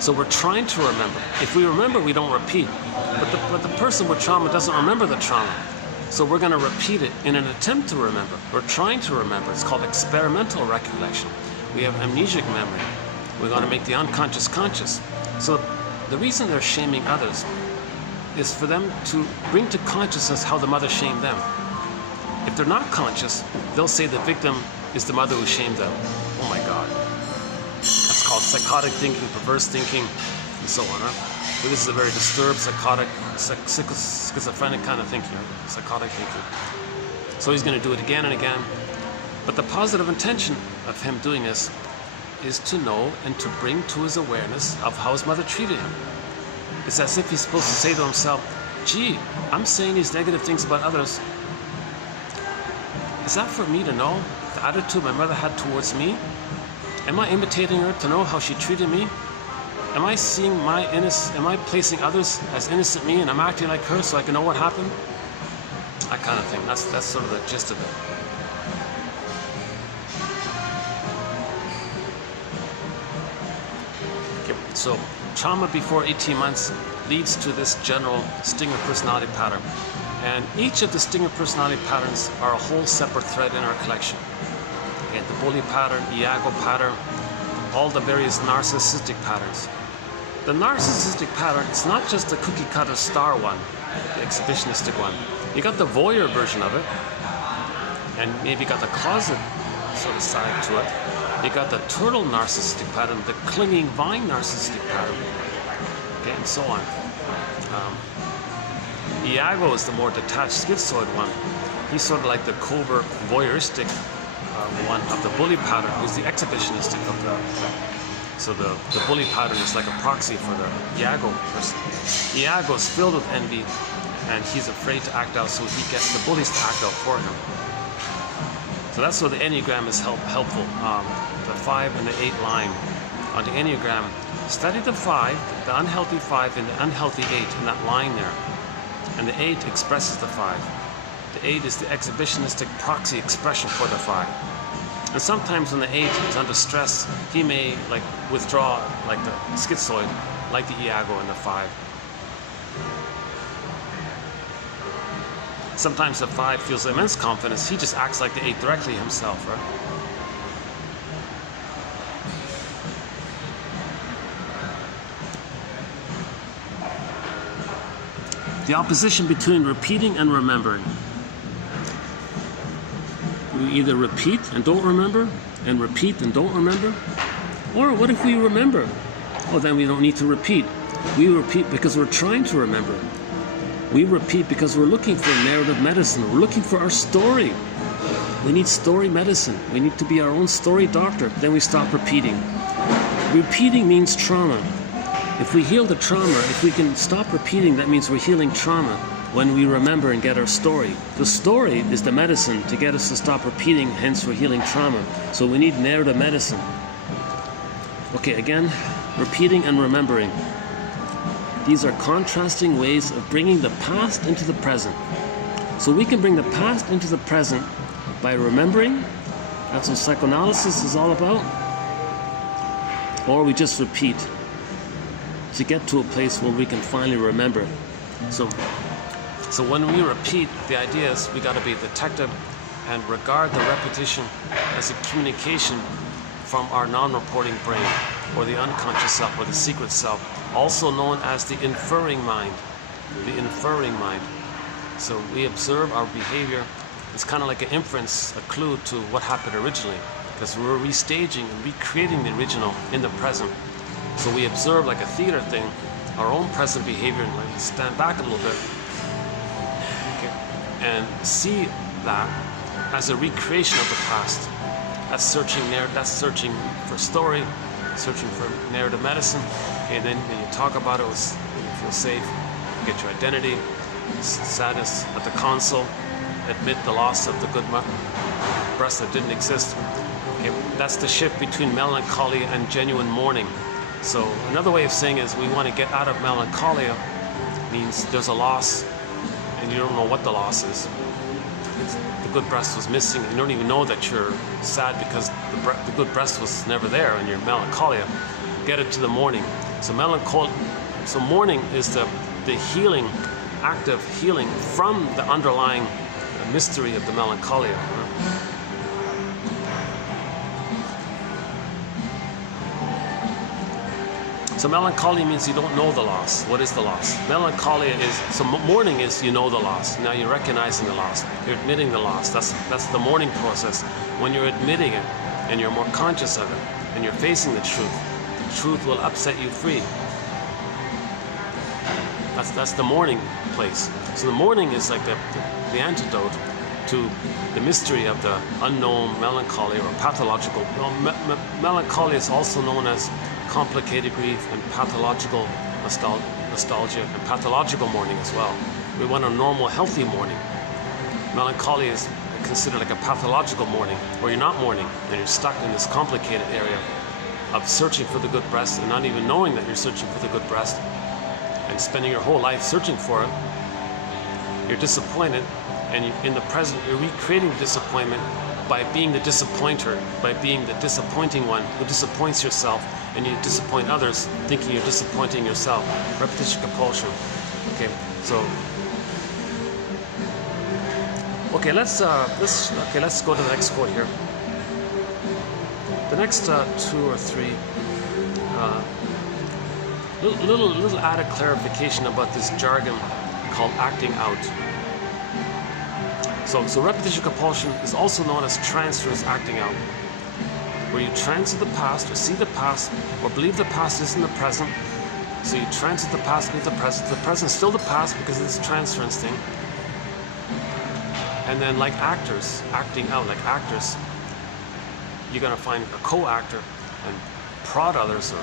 So we're trying to remember. If we remember, we don't repeat. But the person with trauma doesn't remember the trauma. So we're going to repeat it in an attempt to remember. We're trying to remember. It's called experimental recollection. We have amnesic memory. We're going to make the unconscious conscious. So the reason they're shaming others is for them to bring to consciousness how the mother shamed them. If they're not conscious, they'll say the victim is the mother who shamed them. Oh my God. That's called psychotic thinking, perverse thinking, and so on. Right? So this is a very disturbed, psychotic, schizophrenic kind of thinking, right? Psychotic thinking. So he's going to do it again and again. But the positive intention of him doing this is to know and to bring to his awareness of how his mother treated him. It's as if he's supposed to say to himself, gee, I'm saying these negative things about others. Is that for me to know the attitude my mother had towards me? Am I imitating her to know how she treated me? Am I seeing am I placing others as innocent me and I'm acting like her so I can know what happened? That kind of thing. That's sort of the gist of it. Okay, so trauma before 18 months leads to this general stinger personality pattern. And each of the stinger personality patterns are a whole separate thread in our collection. Okay, the bully pattern, Iago pattern, all the various narcissistic patterns. The narcissistic pattern, it's not just the cookie cutter star one, the exhibitionistic one. You got the voyeur version of it, and maybe got the closet sort of side to it. You got the turtle narcissistic pattern, the clinging vine narcissistic pattern, okay, and so on. Iago is the more detached schizoid one. He's sort of like the covert voyeuristic one of the bully pattern, who's the exhibitionistic of the. So the bully pattern is like a proxy for the Iago person. Iago is filled with envy, and he's afraid to act out, so he gets the bullies to act out for him. So that's where the Enneagram is helpful. The 5 and the 8 line on the Enneagram. Study the 5, the unhealthy 5, and the unhealthy 8 in that line there. And the 8 expresses the 5. The 8 is the exhibitionistic proxy expression for the 5. And sometimes when the 8 is under stress, he may like withdraw like the schizoid, like the Iago and the 5. Sometimes the 5 feels immense confidence, he just acts like the 8 directly himself, right? The opposition between repeating and remembering. We either repeat and don't remember, and repeat and don't remember. Or what if we remember? Well, then we don't need to repeat. We repeat because we're trying to remember. We repeat because we're looking for narrative medicine. We're looking for our story. We need story medicine. We need to be our own story doctor. Then we stop repeating. Repeating means trauma. If we heal the trauma, if we can stop repeating, that means we're healing trauma when we remember and get our story. The story is the medicine to get us to stop repeating, hence we're healing trauma. So we need narrative medicine. Okay, again, repeating and remembering. These are contrasting ways of bringing the past into the present. So we can bring the past into the present by remembering. That's what psychoanalysis is all about. Or we just repeat to get to a place where we can finally remember. So when we repeat, the idea is we got to be a detective and regard the repetition as a communication from our non-reporting brain, or the unconscious self, or the secret self, also known as the inferring mind. The inferring mind. So we observe our behavior. It's kind of like an inference, a clue to what happened originally, because we're restaging and recreating the original in the present. So we observe, like a theater thing, our own present behavior, and like stand back a little bit, okay, and see that as a recreation of the past. That's searching for story, searching for narrative medicine. Okay, then when you talk about it, when you feel safe, you get your identity, sadness at the console, admit the loss of the good breast that didn't exist. Okay, that's the shift between melancholy and genuine mourning. So another way of saying is we want to get out of melancholia. Means there's a loss and you don't know what the loss is. The good breast was missing. You don't even know that you're sad because the good breast was never there, and you're melancholia. Get it to the mourning. So mourning is the the healing, active healing from the underlying mystery of the melancholia. So melancholia means you don't know the loss. What is the loss? Melancholia is, so mourning is you know the loss. Now you're recognizing the loss. You're admitting the loss. That's the mourning process. When you're admitting it and you're more conscious of it and you're facing the truth will upset you free. That's the mourning place. So the mourning is like the antidote to the mystery of the unknown melancholy or pathological. Melancholy is also known as complicated grief and pathological nostalgia and pathological mourning as well. We want a normal, healthy mourning. Melancholy is considered like a pathological mourning, where you're not mourning and you're stuck in this complicated area of searching for the good breast and not even knowing that you're searching for the good breast and spending your whole life searching for it. You're disappointed, and in the present you're recreating the disappointment by being the disappointer, by being the disappointing one who disappoints yourself, and you disappoint others thinking you're disappointing yourself. Repetition compulsion. Okay, so let's go to the next quote here. The next 2 or 3 little added clarification about this jargon called acting out. So repetition compulsion is also known as transference acting out, where you transfer the past or see the past or believe the past isn't the present. So you transfer the past, believe the present. The present is still the past because of this transference thing. And then like actors, acting out, like actors, you're going to find a co-actor and prod others or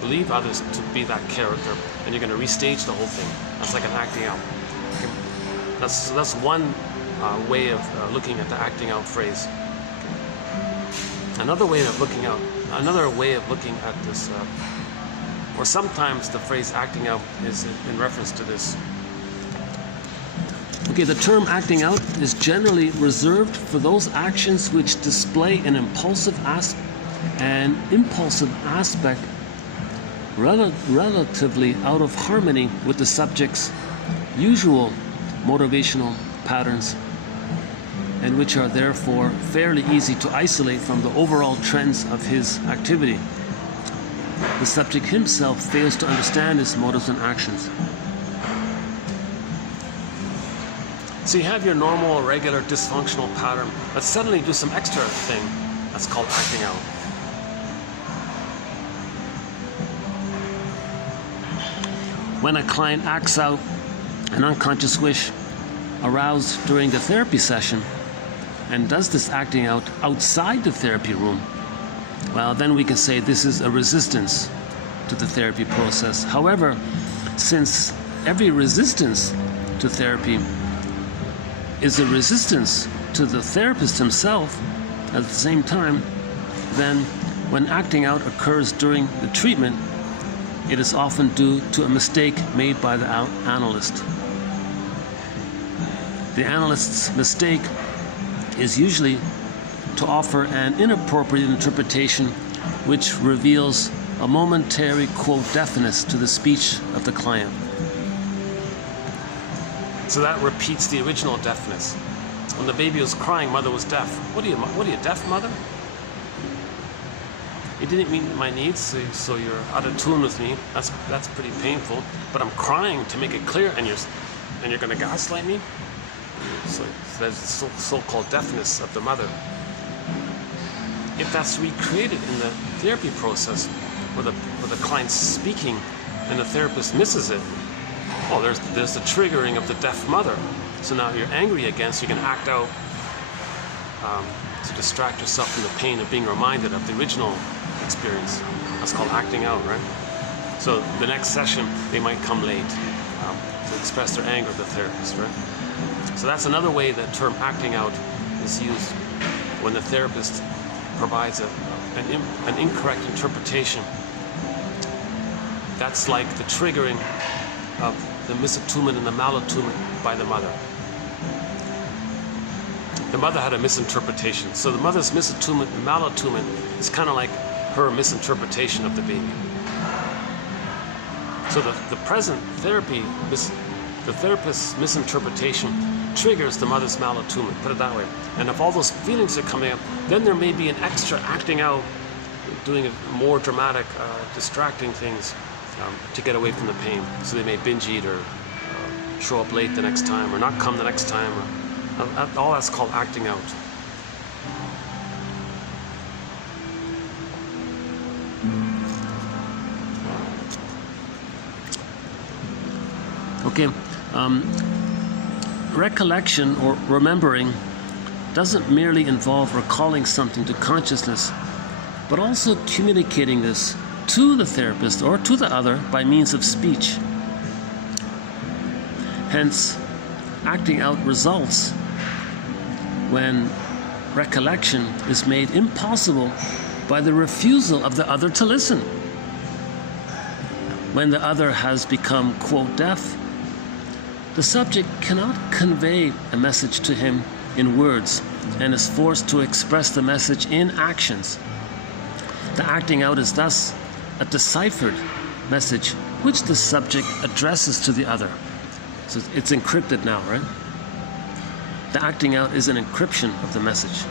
believe others to be that character, and you're going to restage the whole thing. That's like an acting out. Okay. That's one way of looking at the acting out phrase. Another way of looking at this, or sometimes the phrase acting out is in reference to this. Okay, the term acting out is generally reserved for those actions which display an impulsive aspect relatively out of harmony with the subject's usual motivational patterns, and which are therefore fairly easy to isolate from the overall trends of his activity. The subject himself fails to understand his motives and actions. So you have your normal, regular, dysfunctional pattern, but suddenly do some extra thing. That's called acting out. When a client acts out an unconscious wish aroused during the therapy session and does this acting out outside the therapy room, well, then we can say this is a resistance to the therapy process. However, since every resistance to therapy is a resistance to the therapist himself at the same time, then when acting out occurs during the treatment, it is often due to a mistake made by the analyst. The analyst's mistake is usually to offer an inappropriate interpretation which reveals a momentary, quote, deafness to the speech of the client. So that repeats the original deafness. When the baby was crying, mother was deaf. What are you, deaf, mother? You didn't meet my needs, so you're out of tune with me. That's pretty painful. But I'm crying to make it clear, and you're going to gaslight me. So there's the so-called deafness of the mother. If that's recreated in the therapy process, where the client's speaking and the therapist misses it, oh, there's the triggering of the deaf mother. So now you're angry again, so you can act out to distract yourself from the pain of being reminded of the original experience. That's called acting out, right? So the next session, they might come late to express their anger at the therapist, right? So that's another way the term acting out is used when the therapist provides an incorrect interpretation. That's like the triggering of the misattunement and the malattunement by the mother. The mother had a misinterpretation. So the mother's misattunement and malattunement is kind of like her misinterpretation of the baby. So the present therapy, the therapist's misinterpretation triggers the mother's malattunement, put it that way. And if all those feelings are coming up, then there may be an extra acting out, doing more dramatic, distracting things to get away from the pain. So they may binge eat or show up late the next time or not come the next time. All that's called acting out. Okay, recollection or remembering doesn't merely involve recalling something to consciousness, but also communicating this to the therapist or to the other by means of speech. Hence, acting out results when recollection is made impossible by the refusal of the other to listen. When the other has become, quote, deaf, the subject cannot convey a message to him in words and is forced to express the message in actions. The acting out is thus a deciphered message which the subject addresses to the other. So it's encrypted now, right? The acting out is an encryption of the message,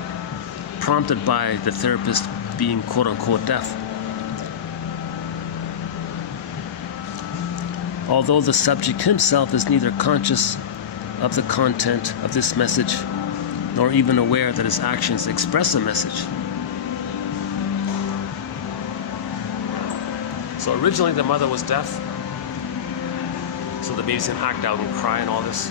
prompted by the therapist being quote-unquote deaf. Although the subject himself is neither conscious of the content of this message, nor even aware that his actions express a message. So originally the mother was deaf, so the baby's gonna act out and cry and all this.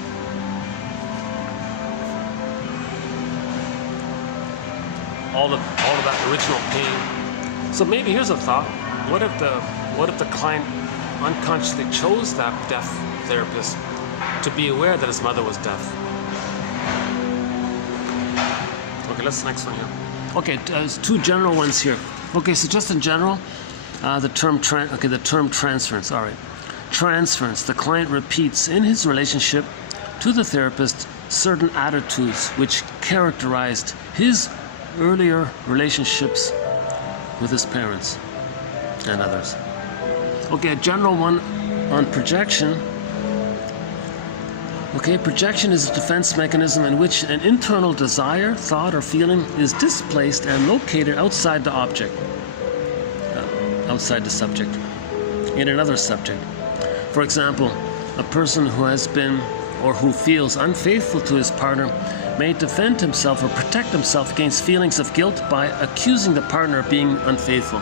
All of that original pain. So maybe here's a thought: what if the client unconsciously chose that deaf therapist to be aware that his mother was deaf? Okay, let's the next one here. Okay, there's two general ones here. Okay, so just in general, the term transference. All right, transference. The client repeats in his relationship to the therapist certain attitudes which characterized his earlier relationships with his parents and others. Okay, a general one on projection. Okay, projection is a defense mechanism in which an internal desire, thought, or feeling is displaced and located outside the object, outside the subject, in another subject. For example, a person who has been or who feels unfaithful to his partner may defend himself or protect himself against feelings of guilt by accusing the partner of being unfaithful.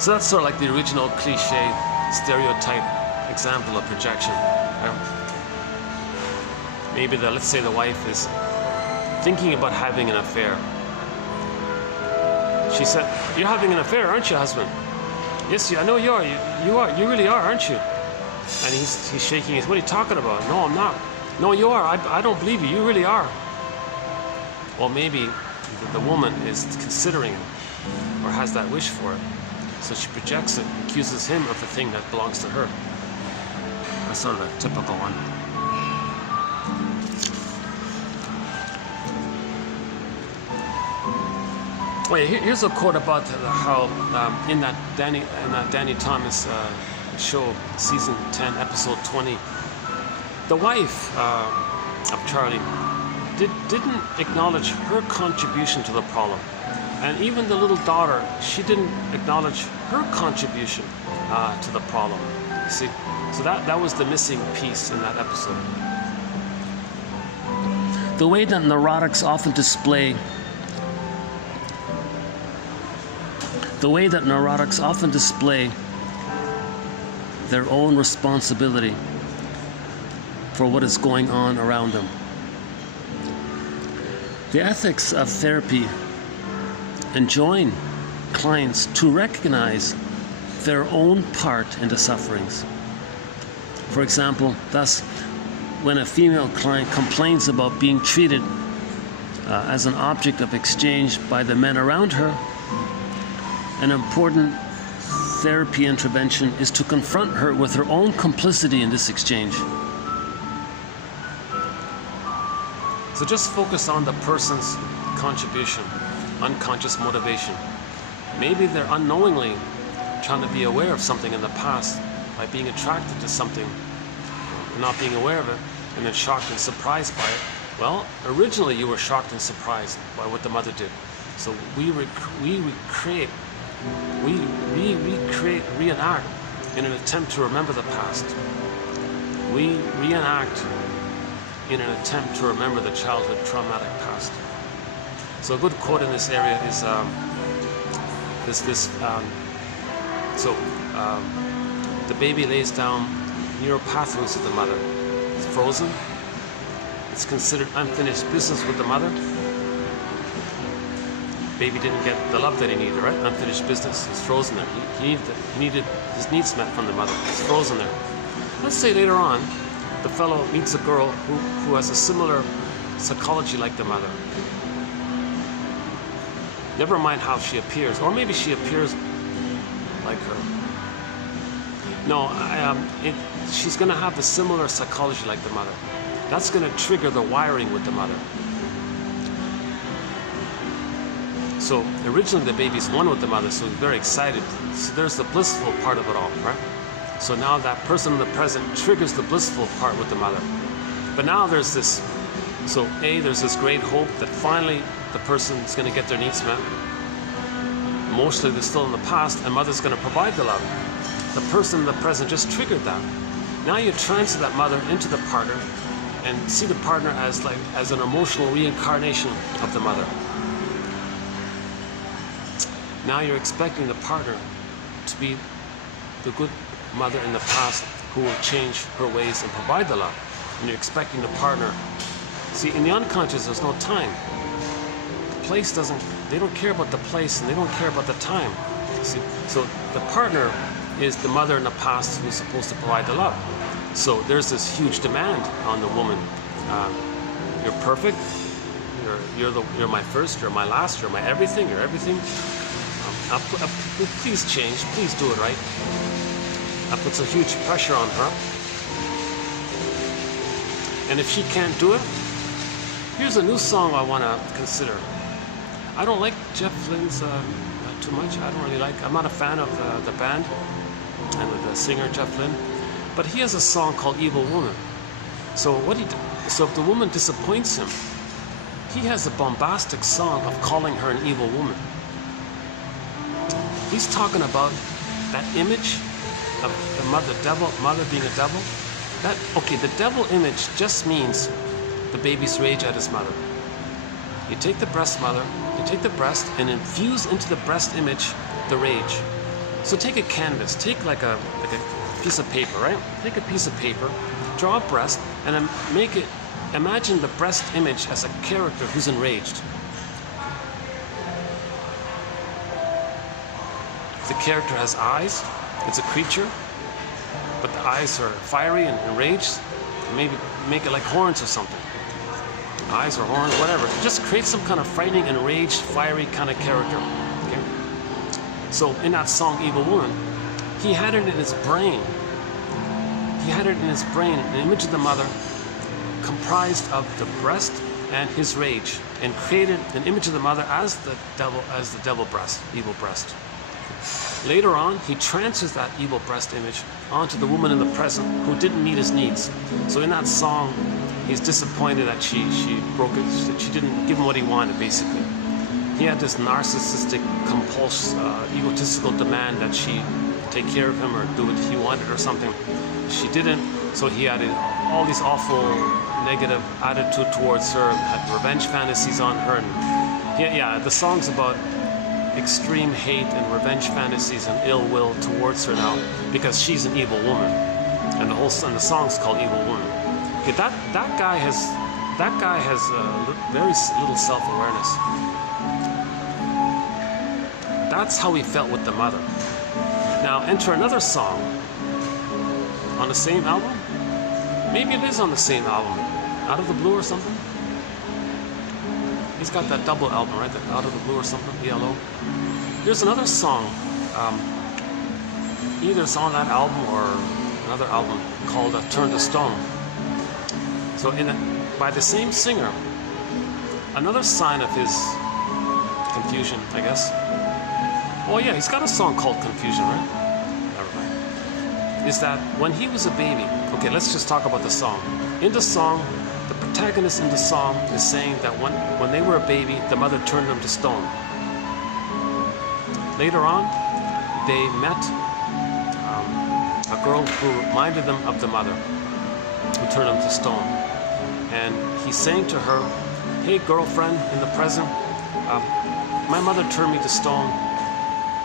So that's sort of like the original cliche, stereotype example of projection. Maybe let's say the wife is thinking about having an affair. She said, "You're having an affair, aren't you, husband?" "Yes, I know you are. You are. You really are, aren't you?" And he's shaking his. "What are you talking about?" "No, I'm not." "No, you are. I don't believe you. You really are." Well, maybe the woman is considering it or has that wish for it. So she projects it, accuses him of the thing that belongs to her. That's sort of a typical one. Wait, here's a quote about how in that Danny Thomas show, season 10, episode 20, the wife of Charlie didn't acknowledge her contribution to the problem. And even the little daughter, she didn't acknowledge her contribution to the problem. You see? So that was the missing piece in that episode. The way that neurotics often display their own responsibility for what is going on around them. The ethics of therapy enjoin clients to recognize their own part in the sufferings. For example, thus, when a female client complains about being treated as an object of exchange by the men around her, an important therapy intervention is to confront her with her own complicity in this exchange. So just focus on the person's contribution, unconscious motivation. Maybe they're unknowingly trying to be aware of something in the past by being attracted to something and not being aware of it, and then shocked and surprised by it. Well, originally you were shocked and surprised by what the mother did. So we reenact in an attempt to remember the past. We reenact in an attempt to remember the childhood traumatic past. So a good quote in this area is the baby lays down neural pathways with the mother. It's frozen. It's considered unfinished business with the mother. Baby didn't get the love that he needed, right? Unfinished business. It's frozen there. He needed his needs met from the mother. It's frozen there. Let's say later on, the fellow meets a girl who has a similar psychology like the mother. Never mind how she appears, or maybe she appears like her. No, she's going to have a similar psychology like the mother. That's going to trigger the wiring with the mother. So originally the baby's one with the mother, so he's very excited. So there's the blissful part of it all, right? So now that person in the present triggers the blissful part with the mother. But now there's this, there's this great hope that finally the person's going to get their needs met. Emotionally they're still in the past, and mother's going to provide the love. The person in the present just triggered that. Now you transfer that mother into the partner and see the partner as an emotional reincarnation of the mother. Now you're expecting the partner to be the good mother in the past who will change her ways and provide the love. And you're expecting the partner. See, in the unconscious, there's no time. The place they don't care about the place, and they don't care about the time. See, so the partner is the mother in the past who's supposed to provide the love. So there's this huge demand on the woman. You're perfect. You're my first. You're my last. You're my everything. You're everything. Please change. Please do it right. That puts a huge pressure on her. And if she can't do it, here's a new song I want to consider. I don't like Jeff Lynne's too much. I don't really like. I'm not a fan of the band and the singer Jeff Lynne, but he has a song called "Evil Woman." So if the woman disappoints him, he has a bombastic song of calling her an evil woman. He's talking about that image of the mother being a devil. The devil image just means the baby's rage at his mother. You take the breast and infuse into the breast image the rage. So take a canvas, take like a piece of paper, right? Take a piece of paper, draw a breast, and imagine the breast image as a character who's enraged. The character has eyes, it's a creature, but the eyes are fiery and enraged. Maybe make it like horns or something. Eyes or horns, whatever. Just create some kind of frightening, enraged, fiery kind of character. Okay? So in that song, Evil Woman, he had it in his brain. An image of the mother comprised of the breast and his rage, and created an image of the mother as the devil breast, evil breast. Later on, he transfers that evil breast image onto the woman in the present who didn't meet his needs. So in that song, he's disappointed that she broke it, that she didn't give him what he wanted, basically. He had this narcissistic, egotistical demand that she take care of him or do what he wanted or something. She didn't, so he had all these awful negative attitude towards her, had revenge fantasies on her. And the song's about extreme hate and revenge fantasies and ill will towards her now because she's an evil woman, and the song's called Evil Woman. Okay, that guy has very little self-awareness. That's how he felt with the mother. Now enter another song on the same album. Maybe it is on the same album, Out of the Blue or something. He's got that double album, right? That Out of the Blue or something, ELO. There's another song, either it's on that album or another album called Turn to Stone. So by the same singer, another sign of his confusion, I guess. Oh yeah, he's got a song called Confusion, right? is that when he was a baby, okay, let's just talk about the song. In the song, the protagonist in the song is saying that when they were a baby, the mother turned them to stone. Later on, they met a girl who reminded them of the mother, who turned them to stone. And he's saying to her, hey girlfriend, in the present, my mother turned me to stone.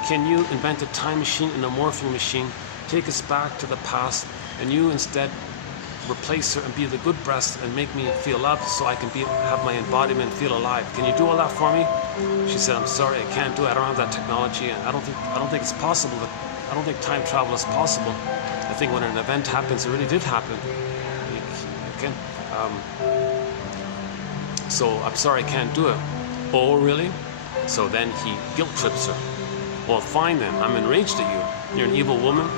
Can you invent a time machine and a morphing machine, take us back to the past, and you instead replace her and be the good breast and make me feel loved so I can have my embodiment and feel alive. Can you do all that for me? She said, I'm sorry, I can't do it. I don't have that technology, and I don't think it's possible. I don't think time travel is possible. I think when an event happens, it really did happen. Okay? So I'm sorry, I can't do it. Oh, really? So then he guilt trips her. Well, fine then, I'm enraged at you. You're an evil woman,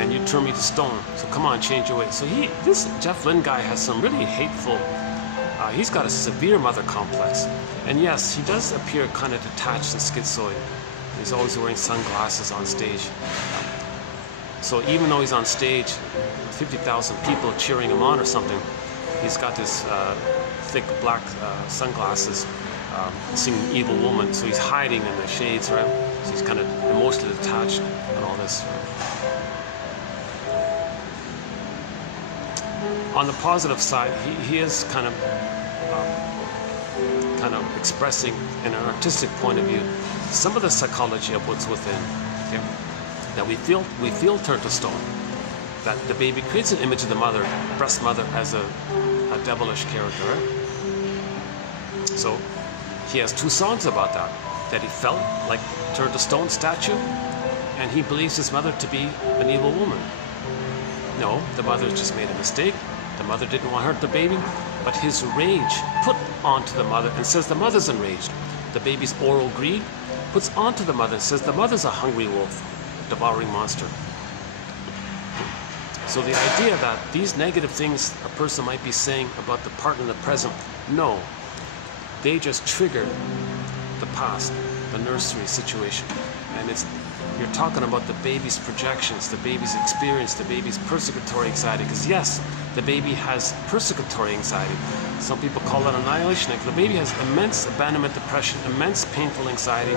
and you turn me to stone. So come on, change your ways. So this Jeff Lynne guy has some really hateful, he's got a severe mother complex. And yes, he does appear kind of detached and schizoid. He's always wearing sunglasses on stage. So even though he's on stage, 50,000 people cheering him on or something, he's got this thick black sunglasses, singing Evil Woman. So he's hiding in the shades, right? So he's kind of emotionally detached and all this. On the positive side, he is kind of expressing, in an artistic point of view, some of the psychology of what's within. Okay? That we feel turned to stone. That the baby creates an image of the mother, breast mother, as a devilish character. Right? So he has two songs about that. That he felt like turned to stone statue, and he believes his mother to be an evil woman. No, the mother just made a mistake. The mother didn't want to hurt the baby, but his rage put onto the mother and says the mother's enraged. The baby's oral greed puts onto the mother and says the mother's a hungry wolf, devouring monster. So the idea that these negative things a person might be saying about the partner in the present, no, they just triggered the past, the nursery situation. And you're talking about the baby's projections, the baby's experience, the baby's persecutory anxiety. Because yes, the baby has persecutory anxiety. Some people call it annihilation. The baby has immense abandonment depression, immense painful anxiety.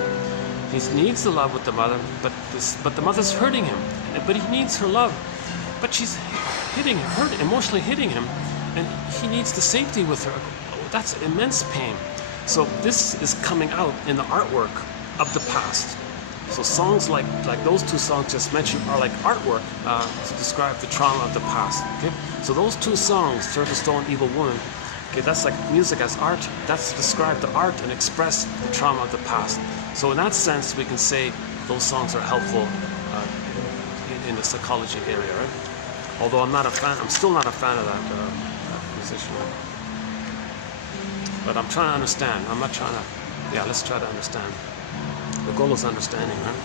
He needs the love with the mother, but the mother's hurting him. But he needs her love. But she's emotionally hitting him, and he needs the safety with her. That's immense pain. So this is coming out in the artwork of the past. So songs like those two songs just mentioned are like artwork to describe the trauma of the past. Okay, so those two songs, Turn to Stone, Evil Woman, okay, that's like music as art. That's to describe the art and express the trauma of the past. So in that sense, we can say those songs are helpful in the psychology area, right? Although I'm still not a fan of that musician. Right? But I'm trying to understand. I'm not trying to. Yeah, let's try to understand. The goal is understanding, right?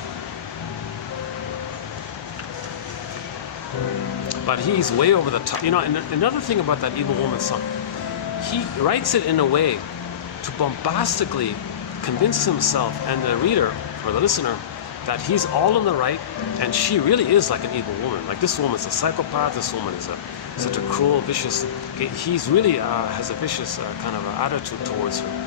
But he's way over the top. You know, and another thing about that Evil Woman song, he writes it in a way to bombastically convince himself and the reader or the listener that he's all in the right and she really is like an evil woman. Like this woman's a psychopath, this woman is such a cruel, vicious, he's really has a vicious kind of attitude towards her.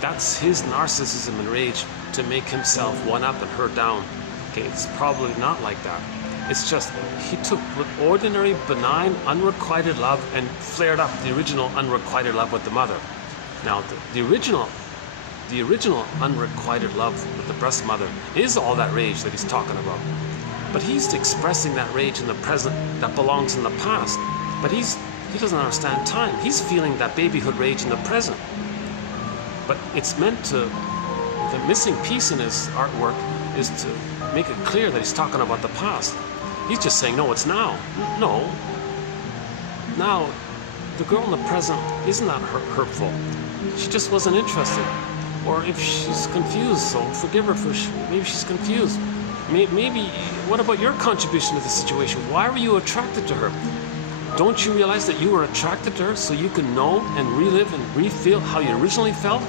That's his narcissism and rage to make himself one up and her down. Okay, it's probably not like that. It's just he took ordinary, benign, unrequited love and flared up the original unrequited love with the mother. Now, the original unrequited love with the breast mother is all that rage that he's talking about. But he's expressing that rage in the present that belongs in the past. But he doesn't understand time. He's feeling that babyhood rage in the present. But it's meant to, the missing piece in his artwork is to make it clear that he's talking about the past. He's just saying, no, it's now. No. Now, the girl in the present isn't that hurtful. She just wasn't interested. Or if she's confused, so forgive her for maybe she's confused. Maybe, what about your contribution to the situation? Why were you attracted to her? Don't you realize that you were attracted to her so you can know and relive and re-feel how you originally felt?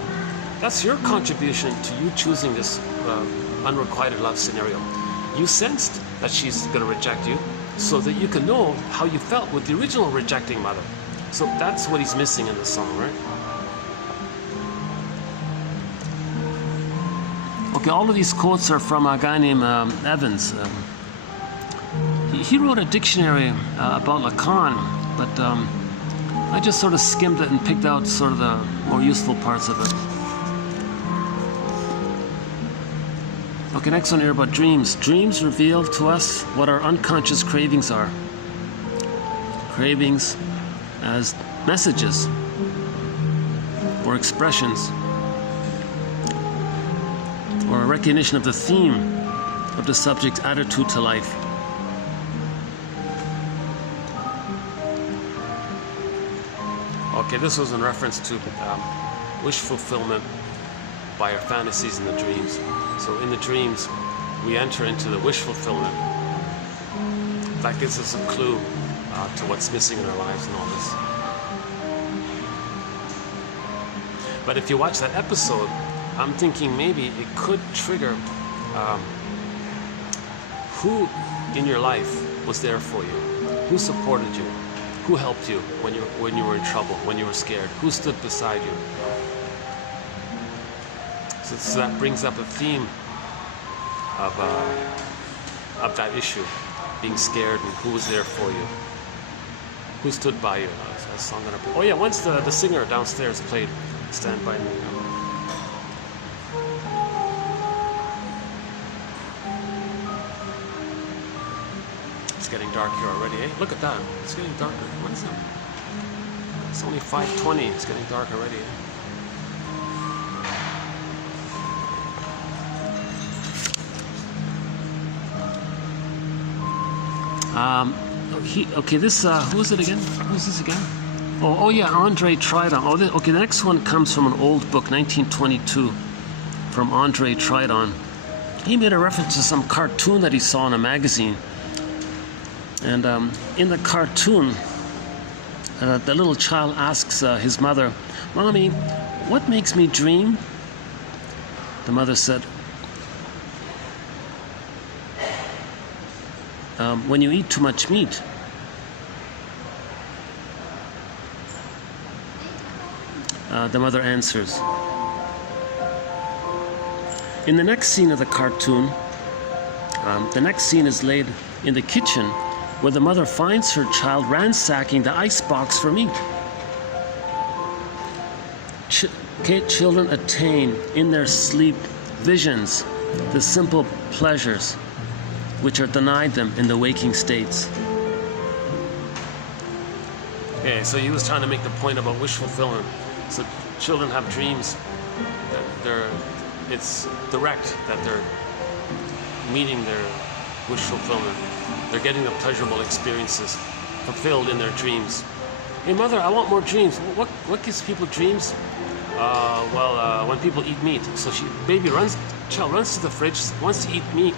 That's your contribution to you choosing this unrequited love scenario. You sensed that she's going to reject you, so that you can know how you felt with the original rejecting mother. So that's what he's missing in the song, right? Okay, all of these quotes are from a guy named Evans. He wrote a dictionary about Lacan, but I just sort of skimmed it and picked out sort of the more useful parts of it. Okay, next one here about dreams. Dreams reveal to us what our unconscious cravings are. Cravings as messages or expressions, or a recognition of the theme of the subject's attitude to life. Okay, this was in reference to wish fulfillment by our fantasies and the dreams. So in the dreams, we enter into the wish fulfillment. That gives us a clue to what's missing in our lives and all this. But if you watch that episode, I'm thinking maybe it could trigger who in your life was there for you, who supported you, who helped you when you were in trouble, when you were scared, who stood beside you. So that brings up a theme of that issue, being scared, and who was there for you, who stood by you. Oh yeah, once the singer downstairs played Stand By Me. It's getting dark here already, eh? Look at that. It's getting darker. What is it? It's only 5:20. It's getting dark already, eh? Okay, this, who is it again? Who's this again? Oh yeah, Andre Tridon. Okay, the next one comes from an old book, 1922, from Andre Tridon. He made a reference to some cartoon that he saw in a magazine. And in the cartoon, the little child asks his mother, "Mommy, what makes me dream?" The mother said, "When you eat too much meat." The mother answers. In the next scene of the cartoon, the next scene is laid in the kitchen, where the mother finds her child ransacking the icebox for meat. Children attain in their sleep visions, the simple pleasures which are denied them in the waking states. Okay, so he was trying to make the point about wish fulfillment. So children have dreams that it's direct, that they're meeting their wish fulfillment. They're getting the pleasurable experiences fulfilled in their dreams. Hey mother, I want more dreams. What gives people dreams? When people eat meat. So child runs to the fridge, wants to eat meat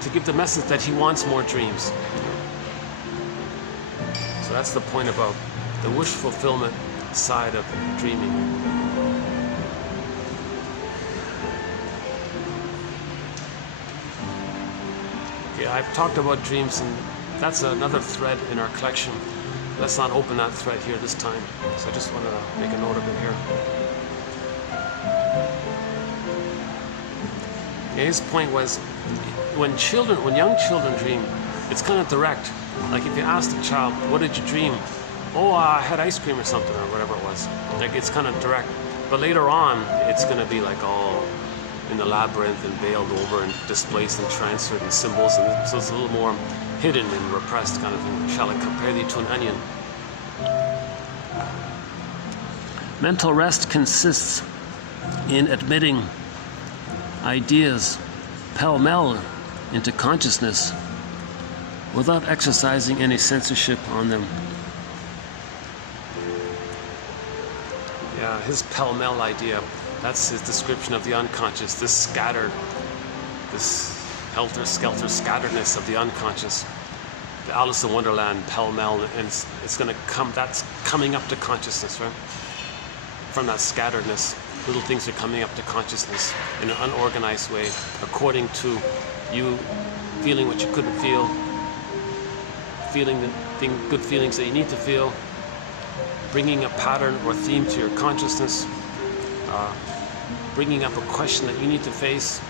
to give the message that he wants more dreams. So that's the point about the wish fulfillment side of dreaming. Okay, I've talked about dreams, and that's another thread in our collection. Let's not open that thread here this time. So I just want to make a note of it here. Okay, his point was, when young children dream, it's kind of direct. Like if you ask the child, "What did you dream?" "Oh, I had ice cream," or something, or whatever it was. Like it's kind of direct. But later on, it's going to be like all in the labyrinth and veiled over and displaced and transferred in symbols, and so it's a little more hidden and repressed kind of thing. Shall I compare thee to an onion? Mental rest consists in admitting ideas pell-mell into consciousness without exercising any censorship on them. Yeah, his pell-mell idea, that's his description of the unconscious, this scattered, this helter-skelter scatteredness of the unconscious. The Alice in Wonderland pell-mell, and it's going to come, that's coming up to consciousness, right? From that scatteredness, little things are coming up to consciousness in an unorganized way, according to you feeling what you couldn't feel, good feelings that you need to feel, bringing a pattern or theme to your consciousness, bringing up a question that you need to face,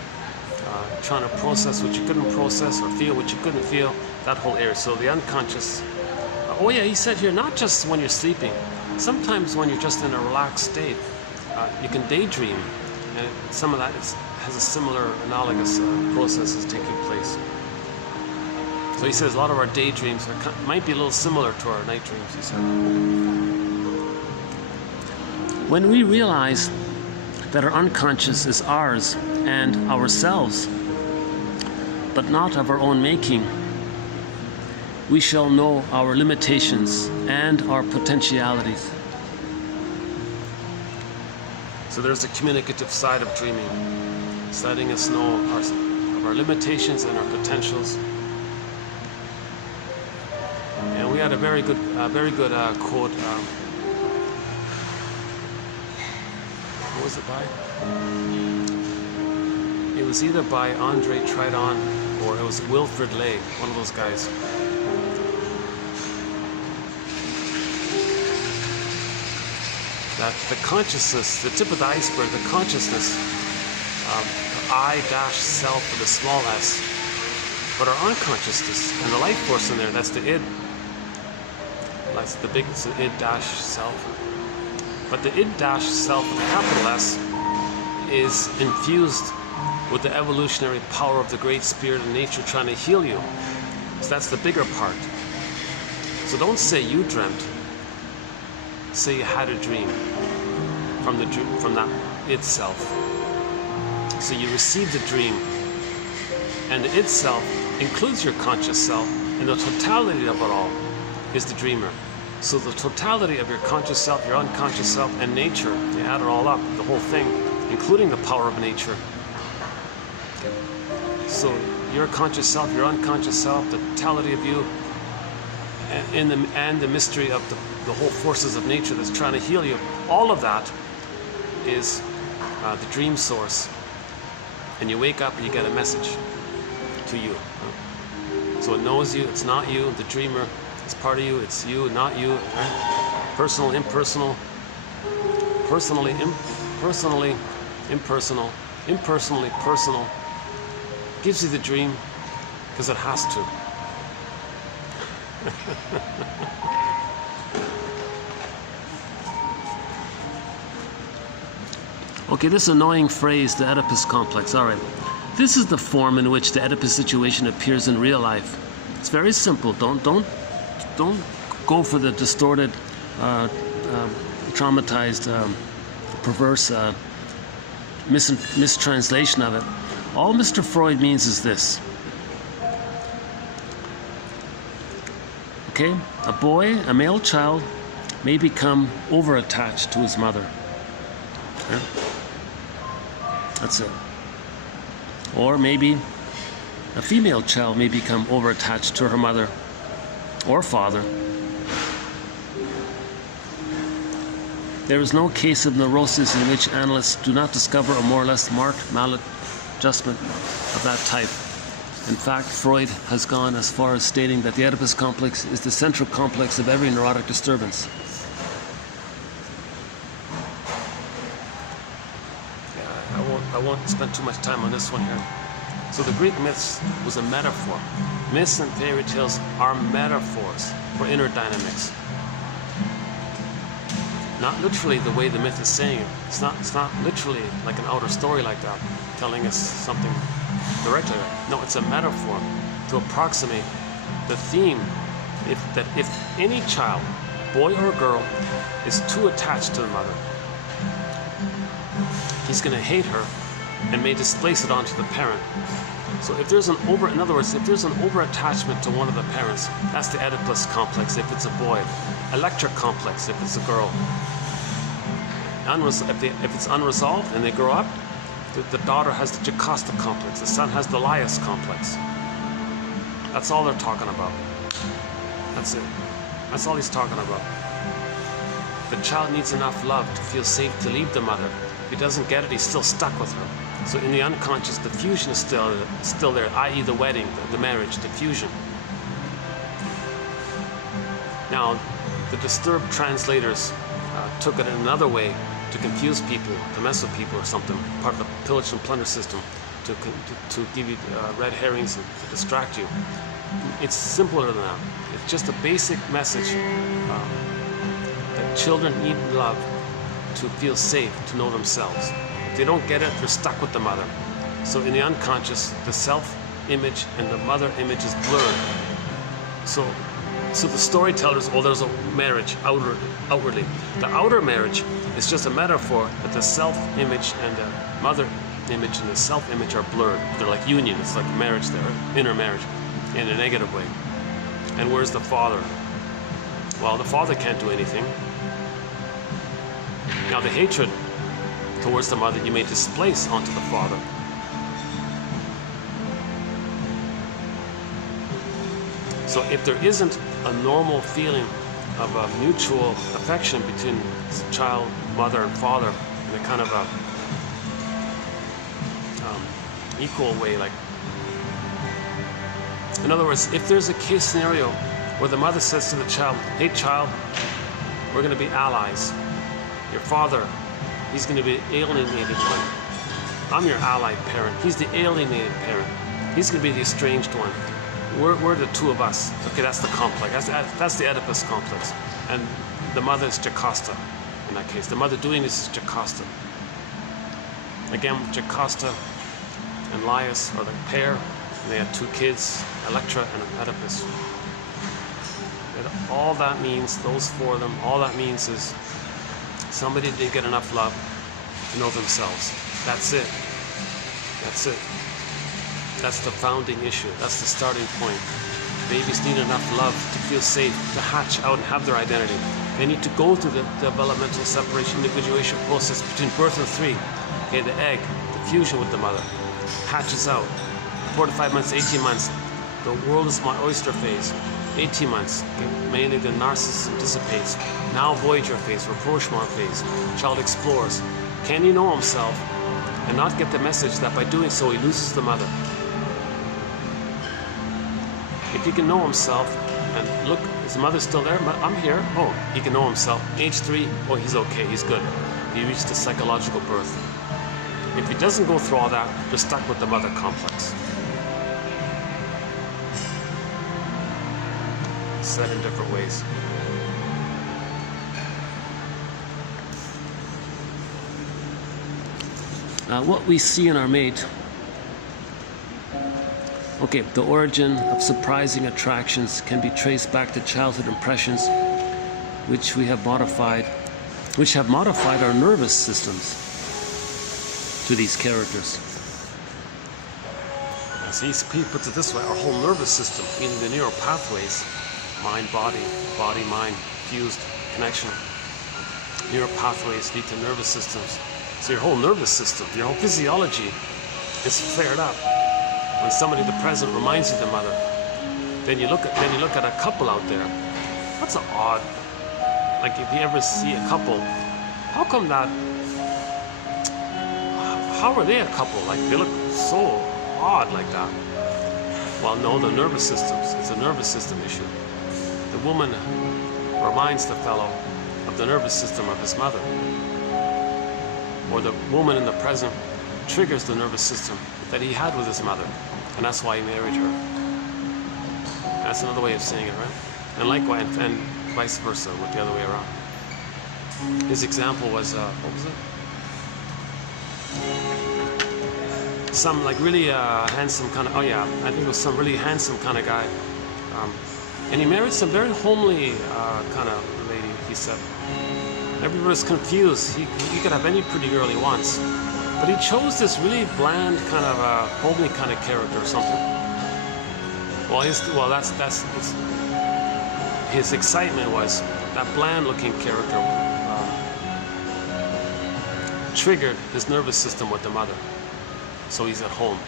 trying to process what you couldn't process or feel what you couldn't feel, that whole area. So the unconscious. Oh yeah, he said here, not just when you're sleeping, sometimes when you're just in a relaxed state, you can daydream, and some of that has a similar analogous processes taking place. So he says a lot of our daydreams might be a little similar to our night dreams, he said. When we realize that our unconscious is ours and ourselves, but not of our own making, we shall know our limitations and our potentialities. So there's a communicative side of dreaming, letting us know of our limitations and our potentials. And we had a very good quote. What was it by? It was either by Andre Tridon or it was Wilfrid Lay, one of those guys. That the consciousness, the tip of the iceberg, the consciousness, the I-self with a small s, but our unconsciousness and the life force in there, that's the id. That's the big, it's the id-self. But the id-self with a capital S is infused with the evolutionary power of the great spirit of nature trying to heal you. So that's the bigger part. So don't say you dreamt. Say you had a dream from that itself. So you received a dream, and the itself includes your conscious self, and the totality of it all is the dreamer. So the totality of your conscious self, your unconscious self, and nature, you add it all up, the whole thing, including the power of nature. So your conscious self, your unconscious self, the totality of you, and the mystery of the whole forces of nature that's trying to heal you, all of that is the dream source. And you wake up and you get a message to you. So it knows you, it's not you, the dreamer, it's part of you, it's you, not you. Right? Personal, impersonal, personally, impersonally, impersonal, impersonally, personal. Gives you the dream because it has to. Okay, this annoying phrase, the Oedipus complex. All right, this is the form in which the Oedipus situation appears in real life. It's very simple. Don't go for the distorted, traumatized, perverse mistranslation of it. All Mr. Freud means is this. Okay, a male child may become over-attached to his mother. Okay? That's it. Or maybe a female child may become over-attached to her mother or father. There is no case of neurosis in which analysts do not discover a more or less marked maladjustment of that type. In fact, Freud has gone as far as stating that the Oedipus complex is the central complex of every neurotic disturbance. I won't spend too much time on this one here. So the Greek myths was a metaphor. Myths and fairy tales are metaphors for inner dynamics. Not literally the way the myth is saying it. It's not literally like an outer story like that, telling us something directly. No, it's a metaphor to approximate the theme if any child, boy or girl, is too attached to the mother, he's going to hate her and may displace it onto the parent. So if there's in other words, if there's an over-attachment to one of the parents, that's the Oedipus complex if it's a boy. Electric complex if it's a girl. If it's unresolved and they grow up, the daughter has the Jocasta complex, the son has the Laius complex. That's all they're talking about. That's it. That's all he's talking about. The child needs enough love to feel safe to leave the mother. If he doesn't get it, he's still stuck with her. So in the unconscious, the fusion is still there, i.e. the wedding, the marriage, the fusion. Now, the disturbed translators took it in another way to confuse people, to mess with people or something, part of the pillage and plunder system, to give you red herrings and to distract you. It's simpler than that. It's just a basic message that children need love to feel safe, to know themselves. If they don't get it, they're stuck with the mother. So in the unconscious, the self-image and the mother image is blurred. So the storytellers, oh, there's a marriage outwardly. The outer marriage is just a metaphor that the self-image and the mother image and the self-image are blurred. They're like union. It's like marriage there, inner marriage, in a negative way. And where's the father? Well, the father can't do anything. Now, the hatred towards the mother you may displace onto the father. So if there isn't a normal feeling of a mutual affection between child, mother, and father in a kind of a equal way, like, in other words, if there's a case scenario where the mother says to the child, hey child, we're going to be allies. Your father, he's going to be the alienated one. I'm your allied parent. He's the alienated parent. He's going to be the estranged one. We're the two of us. Okay, that's the complex. That's the Oedipus complex. And the mother is Jocasta in that case. The mother doing this is Jocasta. Again, Jocasta and Laius are the pair. And they had two kids, Electra and Oedipus. And all that means, those four of them, all that means is somebody didn't get enough love to know themselves. That's it. That's it. That's the founding issue. That's the starting point. Babies need enough love to feel safe, to hatch out and have their identity. They need to go through the developmental separation, individuation process between birth and 3. Okay, the egg, the fusion with the mother, hatches out. 4 to 5 months, 18 months. The world is my oyster phase. 18 months. Okay, mainly the narcissism dissipates. Now Voyager phase, rapprochement phase. Child explores. Can he know himself and not get the message that by doing so he loses the mother? If he can know himself and look, his mother's still there, but I'm here. Oh, he can know himself. Age 3, oh, he's okay, he's good. He reached the psychological birth. If he doesn't go through all that, they're stuck with the mother complex. Said in different ways. What we see in our mate. Okay, the origin of surprising attractions can be traced back to childhood impressions which have modified our nervous systems to these characters. So he puts it this way, our whole nervous system, meaning the neural pathways, mind, body, mind, fused connection. Neural pathways lead to nervous systems. So your whole nervous system, your whole physiology is flared up. When somebody in the present reminds you of the mother, then you look at a couple out there. That's an odd. Like if you ever see a couple, how come that? How are they a couple? Like they look so odd like that. Well, no, the nervous systems. It's a nervous system issue. The woman reminds the fellow of the nervous system of his mother, or the woman in the present triggers the nervous system that he had with his mother. And that's why he married her. That's another way of saying it, right? And likewise, and vice versa, with the other way around. His example was, what was it? Some like really handsome kind of, oh yeah, I think it was some really handsome kind of guy. And he married some very homely kind of lady, he said. Everybody's confused. He could have any pretty girl he wants. But he chose this really bland kind of homely kind of character or something. Well, his excitement was that bland-looking character triggered his nervous system with the mother. So he's at home.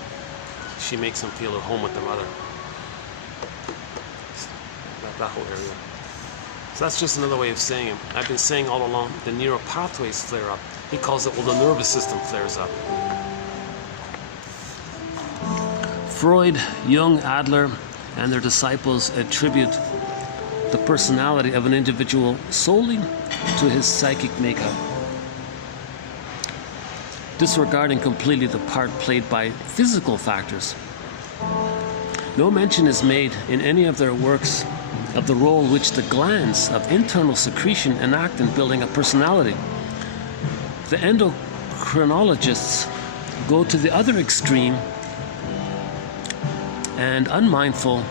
She makes him feel at home with the mother. That whole area. So that's just another way of saying it. I've been saying all along, the neural pathways flare up. He calls it, well, the nervous system flares up. Freud, Jung, Adler, and their disciples attribute the personality of an individual solely to his psychic makeup, disregarding completely the part played by physical factors. No mention is made in any of their works of the role which the glands of internal secretion enact in building a personality. The endocrinologists go to the other extreme and, unmindful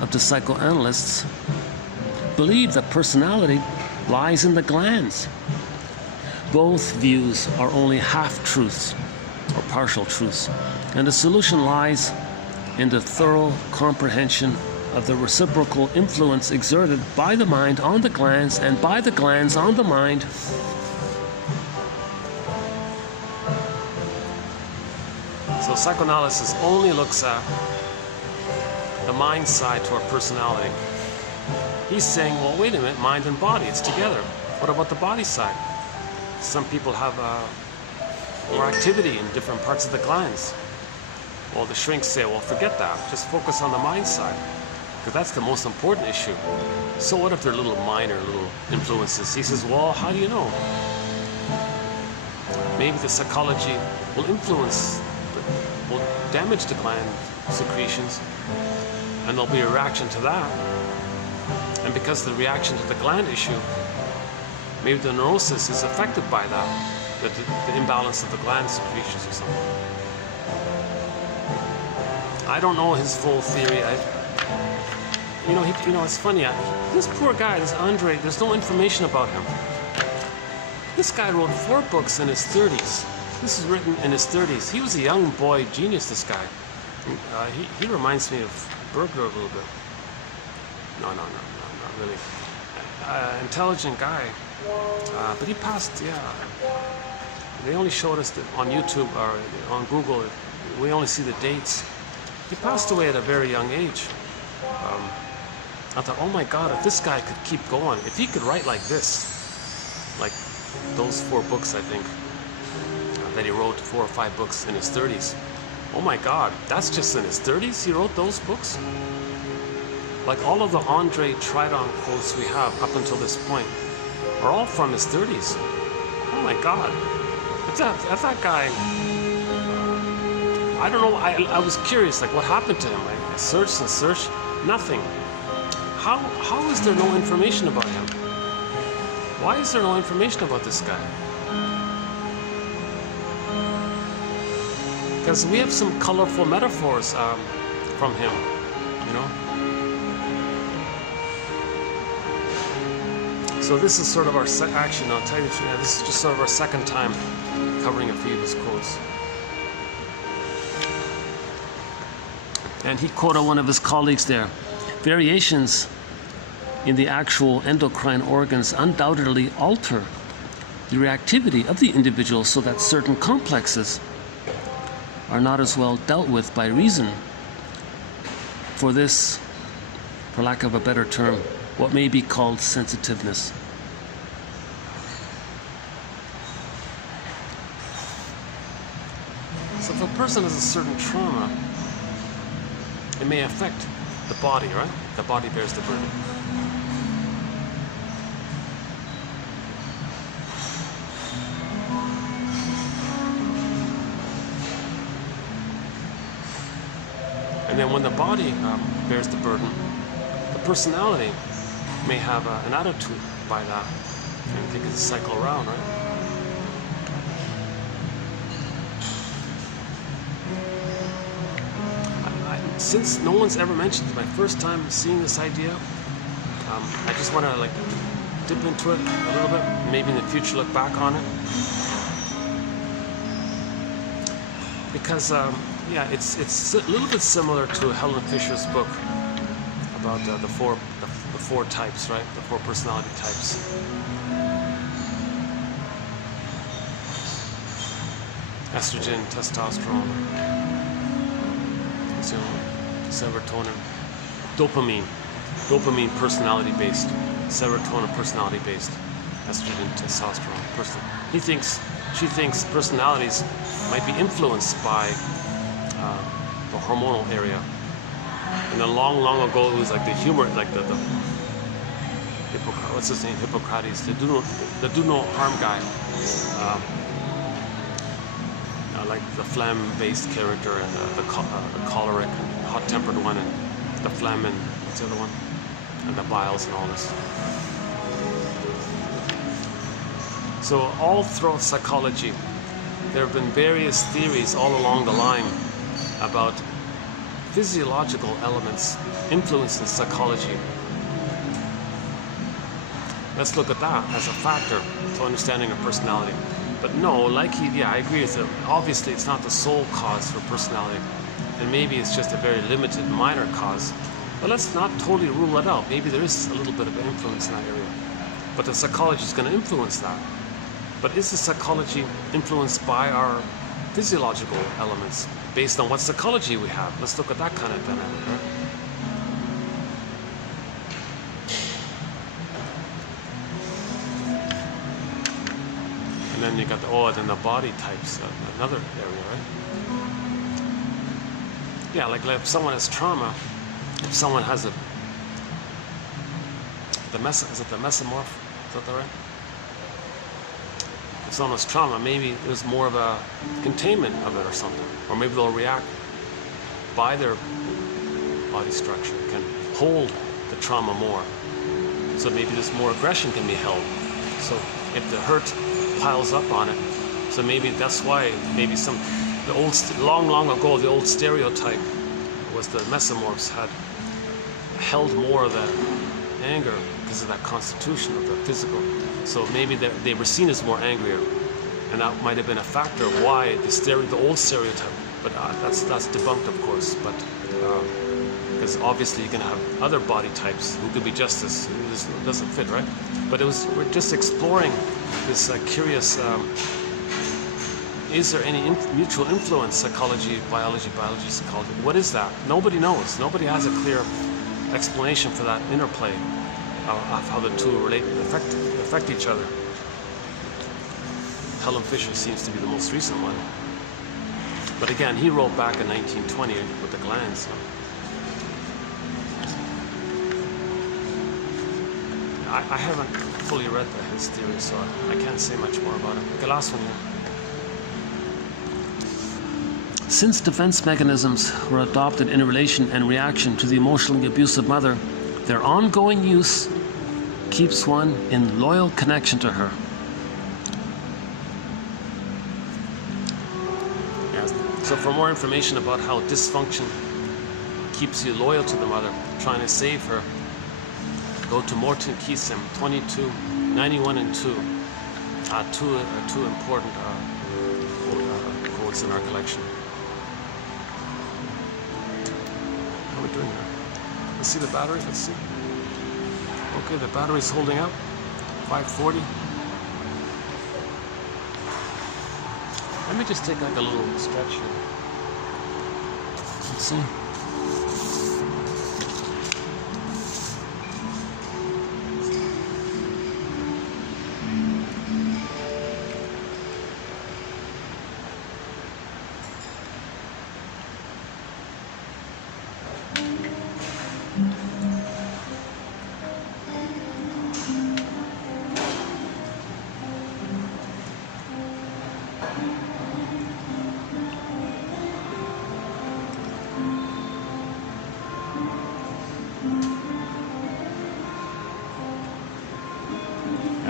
of the psychoanalysts, believe that personality lies in the glands. Both views are only half-truths or partial truths, and the solution lies in the thorough comprehension of the reciprocal influence exerted by the mind on the glands and by the glands on the mind. So psychoanalysis only looks at the mind side to our personality. He's saying, well, wait a minute, mind and body, it's together. What about the body side? Some people have more activity in different parts of the glands. Well, the shrinks say, well, forget that. Just focus on the mind side, because that's the most important issue. So what if they're little minor little influences? He says, well, how do you know? Maybe the psychology will influence, will damage the gland secretions, and there'll be a reaction to that. And because of the reaction to the gland issue, maybe the neurosis is affected by that, the imbalance of the gland secretions or something. I don't know his full theory. It's funny. This poor guy, this Andre, there's no information about him. This guy wrote 4 books in his 30s. This is written in his 30s. He was a young boy genius, this guy. He reminds me of Berger a little bit. No, not really. Intelligent guy. But he passed, They only showed us that on YouTube or on Google. We only see the dates. He passed away at a very young age. I thought, oh my God, if this guy could keep going, if he could write like this, like those 4 books, I think, that he wrote, 4 or 5 books in his 30s. Oh my God, that's just in his 30s he wrote those books? Like all of the Andre Tridon quotes we have up until this point are all from his 30s. Oh my God. If that guy, I don't know, I was curious, like what happened to him? I searched and searched, nothing. How is there no information about him? Why is there no information about this guy? Because we have some colorful metaphors from him, So this is sort of our action. I'll tell you, this is just sort of our second time covering a few of his quotes. And he quoted one of his colleagues there. Variations in the actual endocrine organs undoubtedly alter the reactivity of the individual so that certain complexes are not as well dealt with by reason. For this, for lack of a better term, what may be called sensitiveness. So if a person has a certain trauma, it may affect the body, right? The body bears the burden. And then when the body bears the burden, the personality may have an attitude by that. And I think it's a cycle around, right? Since no one's ever mentioned it, my first time seeing this idea, I just want to dip into it a little bit, maybe in the future look back on it. Because, it's a little bit similar to Helen Fisher's book about the four types, right? The 4 personality types. Estrogen, testosterone, serotonin, dopamine personality-based, serotonin personality-based, estrogen, testosterone. She thinks personalities might be influenced by the hormonal area. And then long ago, it was like the humor, like the what's his name, Hippocrates, the do no harm guy, like the phlegm-based character, and the choleric, and hot-tempered one, and the phlegm, and what's the other one, and the biles and all this. So all throughout psychology, there have been various theories all along the line about physiological elements influencing psychology. Let's look at that as a factor to understanding of personality. But no, like I agree with him. Obviously, it's not the sole cause for personality, and maybe it's just a very limited, minor cause. But let's not totally rule it out. Maybe there is a little bit of influence in that area. But the psychology is going to influence that. But is the psychology influenced by our physiological elements based on what psychology we have? Let's look at that kind of dynamic, right? And then you got then the body types, another area, right? Yeah, like if someone has trauma, if someone has is it the mesomorph? Is that right? If someone has trauma, maybe there's more of a containment of it or something. Or maybe they'll react by their body structure, can hold the trauma more. So maybe there's more aggression can be held. So if the hurt piles up on it, so maybe that's why long ago, the old stereotype was the mesomorphs had held more of that anger because of that constitution of the physical. So maybe they were seen as more angrier, and that might have been a factor of why the old stereotype. But that's debunked, of course. But because obviously you can have other body types who could be just as this doesn't fit, right? But we're just exploring this curious. Is there any mutual influence? Psychology, biology, psychology. What is that? Nobody knows. Nobody has a clear explanation for that interplay of how the two relate and affect each other. Helen Fisher seems to be the most recent one. But again, he wrote back in 1920 with the glands. So. I haven't fully read his theory, so I can't say much more about it. Okay, last one here. Since defense mechanisms were adopted in relation and reaction to the emotionally abusive mother, their ongoing use keeps one in loyal connection to her. Yes. So for more information about how dysfunction keeps you loyal to the mother, trying to save her, go to Morton Keesem, 22, 91 and 2. Two important quotes in our collection. How are we doing here? Let's see the battery. Let's see. Okay, the battery's holding up. 540. Let me just take like a little stretch here. Let's see.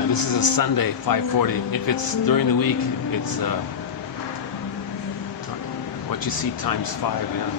This is a Sunday, 5:40. If it's during the week, it's what you see times 5, yeah.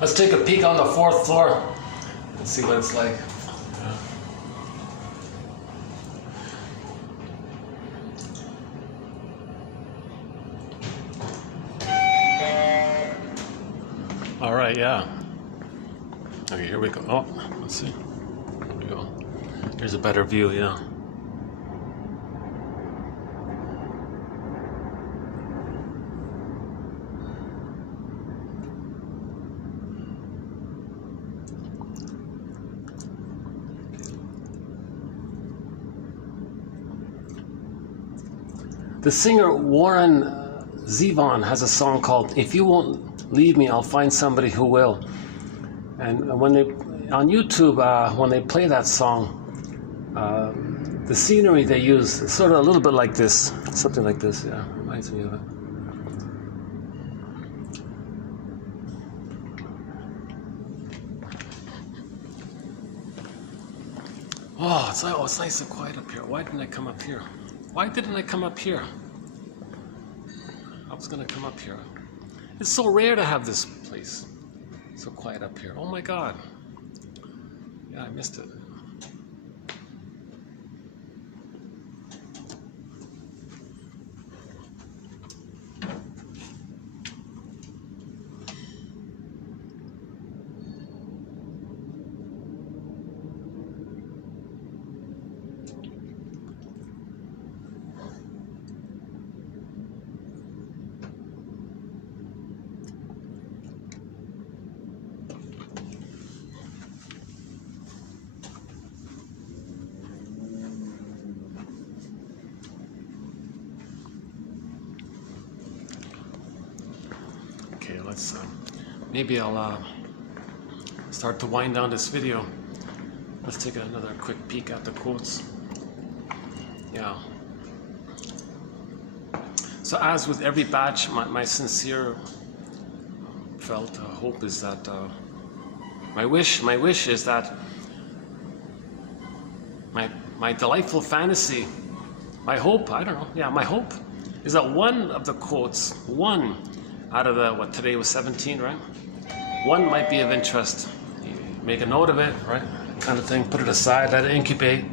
Let's take a peek on the 4th floor and see what it's like. All right, yeah. Okay, here we go. Oh, let's see. Here we go. Here's a better view, yeah. The singer Warren Zevon has a song called "If You Won't Leave Me, I'll Find Somebody Who Will." And when they on YouTube, when they play that song, the scenery they use is sort of a little bit like this, something like this. Yeah, reminds me of it. Oh, it's nice and quiet up here. Why didn't I come up here? Why didn't I come up here? I was gonna come up here. It's so rare to have this place so quiet up here. Oh my God. Yeah, I missed it. Okay, let's maybe I'll start to wind down this video. Let's take another quick peek at the quotes. Yeah. So as with every batch, my sincere felt hope is that my wish is that my delightful fantasy, my hope, I don't know, yeah, my hope is that one of the quotes, one out of the, what, today was 17, right? One might be of interest. You make a note of it, right? Kind of thing, put it aside, let it incubate.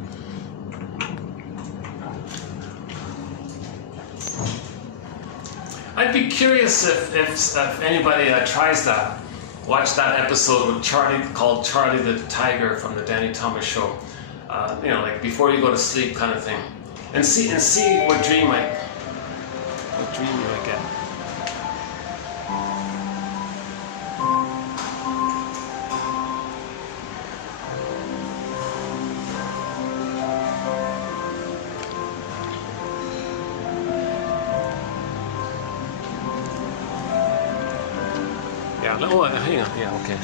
I'd be curious if anybody tries that. Watch that episode with Charlie, called Charlie the Tiger from the Danny Thomas Show. You know, like before you go to sleep kind of thing. And see what dream you might get. Yeah, oh, hang on, yeah, okay.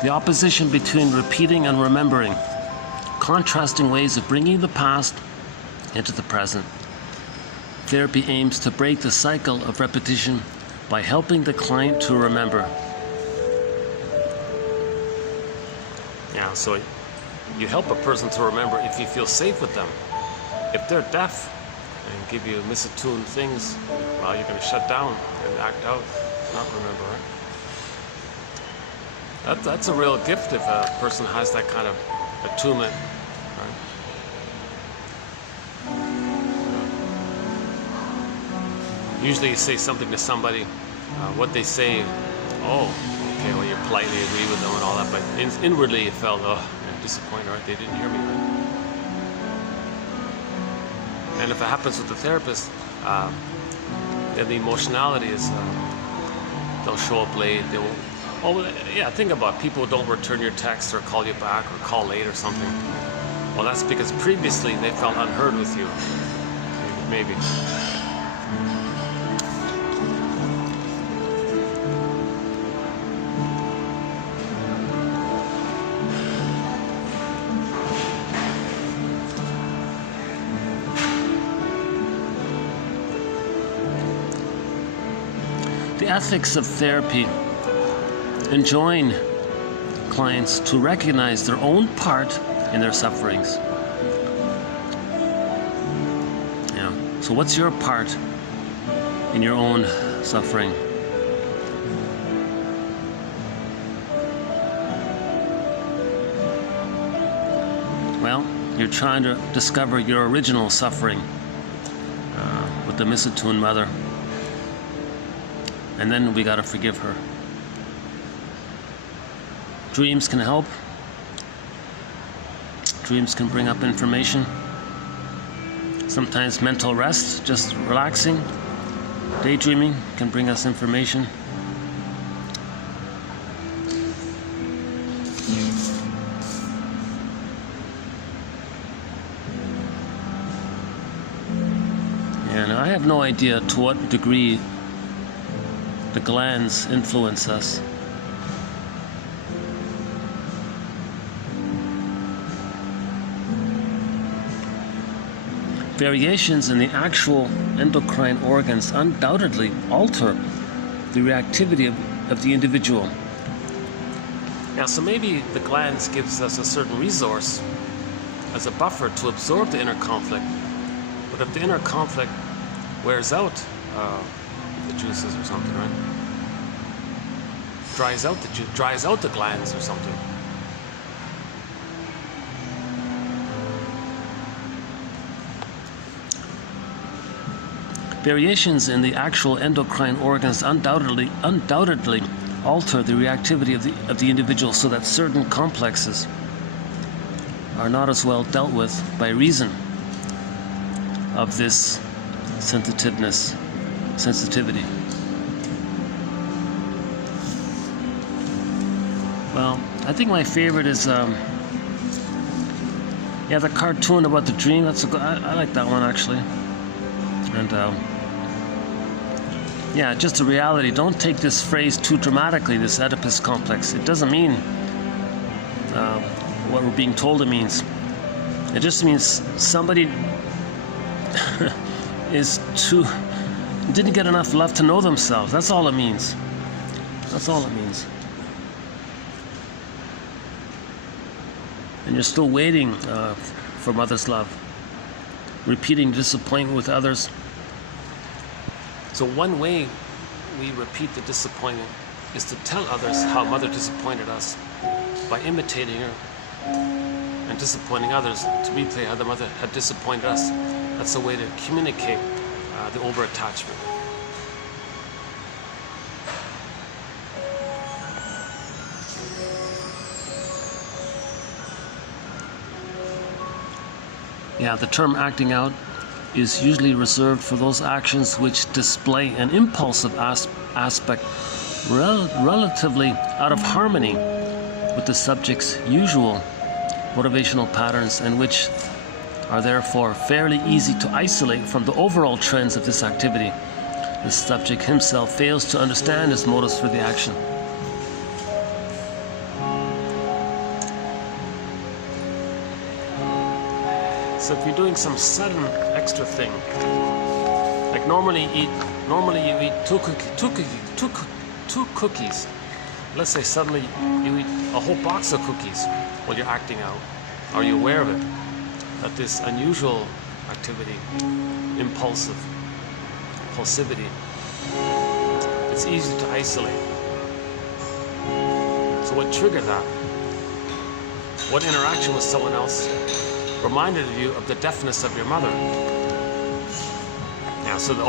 The opposition between repeating and remembering, contrasting ways of bringing the past into the present. Therapy aims to break the cycle of repetition by helping the client to remember. Yeah, so you help a person to remember if you feel safe with them. If they're deaf and give you misattuned things, well, you're going to shut down and act out, not remember, right? That's a real gift if a person has that kind of attunement, right? Usually you say something to somebody, what they say, oh, okay, well, you politely agree with them and all that, but inwardly you felt, oh, I'm disappointed, right? They didn't hear me, right? And if it happens with the therapist, then the emotionality is, they'll show up late, they won't. Oh, yeah, think about it. People don't return your text or call you back or call late or something. Well, that's because previously they felt unheard with you. Maybe. ethics of therapy enjoin clients to recognize their own part in their sufferings. Yeah. So what's your part in your own suffering? Well, you're trying to discover your original suffering with the misattuned mother. And then we gotta forgive her. Dreams can help. Dreams can bring up information. Sometimes mental rest, just relaxing, daydreaming can bring us information. And I have no idea to what degree the glands influence us. Variations in the actual endocrine organs undoubtedly alter the reactivity of the individual. Yeah, so maybe the glands gives us a certain resource as a buffer to absorb the inner conflict. But if the inner conflict wears out the juices or something, right? Dries out the glands or something. Variations in the actual endocrine organs undoubtedly alter the reactivity of the individual, so that certain complexes are not as well dealt with by reason of this sensitivity. Well, I think my favorite is the cartoon about the dream. I like that one actually. And just a reality. Don't take this phrase too dramatically, this Oedipus complex. It doesn't mean what we're being told it means. It just means somebody didn't get enough love to know themselves. That's all it means. That's all it means. And you're still waiting for mother's love, repeating disappointment with others. So one way we repeat the disappointment is to tell others how mother disappointed us by imitating her and disappointing others, to replay how the mother had disappointed us. That's a way to communicate the over-attachment. Yeah, the term acting out is usually reserved for those actions which display an impulsive aspect relatively out of harmony with the subject's usual motivational patterns, and which are therefore fairly easy to isolate from the overall trends of this activity. The subject himself fails to understand his motives for the action. So if you're doing some sudden extra thing, like normally you eat two cookies. Let's say suddenly you eat a whole box of cookies. Well, you're acting out. Are you aware of it? That this unusual activity, impulsivity, it's easy to isolate. So what triggered that? What interaction with someone else reminded you of the deafness of your mother? Yeah, so the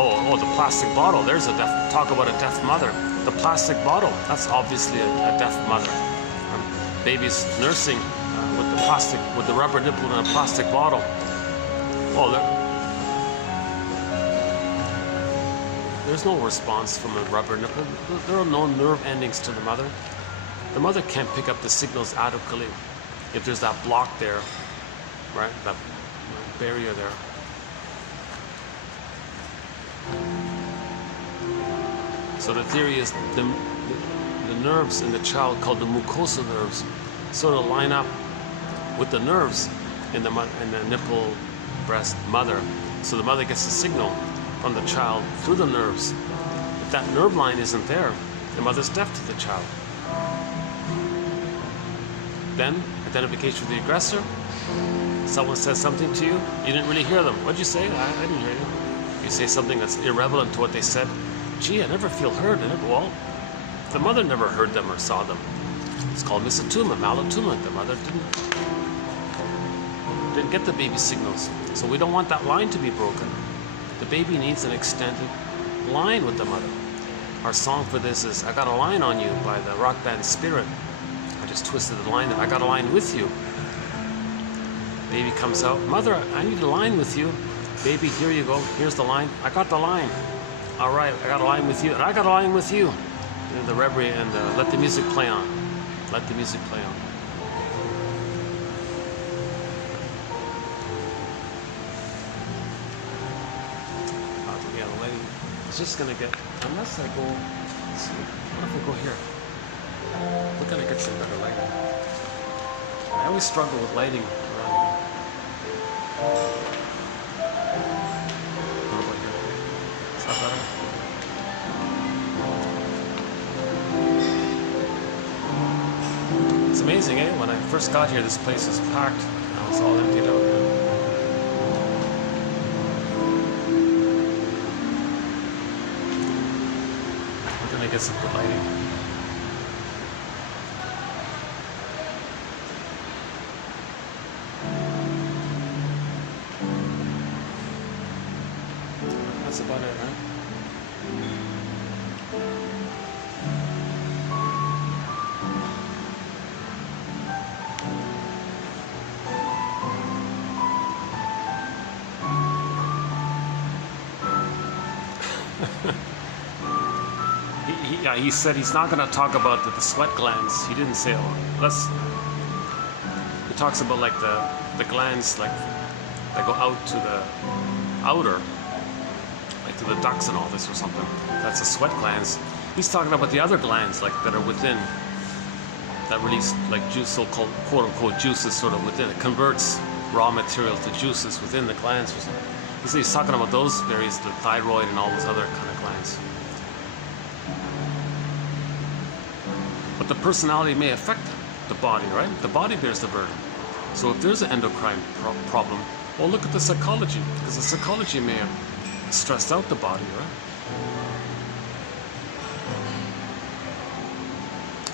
plastic bottle, talk about a deaf mother. The plastic bottle, that's obviously a deaf mother. Babies nursing with the rubber nipple in a plastic bottle. Well, there's no response from a rubber nipple. There are no nerve endings to the mother. The mother can't pick up the signals adequately if there's that block there, right? That barrier there. So the theory is the nerves in the child, called the mucosal nerves, sort of line up with the nerves in the nipple breast mother. So the mother gets a signal from the child through the nerves. If that nerve line isn't there, the mother's deaf to the child. Then, identification with the aggressor. Someone says something to you, you didn't really hear them. What'd you say? I didn't hear you. You say something that's irrelevant to what they said. Gee, I never feel heard. Well, the mother never heard them or saw them. It's called misattunement, malattunement. The mother didn't get the baby signals. So we don't want that line to be broken. The baby needs an extended line with the mother. Our song for this is I Got a Line on You by the rock band Spirit. I just twisted the line that I got a line with you. Baby comes out, mother, I need a line with you. Baby, here you go, here's the line. I got the line. All right, I got a line with you, and I got a line with you. And the reverie, and let the music play on. Let the music play on. Yeah, the lighting is just gonna get, unless I go, let's see, what if I go here? We're gonna get some better lighting. I always struggle with lighting around here. What about here? Is that better? It's amazing, eh? When I first got here, this place was packed. Now it's all emptied out. We're gonna get some good lighting. That's about it, right? He said he's not going to talk about the sweat glands. He didn't say, he talks about like the glands like that go out to the outer, like to the ducts and all this or something. That's the sweat glands. He's talking about the other glands like that are within, that release like juice, so-called quote-unquote juices sort of within. It converts raw material to juices within the glands or something. He's talking about those various, the thyroid and all those other kind of glands. But the personality may affect the body, right? The body bears the burden. So if there's an endocrine problem, well, look at the psychology, because the psychology may have stressed out the body, right?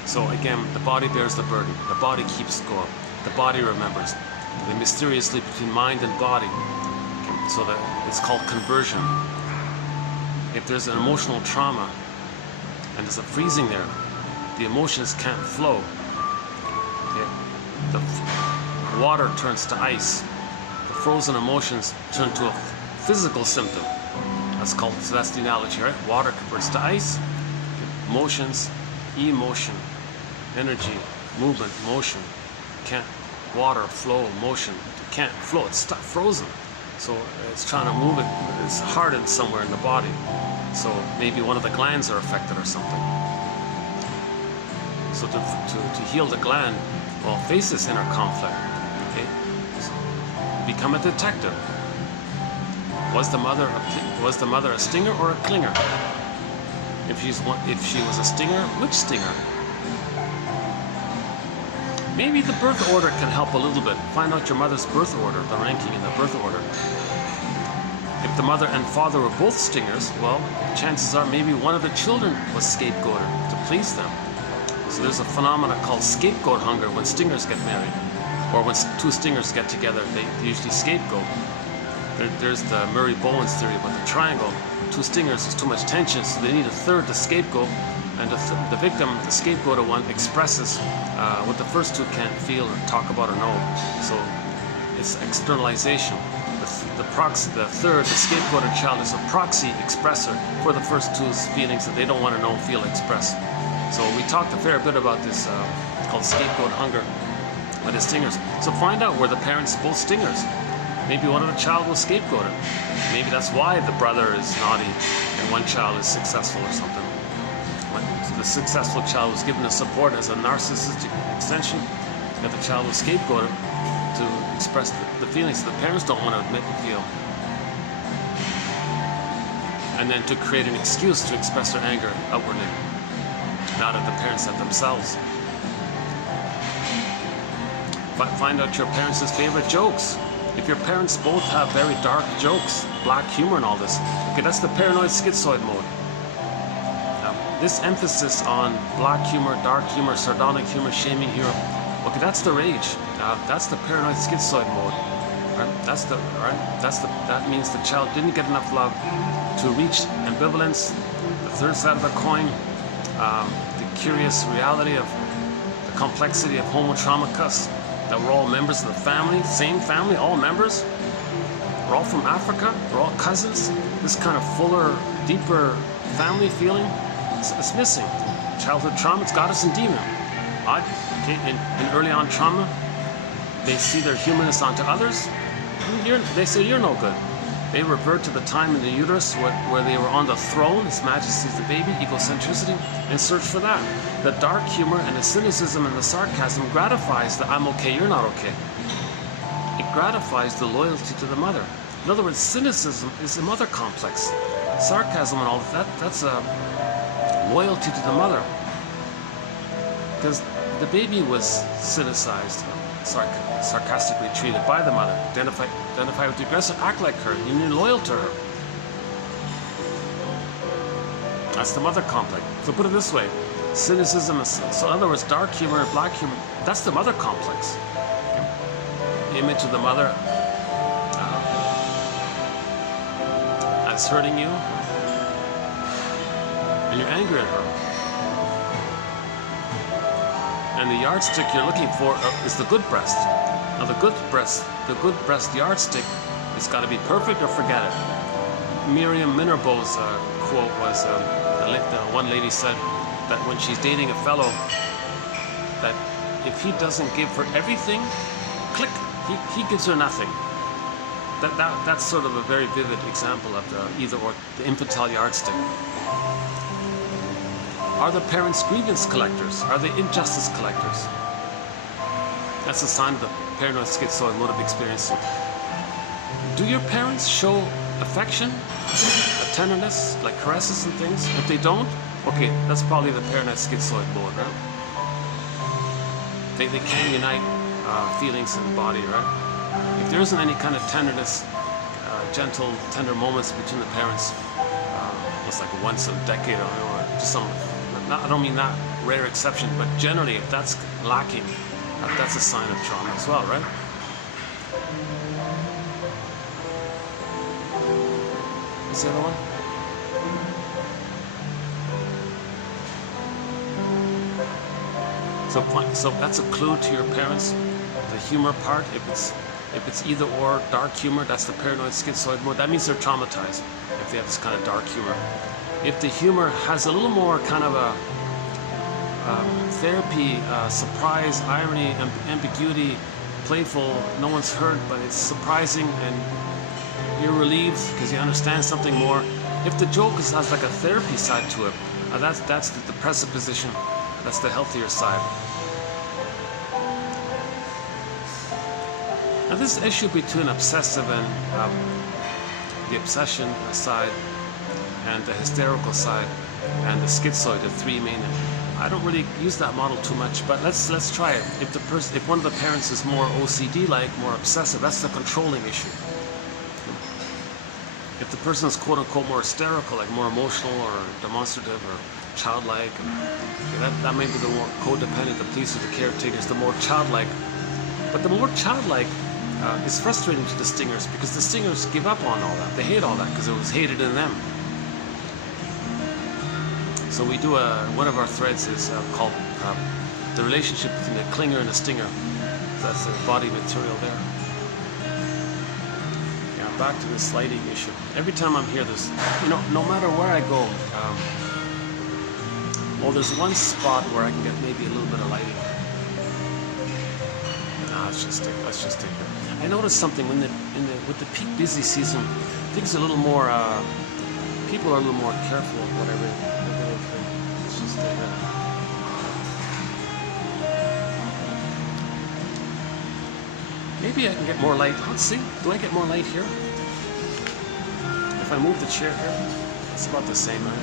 So again, the body bears the burden. The body keeps score. The body remembers. They mysteriously between mind and body. Okay, so that it's called conversion. If there's an emotional trauma and there's a freezing there, the emotions can't flow. Okay? The water turns to ice. The frozen emotions turn to a physical symptom. So that's the analogy, right? Water converts to ice. Emotions, emotion, energy, movement, motion. Can't water flow, motion. It can't flow. It's stuck frozen. So it's trying to move it. It's hardened somewhere in the body. So maybe one of the glands are affected or something. So to heal the gland, well, face this inner conflict. Okay, so become a detective. Was the mother a stinger or a clinger? If she was a stinger, which stinger? Maybe the birth order can help a little bit. Find out your mother's birth order, the ranking in the birth order. If the mother and father were both stingers, well, chances are maybe one of the children was scapegoated to please them. So there's a phenomenon called scapegoat hunger when stingers get married, or when two stingers get together, they usually scapegoat. There's the Murray-Bowen's theory about the triangle. Two stingers is too much tension, so they need a third to scapegoat, and the victim, the scapegoated one, expresses what the first two can't feel or talk about or know. So it's externalization. The third, the scapegoated child, is a proxy expressor for the first two's feelings that they don't want to know, feel, express. So we talked a fair bit about this, it's called scapegoat hunger with the stingers. So find out were the parents both stingers. Maybe one of the child was scapegoated. Maybe that's why the brother is naughty and one child is successful or something. When the successful child was given the support as a narcissistic extension, that the child was scapegoated to express the feelings that the parents don't want to admit and feel. and then to create an excuse to express their anger outwardly, not at the parents, at themselves. Find out your parents' favorite jokes. If your parents both have very dark jokes, black humor and all this, okay, that's the paranoid schizoid mode. Now, this emphasis on black humor, dark humor, sardonic humor, shaming humor, okay, that's the rage. That's the paranoid schizoid mode. Right? That means the child didn't get enough love to reach ambivalence, the third side of the coin, the curious reality of the complexity of homo traumacus, that we're all members of the family, same family, all members. We're all from Africa, we're all cousins. This kind of fuller, deeper family feeling, it's missing. Childhood trauma, it's got us in demon. Okay, in early on trauma, they see their humanness onto others. They say you're no good. They revert to the time in the uterus where they were on the throne, His Majesty's the baby, egocentricity, and search for that. The dark humor and the cynicism and the sarcasm gratifies the I'm okay, you're not okay. It gratifies the loyalty to the mother. In other words, cynicism is a mother complex. Sarcasm and all that's a loyalty to the mother. Because the baby was cynicized, sarcastically treated by the mother. Identify with the aggressor, act like her, you're loyal to her. That's the mother complex. So put it this way, cynicism is, so in other words, dark humor and black humor, that's the mother complex. The image of the mother as hurting you, and you're angry at her. And the yardstick you're looking for is the good breast. Now the good breast yardstick, it's got to be perfect or forget it. Miriam Minerbo's quote was, the one lady said that when she's dating a fellow, that if he doesn't give her everything, click, he gives her nothing. That's sort of a very vivid example of the either or, the infantile yardstick. Are the parents grievance collectors? Are they injustice collectors? That's a sign of the paranoid schizoid mode of experiencing. Do your parents show affection, tenderness, like caresses and things? If they don't, okay, that's probably the paranoid schizoid mode, right? They can unite feelings and body, right? If there isn't any kind of tenderness, gentle, tender moments between the parents, it's like once a decade or just some. I don't mean that rare exception, but generally, if that's lacking, that's a sign of trauma as well, right? What's the other one? So that's a clue to your parents. The humor part, if it's either or, dark humor, that's the paranoid schizoid mode. That means they're traumatized if they have this kind of dark humor. If the humor has a little more kind of a therapy, surprise, irony, ambiguity, playful, no one's hurt, but it's surprising and you're relieved because you understand something more. If the joke has like a therapy side to it, that's the depressive position, that's the healthier side. Now this issue between obsessive and the obsession side and the hysterical side and the schizoid, the three main. I don't really use that model too much, but let's try it. If one of the parents is more OCD-like, more obsessive, that's the controlling issue. If the person is quote-unquote more hysterical, like more emotional or demonstrative or childlike, that may be the more codependent, the police or the caretakers, the more childlike. But the more childlike is frustrating to the stingers because the stingers give up on all that. They hate all that because it was hated in them. So we do one of our threads is called the relationship between the clinger and the stinger. That's the body material there. Yeah, back to this lighting issue. Every time I'm here, there's, no matter where I go, well, there's one spot where I can get maybe a little bit of lighting. Nah, let's just take it. I noticed something with the peak busy season, things are a little more. People are a little more careful of whatever. Let's just take that. Maybe I can get more light. Let's see. Do I get more light here? If I move the chair here? It's about the same, right?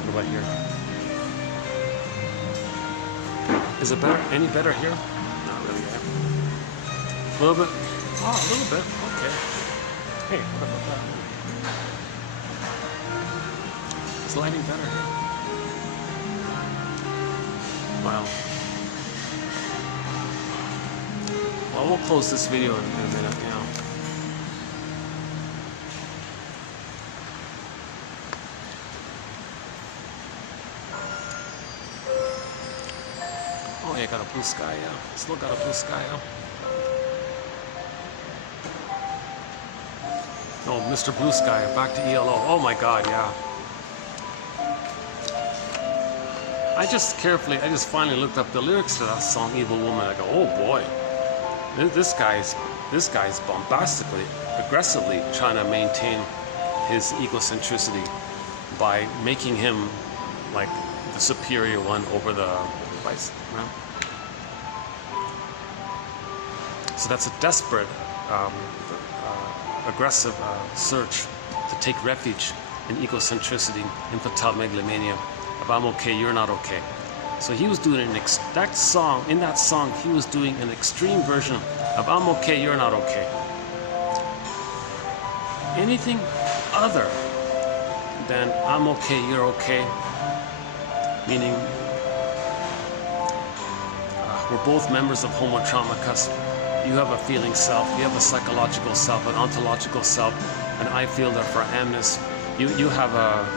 What about here? Is it better? Any better here? Not really. Right? A little bit. Oh, a little bit. Okay. Hey, what about that? It's lighting better here. Wow. Well, we'll close this video in a minute, you know. Oh, yeah, got a blue sky, yeah. Still got a blue sky, yeah. Oh, Mr. Blue Sky, back to ELO. Oh my God, yeah. I just finally looked up the lyrics to that song, Evil Woman. I go, oh boy. This guy's bombastically, aggressively trying to maintain his egocentricity by making him like the superior one over the vice. Right? So that's a desperate, aggressive search to take refuge in egocentricity, infantile megalomania. If I'm okay, you're not okay. So he was doing in that song, he was doing an extreme version of I'm okay, you're not okay. Anything other than I'm okay, you're okay, meaning we're both members of Homo Traumacus. You have a feeling self, you have a psychological self, an ontological self, an I feel therefore amness. You have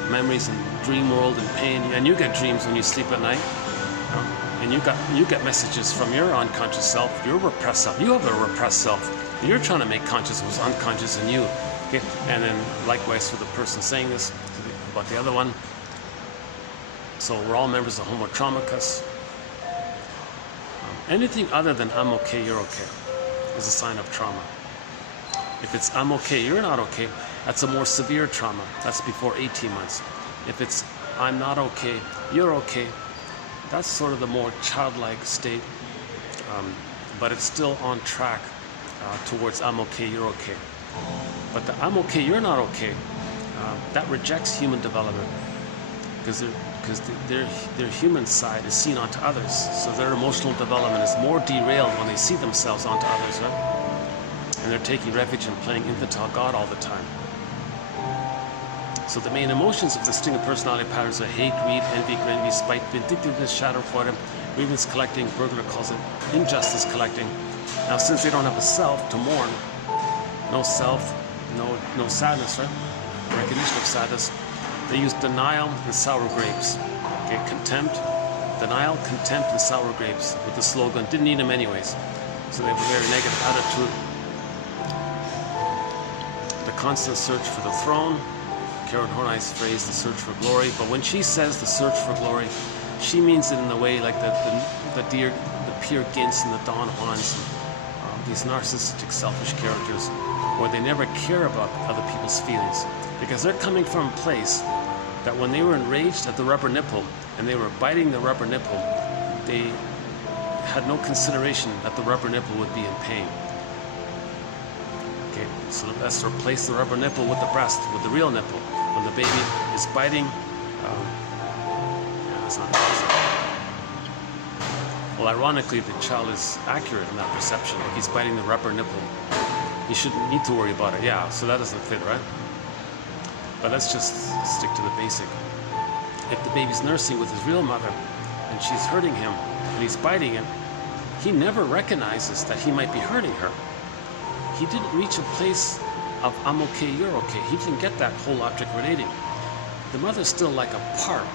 memories and dream world and pain, and you get dreams when you sleep at night. And you get messages from your unconscious self, your repressed self. You have a repressed self. And you're trying to make conscious what's unconscious in you. Okay? And then likewise for the person saying this about the other one. So we're all members of Homo Traumacus. Anything other than I'm okay, you're okay is a sign of trauma. If it's I'm okay, you're not okay, that's a more severe trauma. That's before 18 months. If it's I'm not okay, you're okay, that's sort of the more childlike state, but it's still on track towards I'm okay, you're okay. But the I'm okay, you're not okay, that rejects human development because their human side is seen onto others. So their emotional development is more derailed when they see themselves onto others, right? And they're taking refuge in playing infantile God all the time. So the main emotions of the string of personality patterns are hate, greed, envy, envy, spite, vindictiveness, shadow them, grievance collecting. Bergler calls it injustice collecting. Now, since they don't have a self to mourn, no self, no sadness, right? Recognition of sadness. They use denial and sour grapes. Okay, contempt, denial, contempt, and sour grapes with the slogan, didn't need them anyways. So they have a very negative attitude. The constant search for the throne. Karen Horney's phrase, the search for glory. But when she says the search for glory, she means it in the way like the Peer Gynt's and the Don Juans, these narcissistic, selfish characters, where they never care about other people's feelings. Because they're coming from a place that when they were enraged at the rubber nipple and they were biting the rubber nipple, they had no consideration that the rubber nipple would be in pain. Okay, so let's replace the rubber nipple with the breast, with the real nipple. When the baby is biting, that's not easy. Well, ironically, the child is accurate in that perception. If he's biting the rubber nipple, he shouldn't need to worry about it. Yeah, so that doesn't fit, right? But let's just stick to the basic. If the baby's nursing with his real mother and she's hurting him and he's biting him, he never recognizes that he might be hurting her. He didn't reach a place of I'm okay, you're okay. He didn't get that whole object relating. The mother's still like a part.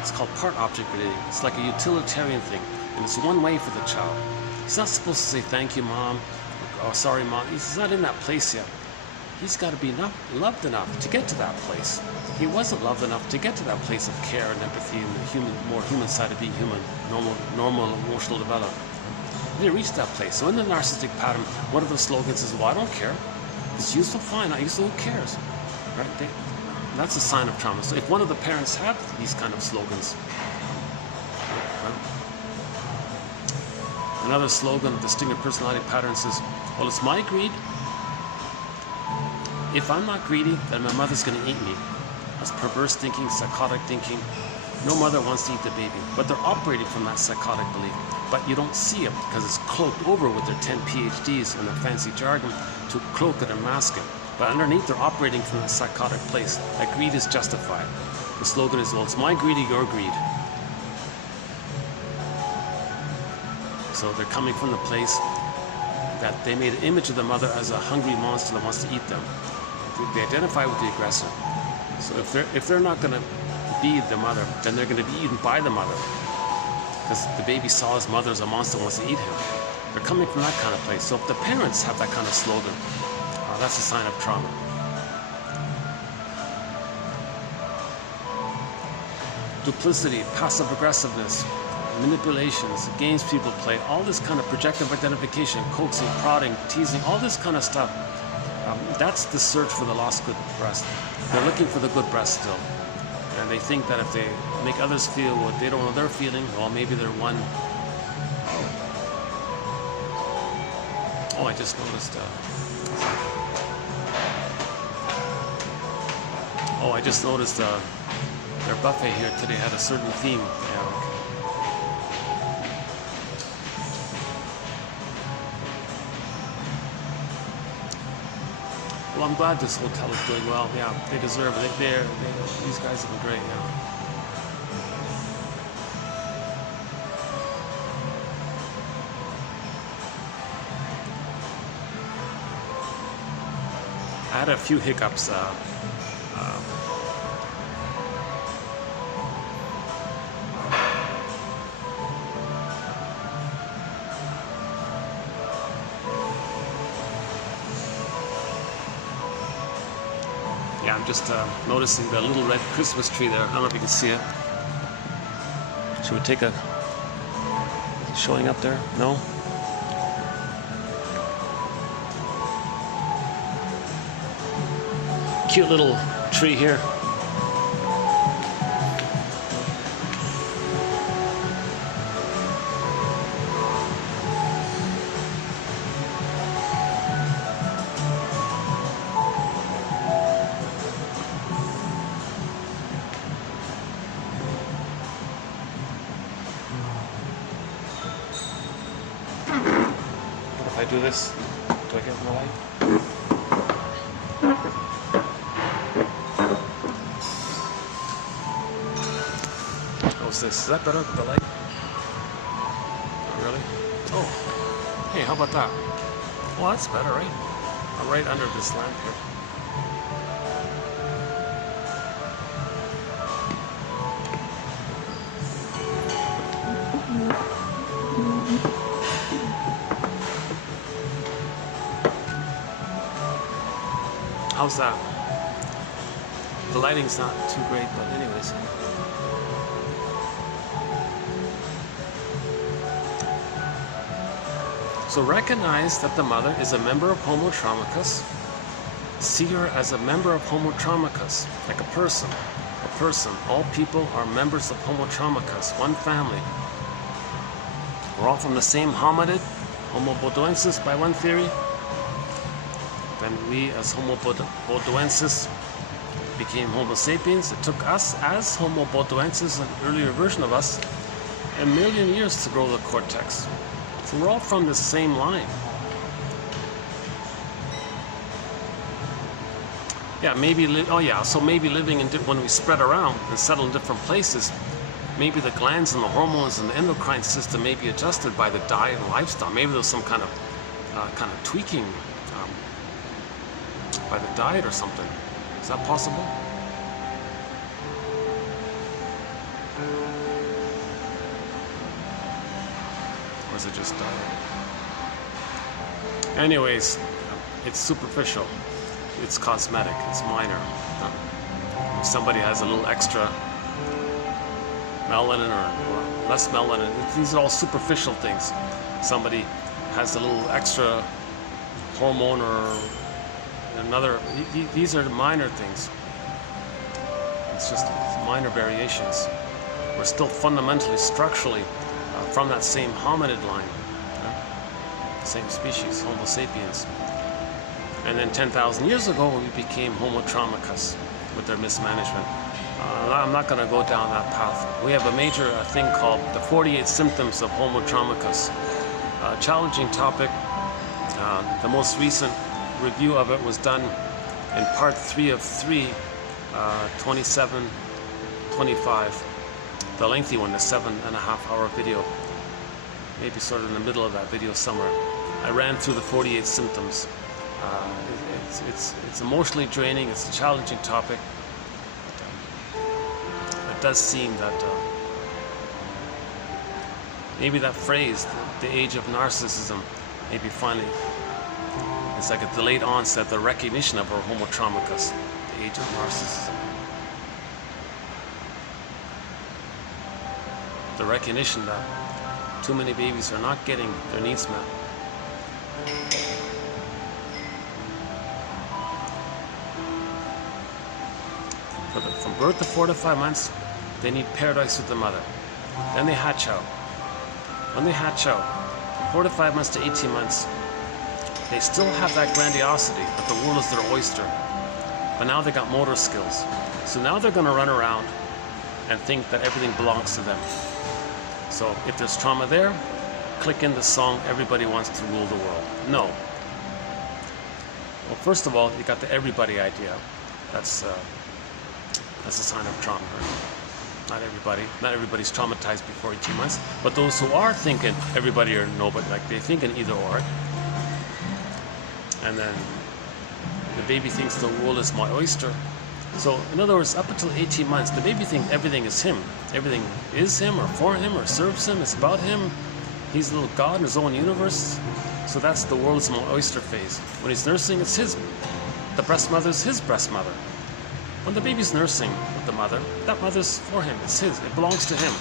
It's called part object relating. It's like a utilitarian thing, and it's one way for the child. He's not supposed to say thank you, mom, or sorry, mom. He's not in that place yet. He's got to be loved enough to get to that place. He wasn't loved enough to get to that place of care and empathy and the more human side of being human, normal emotional development. He didn't reach that place. So in the narcissistic pattern, one of the slogans is, well, I don't care. It's useful, fine, not useful, who cares? Right? That's a sign of trauma. So if one of the parents have these kind of slogans, Another slogan of distinctive personality patterns is, well, it's my greed. If I'm not greedy, then my mother's going to eat me. That's perverse thinking, psychotic thinking. No mother wants to eat the baby, but they're operating from that psychotic belief. But you don't see it because it's cloaked over with their 10 PhDs and their fancy jargon to cloak it and mask it. But underneath, they're operating from a psychotic place. That greed is justified. The slogan is, well, it's my greed or your greed. So they're coming from the place that they made an image of the mother as a hungry monster that wants to eat them. They identify with the aggressor. So if they're not going to be the mother, then they're going to be eaten by the mother. Because the baby saw his mother as a monster and wants to eat him. They're coming from that kind of place. So if the parents have that kind of slogan, that's a sign of trauma. Duplicity, passive aggressiveness, manipulations, games people play, all this kind of projective identification, coaxing, prodding, teasing, all this kind of stuff. That's the search for the lost good breast. They're looking for the good breast still. And they think that if they make others feel what they don't know they're feeling, well, maybe they're one. Oh, I just noticed. Their buffet here today had a certain theme. Well, I'm glad this hotel is doing well. Yeah, they deserve it. These guys have been great. Yeah. I had a few hiccups. Yeah, I'm just noticing the little red Christmas tree there. I don't know if you can see it. Should we take a... showing up there? No? Cute little tree here. If I do this, do I get more light? How's this? Is that better with the light? Not really? Oh, hey, how about that? Well, that's better, right? I'm right under this lamp here. How's that? The lighting's not too great, but anyways. So recognize that the mother is a member of Homo Traumacus. See her as a member of Homo Traumacus, like a person. A person. All people are members of Homo Traumacus, one family. We're all from the same hominid, Homo bodoensis by one theory. Then we, as Homo bodoensis, became Homo sapiens. It took us, as Homo bodoensis, an earlier version of us, 1 million years to grow the cortex. So we're all from the same line. Yeah, maybe. So maybe living in when we spread around and settle in different places, maybe the glands and the hormones and the endocrine system may be adjusted by the diet and lifestyle. Maybe there's some kind of tweaking. By the diet or something. Is that possible? Or is it just diet? Anyways, it's superficial. It's cosmetic. It's minor. If somebody has a little extra melanin or less melanin, these are all superficial things. Somebody has a little extra hormone or another, these are minor things. It's just minor variations. We're still fundamentally, structurally from that same hominid line. same species, Homo sapiens. And then 10,000 years ago, we became Homo traumicus with their mismanagement. I'm not going to go down that path. We have a major thing called the 48 symptoms of Homo traumicus. Challenging topic. The most recent review of it was done in part 3 of 3, 27, 25. The lengthy one, the 7.5-hour video. Maybe sort of in the middle of that video somewhere. I ran through the 48 symptoms. It's emotionally draining, it's a challenging topic. It does seem that maybe that phrase, the age of narcissism, maybe finally, it's like a delayed onset, the recognition of our Homo traumicus, the age of narcissism. The recognition that too many babies are not getting their needs met. From birth to 4 to 5 months, they need paradise with the mother. Then they hatch out. When they hatch out, 4 to 5 months to 18 months, they still have that grandiosity that the world is their oyster. But now they got motor skills. So now they're going to run around and think that everything belongs to them. So if there's trauma there, click in the song, everybody wants to rule the world. No. Well, first of all, you got the everybody idea. That's a sign of trauma. Not everybody's traumatized before 18 months, but those who are thinking everybody or nobody, like they think in either or, and then the baby thinks the world is my oyster. So in other words, up until 18 months, the baby thinks everything is him. Everything is him or for him or serves him. It's about him. He's a little god in his own universe. So that's the world is my oyster phase. When he's nursing, it's his. The breast mother is his breast mother. When the baby's nursing with the mother, that mother's for him. It's his. It belongs to him.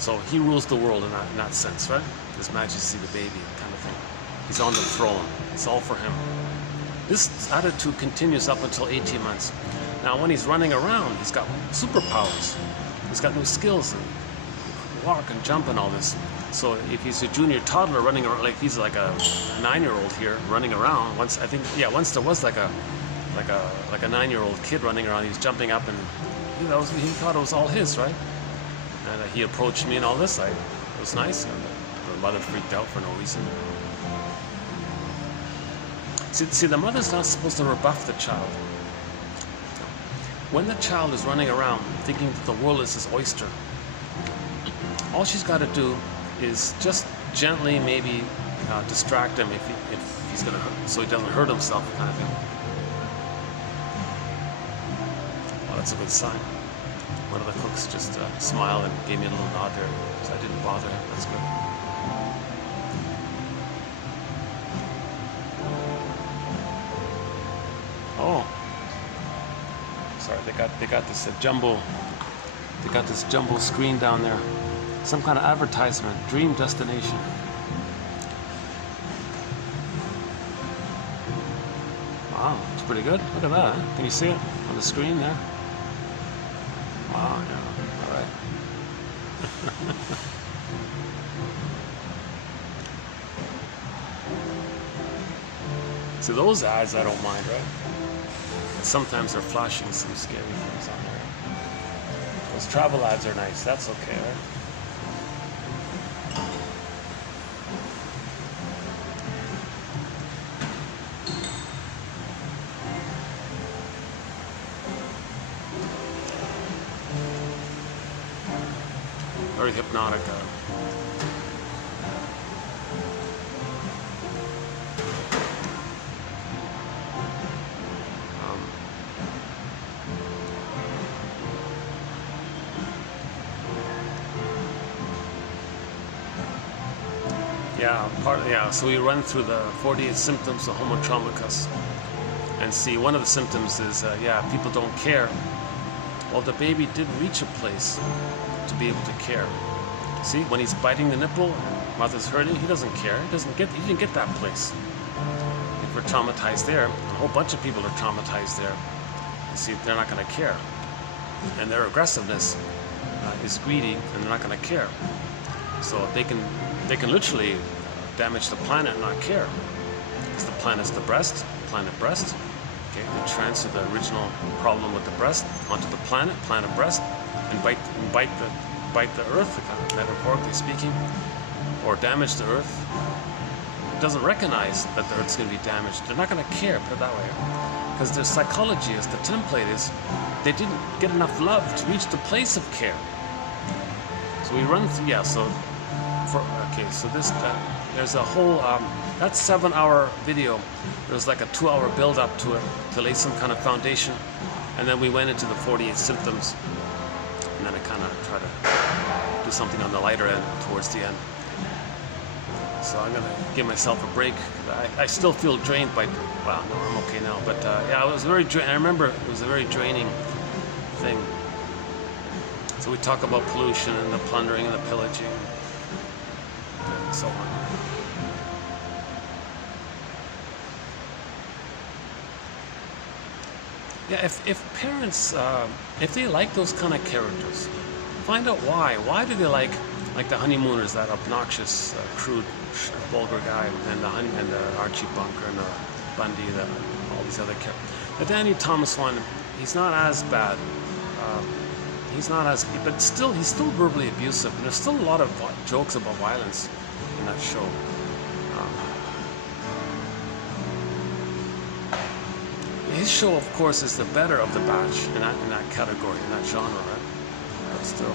So he rules the world in that sense, right? His Majesty the baby kind of thing. He's on the throne. It's all for him. This attitude continues up until 18 months. Now, when he's running around, he's got superpowers. He's got new skills and walk and jump and all this. So if he's a junior toddler running around, like he's like a 9-year-old here running around. Once there was like a 9-year-old kid running around. He was jumping up and he thought it was all his, right? And he approached me and all this. It was nice. And the mother freaked out for no reason. See, the mother's not supposed to rebuff the child. When the child is running around thinking that the world is his oyster, all she's got to do is just gently maybe distract him if he's gonna so he doesn't hurt himself, kind of thing. Well, that's a good sign. One of the cooks just smiled and gave me a little nod there, so I didn't bother him. That's good. Oh, sorry. They got this jumbo. They got this jumbo screen down there. Some kind of advertisement. Dream destination. Wow, it's pretty good. Look at that. Can you see it on the screen there? Wow, yeah. All right. See, those ads I don't mind, right? Sometimes they're flashing some scary things on there. Those travel ads are nice. That's okay, right? Very hypnotic. So we run through the 48 symptoms of Homo traumicus and see one of the symptoms is, people don't care. Well, the baby did reach a place to be able to care. See, when he's biting the nipple, mother's hurting, he doesn't care. He didn't get that place. If we're traumatized there, a whole bunch of people are traumatized there. You see, they're not going to care. And their aggressiveness is greedy, and they're not going to care. So they can literally damage the planet and not care. Because the planet's the breast, planet breast. Okay, they transfer the original problem with the breast onto the planet breast, and bite the earth, metaphorically speaking, or damage the earth. It doesn't recognize that the earth's going to be damaged. They're not going to care, put it that way. Because their psychology is, the template is, they didn't get enough love to reach the place of care. So we run through, yeah, so this, there's a whole, that 7-hour video, there's like a 2-hour build up to it, to lay some kind of foundation. And then we went into the 48 symptoms. And then I kind of try to do something on the lighter end towards the end. So I'm gonna give myself a break. I still feel drained by, well, no, I'm okay now. But yeah, it was very I remember it was a very draining thing. So we talk about pollution and the plundering and the pillaging and so on. Yeah, if parents, if they like those kind of characters, find out why. Why do they like the honeymooners, that obnoxious, crude, vulgar guy, and the Archie Bunker and the Bundy, all these other characters. The Danny Thomas one, he's not as bad. He's not as, but still, he's still verbally abusive. And there's still a lot of jokes about violence in that show. His show, of course, is the better of the batch in that category, in that genre, right? But still.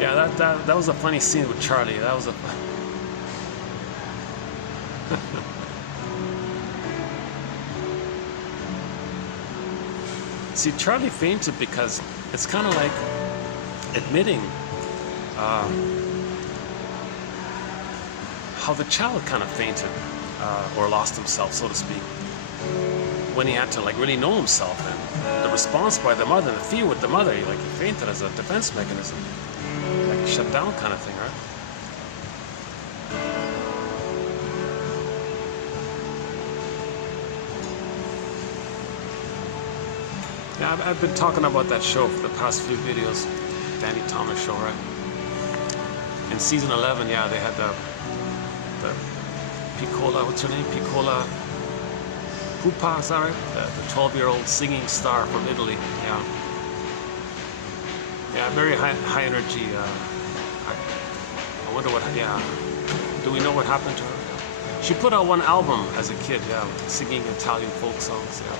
Yeah, that was a funny scene with Charlie. That was a. See, Charlie fainted because it's kind of like admitting how the child kind of fainted or lost himself, so to speak, when he had to like really know himself. And the response by the mother, the fear with the mother, he fainted as a defense mechanism, like a shut down kind of thing, right? Yeah, I've been talking about that show for the past few videos, Danny Thomas show, right? In season 11, yeah, they had the Piccola, what's her name? Piccola Pupa, is that right? The 12-year-old singing star from Italy, yeah. Yeah, very high energy. I wonder what, yeah. Do we know what happened to her? She put out one album as a kid, yeah, singing Italian folk songs, yeah.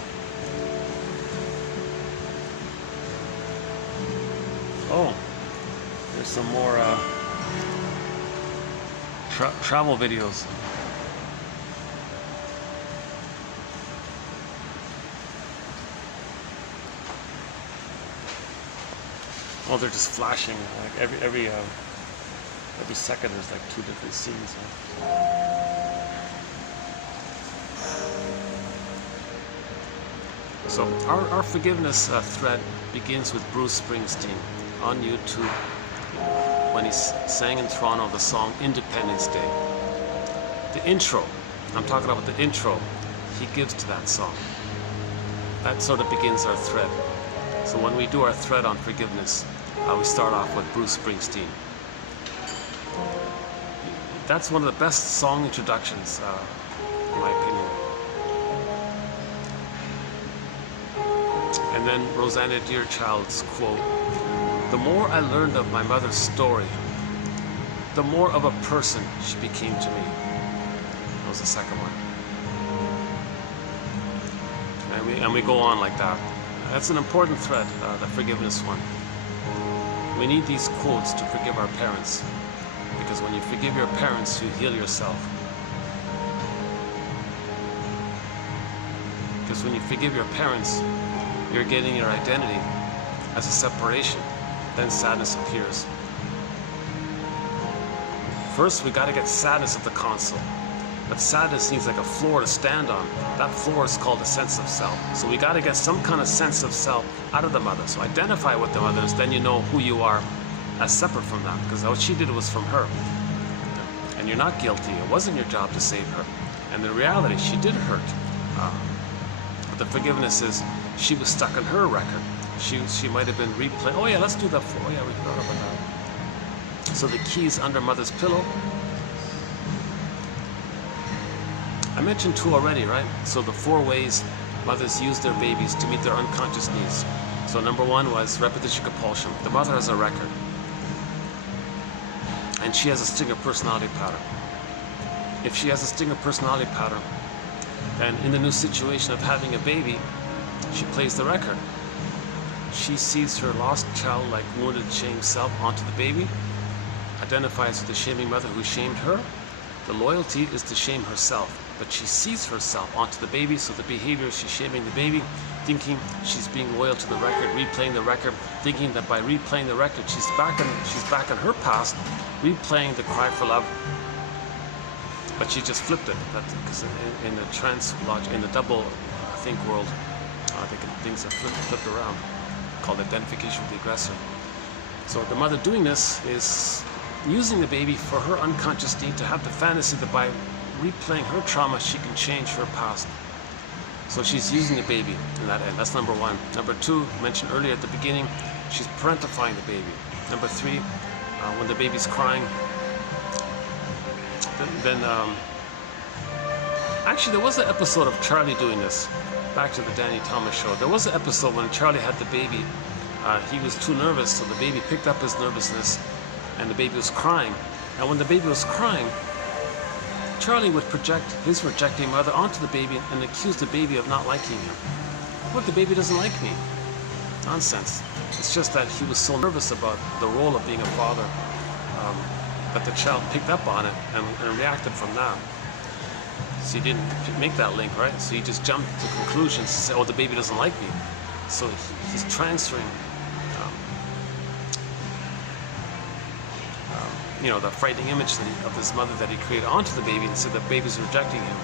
Oh, there's some more travel videos. Oh, they're just flashing. Like every second, there's like 2 different scenes. So our forgiveness thread begins with Bruce Springsteen on YouTube when he sang in Toronto the song Independence Day. The intro, I'm talking about the intro he gives to that song. That sort of begins our thread. So when we do our thread on forgiveness, we start off with Bruce Springsteen. That's one of the best song introductions, in my opinion. And then Rosanna Deerchild's quote, "The more I learned of my mother's story, the more of a person she became to me." That was the second one. And we go on like that. That's an important thread, the forgiveness one. We need these quotes to forgive our parents, because when you forgive your parents, you heal yourself. Because when you forgive your parents, you're getting your identity as a separation. Then sadness appears. First, we got to get sadness at the console. But sadness needs like a floor to stand on. That floor is called a sense of self. So we got to get some kind of sense of self out of the mother. So identify with the mother, then you know who you are as separate from that. Because what she did was from her. And you're not guilty. It wasn't your job to save her. And the reality, she did hurt. But the forgiveness is, she was stuck in her record. She might have been replaying. Oh yeah, let's do that. Oh yeah, we forgot about that. So the key's under mother's pillow. I mentioned 2 already, right? So the 4 ways mothers use their babies to meet their unconscious needs. So number 1 was repetition compulsion. The mother has a record. And she has a stinger personality pattern. If she has a stinger personality pattern, then in the new situation of having a baby, she plays the record. She sees her lost child-like wounded, shamed self onto the baby, identifies with the shaming mother who shamed her. The loyalty is to shame herself, but she sees herself onto the baby, so the behavior, she's shaming the baby, thinking she's being loyal to the record, replaying the record, thinking that by replaying the record, she's back in her past, replaying the cry for love. But she just flipped it, because in the in the double think world, things are flipped around, called identification with the aggressor. So the mother doing this is using the baby for her unconscious need to have the fantasy that by replaying her trauma, she can change her past. So she's using the baby in that end. That's number 1. Number 2, mentioned earlier at the beginning, she's parentifying the baby. Number 3, when the baby's crying, actually there was an episode of Charlie doing this. Back to the Danny Thomas show. There was an episode when Charlie had the baby. He was too nervous, so the baby picked up his nervousness, and the baby was crying. And when the baby was crying, Charlie would project his rejecting mother onto the baby and accuse the baby of not liking him. Look, the baby doesn't like me. Nonsense. It's just that he was so nervous about the role of being a father that the child picked up on it and reacted from that. So he didn't make that link, right? So he just jumped to conclusions and said, oh, the baby doesn't like me. So he's transferring the frightening image of his mother that he created onto the baby and said that baby's rejecting him.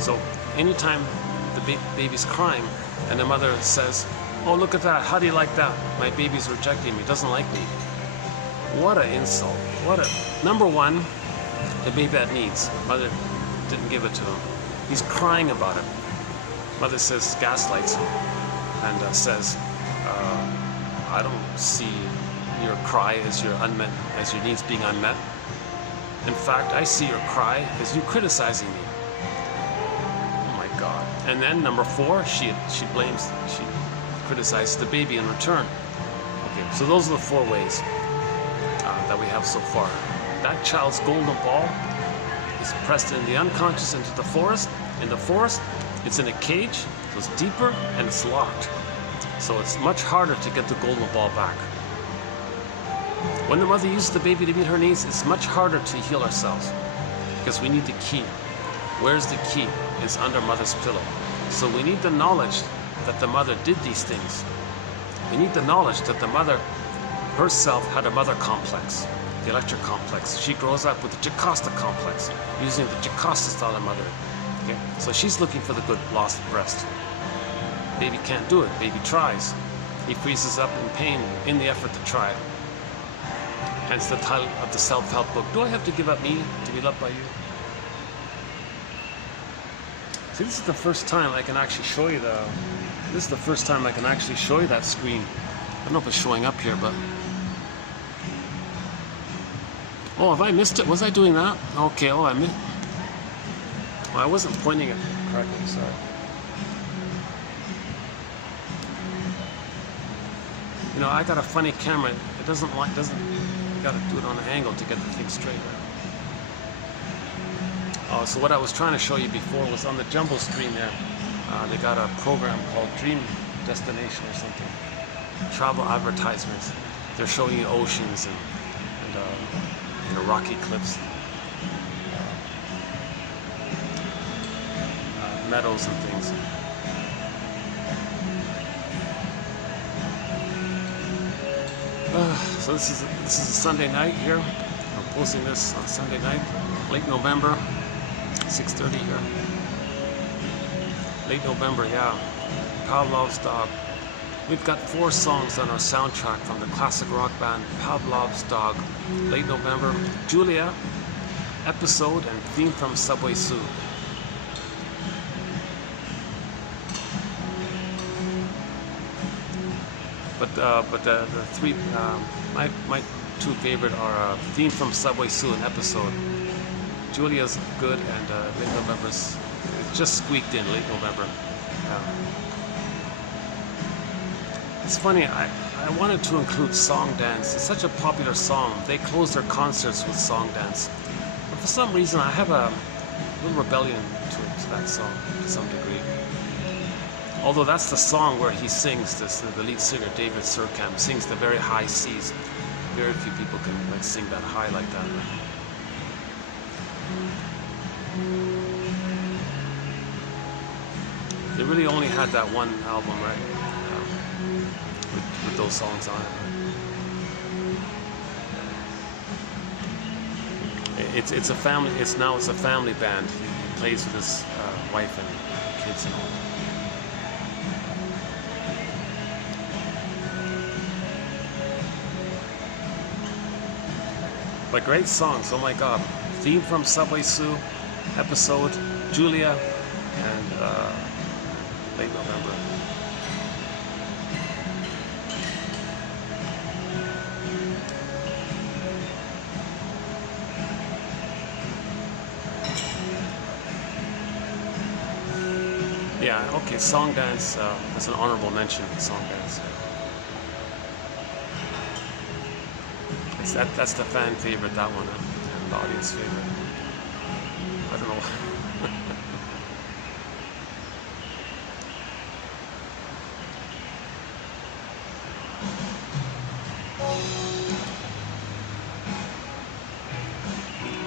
So anytime the baby's crying and the mother says, oh, look at that, how do you like that? My baby's rejecting me, doesn't like me. What an insult. Number 1, the baby had needs. Mother didn't give it to him. He's crying about it. Mother says, gaslights him and says, I don't see your cry as your needs being unmet. In fact, I see your cry as you criticizing me. Oh my God. And then number 4, she criticizes the baby in return. Okay, so those are the 4 ways that we have so far. That child's golden ball is pressed in the unconscious into the forest. In the forest, it's in a cage, so it's deeper and it's locked. So it's much harder to get the golden ball back. When the mother uses the baby to meet her needs, it's much harder to heal ourselves because we need the key. Where's the key? It's under mother's pillow. So we need the knowledge that the mother did these things. We need the knowledge that the mother herself had a mother complex, the electric complex. She grows up with the Jocasta complex, using the Jocasta style of mother. Okay? So she's looking for the good lost breast. Baby can't do it. Baby tries. He freezes up in pain in the effort to try. Hence the title of the self-help book, Do I Have to Give Up Me to Be Loved by You? See, this is the first time I can actually show you that screen. I don't know if it's showing up here, but... Oh, have I missed it? Was I doing that? Okay, I missed... Well, I wasn't pointing it correctly, sorry. I got a funny camera. It doesn't, you gotta do it on an angle to get the thing straight. Oh, so what I was trying to show you before was on the jumbo screen there. They got a program called Dream Destination or something. Travel advertisements. They're showing you oceans and rocky cliffs, meadows and things. So this is a Sunday night here. I'm posting this on Sunday night, late November, 6:30 here. Late November, yeah. Pavlov's Dog. We've got 4 songs on our soundtrack from the classic rock band Pavlov's Dog. Late November, Julia, Episode, and theme from Subway Sue. But the three, my two favorite are Theme from Subway Sue and Episode. Julia's good, and Late November's, it just squeaked in, Late November. It's funny, I wanted to include Song Dance. It's such a popular song. They close their concerts with Song Dance. But for some reason, I have a little rebellion to that song to some degree. Although that's the song where he sings, the lead singer, David Surkamp, sings the very high C's. Very few people can like sing that high like that. They really only had that one album, right? With those songs on it. It's a family. It's a family band. He plays with his wife and kids and all. But great songs. Oh my God! Theme from Subway Sue, Episode, Julia, and Late November. Yeah, okay, Song Dance, that's an honorable mention, Song Dance. That's the fan favorite, that one, and the audience favorite. I don't know.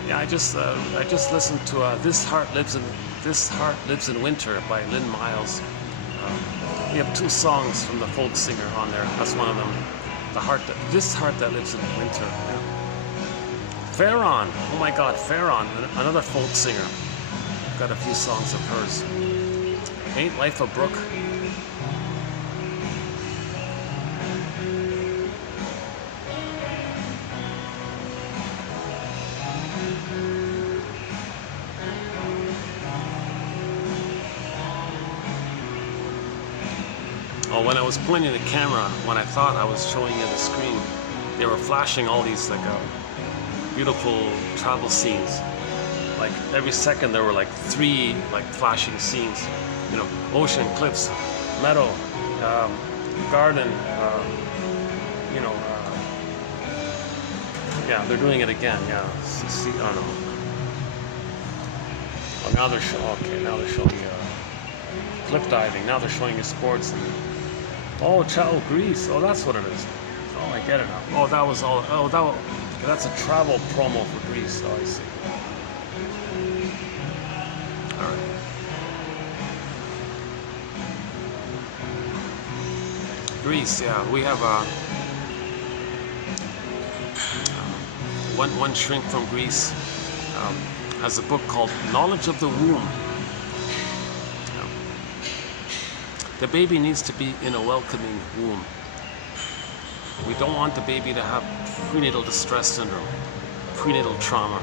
Yeah, I just listened to This Heart Lives in Winter by Lynn Miles. We have two songs from the folk singer on there. That's one of them. This Heart That Lives in Winter. Yeah. Farron. Oh my God, Farron, another folk singer. I've got a few songs of hers. Ain't Life a Brook? Oh, when I was pointing the camera, when I thought I was showing you the screen, they were flashing all these like beautiful travel scenes. Like every second there were like 3 like flashing scenes. You know, ocean, cliffs, meadow, garden. You know, yeah, they're doing it again. Yeah, see, I don't know. Oh, now they're showing you cliff diving. Now they're showing you sports. Oh, Greece. Oh, that's what it is. Oh, I get it now. Oh, that was all. Oh, that's a travel promo for Greece. Oh, I see. All right. Greece. Yeah, we have one shrink from Greece has a book called Knowledge of the Womb. The baby needs to be in a welcoming womb. We don't want the baby to have prenatal distress syndrome, prenatal trauma.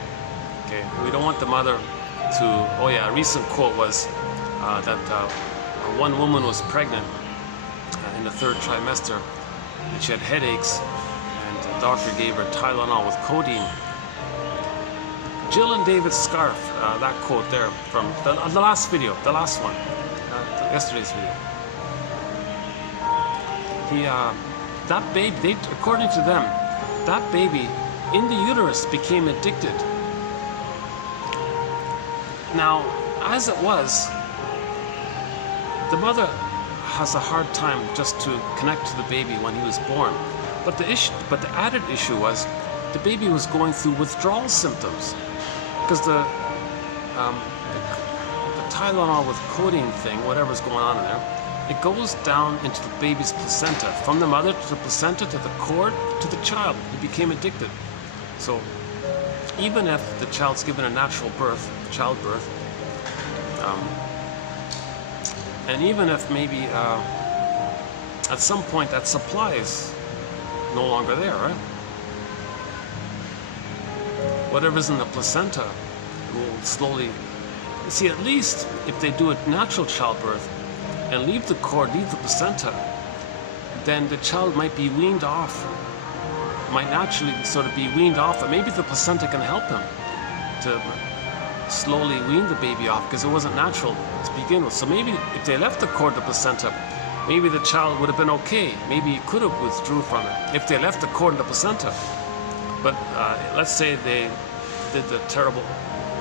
Okay, we don't want the mother to. Oh yeah, a recent quote was that one woman was pregnant in the 3rd trimester, and she had headaches, and the doctor gave her Tylenol with codeine. Jill and David's scarf. That quote there from the last video, the last one, yesterday's video. That baby, according to them, that baby in the uterus became addicted. Now, as it was, the mother has a hard time just to connect to the baby when he was born. But the added issue was the baby was going through withdrawal symptoms because the Tylenol with codeine thing, whatever's going on in there. It goes down into the baby's placenta, from the mother to the placenta to the cord to the child. He became addicted. So even if the child's given a natural birth, childbirth, and even if maybe at some point that supply is no longer there, right? Whatever's in the placenta will slowly. See, at least if they do a natural childbirth and leave the cord, leave the placenta, then the child might be weaned off, might naturally sort of be weaned off, and maybe the placenta can help him to slowly wean the baby off, because it wasn't natural to begin with. So maybe if they left the cord, the placenta, maybe the child would have been okay. Maybe he could have withdrew from it if they left the cord and the placenta. But let's say they did the terrible,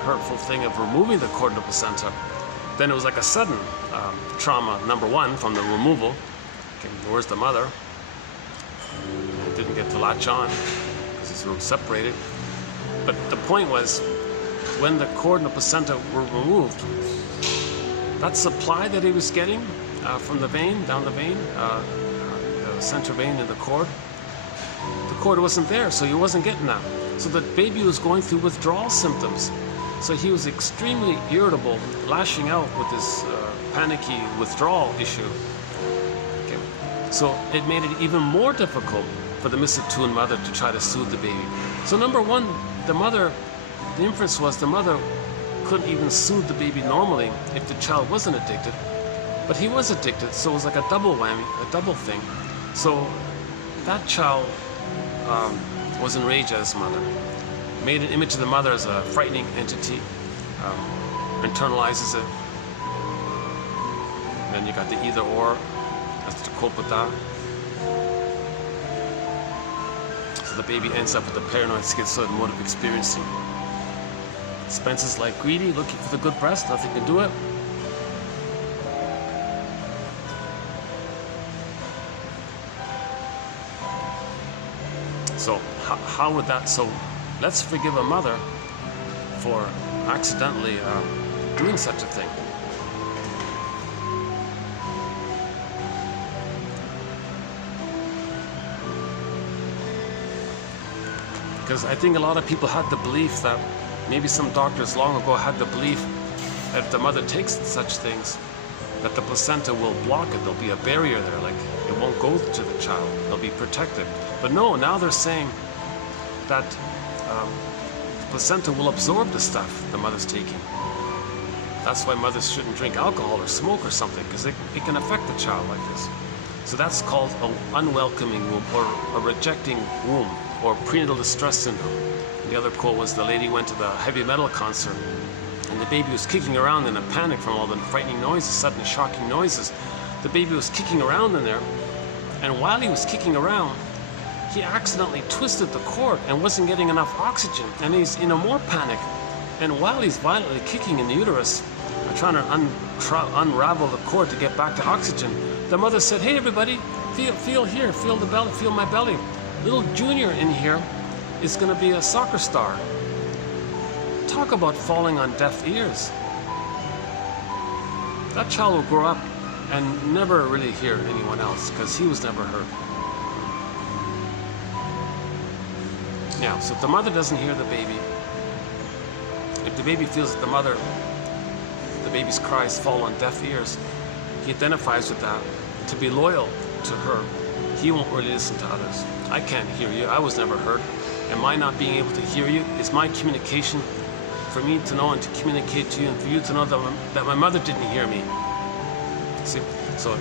hurtful thing of removing the cord and the placenta. Then it was like a sudden trauma, number one, from the removal. Okay, where's the mother? It didn't get to latch on because it's separated. But the point was, when the cord and the placenta were removed, that supply that he was getting from the vein, down the vein, the center vein in the cord wasn't there, so he wasn't getting that. So the baby was going through withdrawal symptoms. So he was extremely irritable, lashing out with this panicky withdrawal issue. Okay. So it made it even more difficult for the misattuned mother to try to soothe the baby. So number one, the inference was the mother couldn't even soothe the baby normally if the child wasn't addicted. But he was addicted, so it was like a double whammy, a double thing. So that child was enraged at his mother, made an image of the mother as a frightening entity, internalizes it. And then you got the either or, that's to cope with that. So the baby ends up with the paranoid schizoid mode of experiencing. Spencer's like greedy, looking for the good breast, nothing can do it. So how would that, so let's forgive a mother for accidentally doing such a thing. Because I think a lot of people had the belief that, maybe some doctors long ago had the belief that if the mother takes such things, that the placenta will block it. There'll be a barrier there, like it won't go to the child. They'll be protected. But no, now they're saying that the placenta will absorb the stuff the mother's taking. That's why mothers shouldn't drink alcohol or smoke or something, because it can affect the child like this. So that's called an unwelcoming womb, or a rejecting womb, or prenatal distress syndrome. And the other quote was, the lady went to the heavy metal concert and the baby was kicking around in a panic from all the frightening noises, sudden shocking noises. The baby was kicking around in there, and while he was kicking around, he accidentally twisted the cord and wasn't getting enough oxygen, and he's in a more panic. And while he's violently kicking in the uterus, trying to unravel the cord to get back to oxygen, the mother said, "Hey everybody, feel here, feel the belly, feel my belly. Little Junior in here is going to be a soccer star." Talk about falling on deaf ears. That child will grow up and never really hear anyone else, because he was never heard. Now, so if the mother doesn't hear the baby, if the baby feels that the baby's cries fall on deaf ears, he identifies with that. To be loyal to her, he won't really listen to others. I can't hear you, I was never heard. And my not being able to hear you is my communication for me to know and to communicate to you, and for you to know that my mother didn't hear me. See, so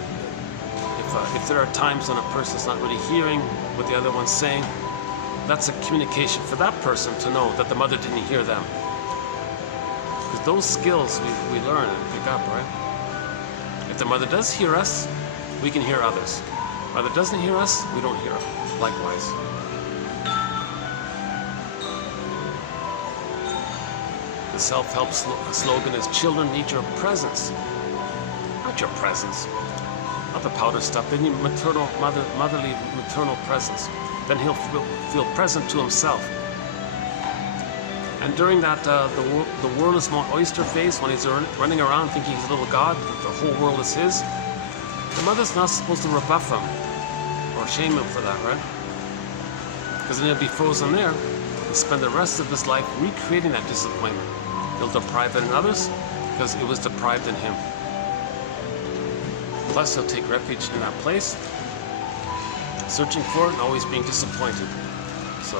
if there are times when a person's not really hearing what the other one's saying, that's a communication for that person to know that the mother didn't hear them. Because those skills we learn and pick up, right? If the mother does hear us, we can hear others. Mother doesn't hear us, we don't hear her. Likewise. The self-help slogan is, children need your presence. Not your presence. Not the powder stuff. They need motherly maternal presence. Then he'll feel present to himself. And during that, the world is Mount Oyster phase, when he's running around thinking he's a little god, that the whole world is his, the mother's not supposed to rebuff him or shame him for that, right? Because then he'll be frozen there and spend the rest of his life recreating that disappointment. He'll deprive it in others because it was deprived in him. Plus, he'll take refuge in that place, searching for it and always being disappointed. So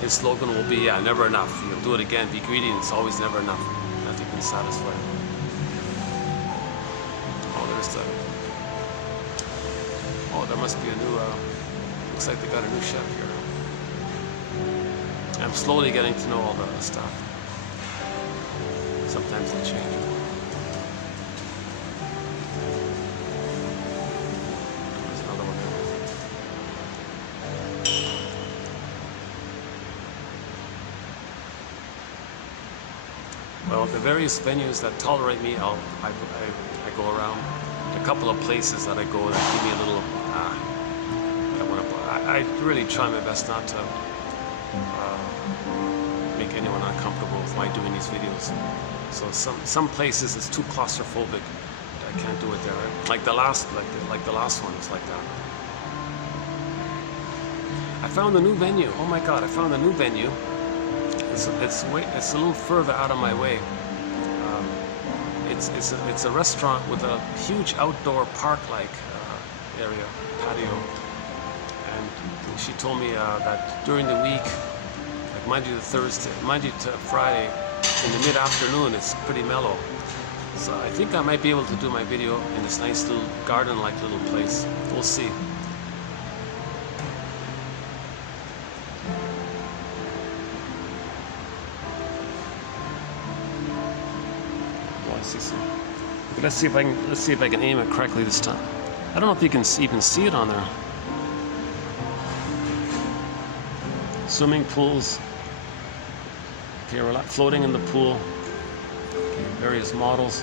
his slogan will be, yeah, never enough. You'll do it again, be greedy, and it's always never enough. Nothing can satisfy. Oh, there's the Oh, there must be a new, looks like they got a new chef here. I'm slowly getting to know all the stuff. Sometimes they change. There's another one there. Well, the various venues that tolerate me, I go around. A couple of places that I go that give me a little. I really try my best not to make anyone uncomfortable with my doing these videos. So some places it's too claustrophobic. I can't do it there. Right? Like the last one is like that. I found a new venue. Oh my God! I found a new venue. It's a little further out of my way. It's a restaurant with a huge outdoor park-like area, patio. And she told me that during the week, like Monday to Friday, in the mid-afternoon, it's pretty mellow. So I think I might be able to do my video in this nice little garden-like little place. We'll see. Let's see if I can aim it correctly this time. I don't know if you can even see it on there. Swimming pools. Okay, we're floating in the pool. Okay, various models.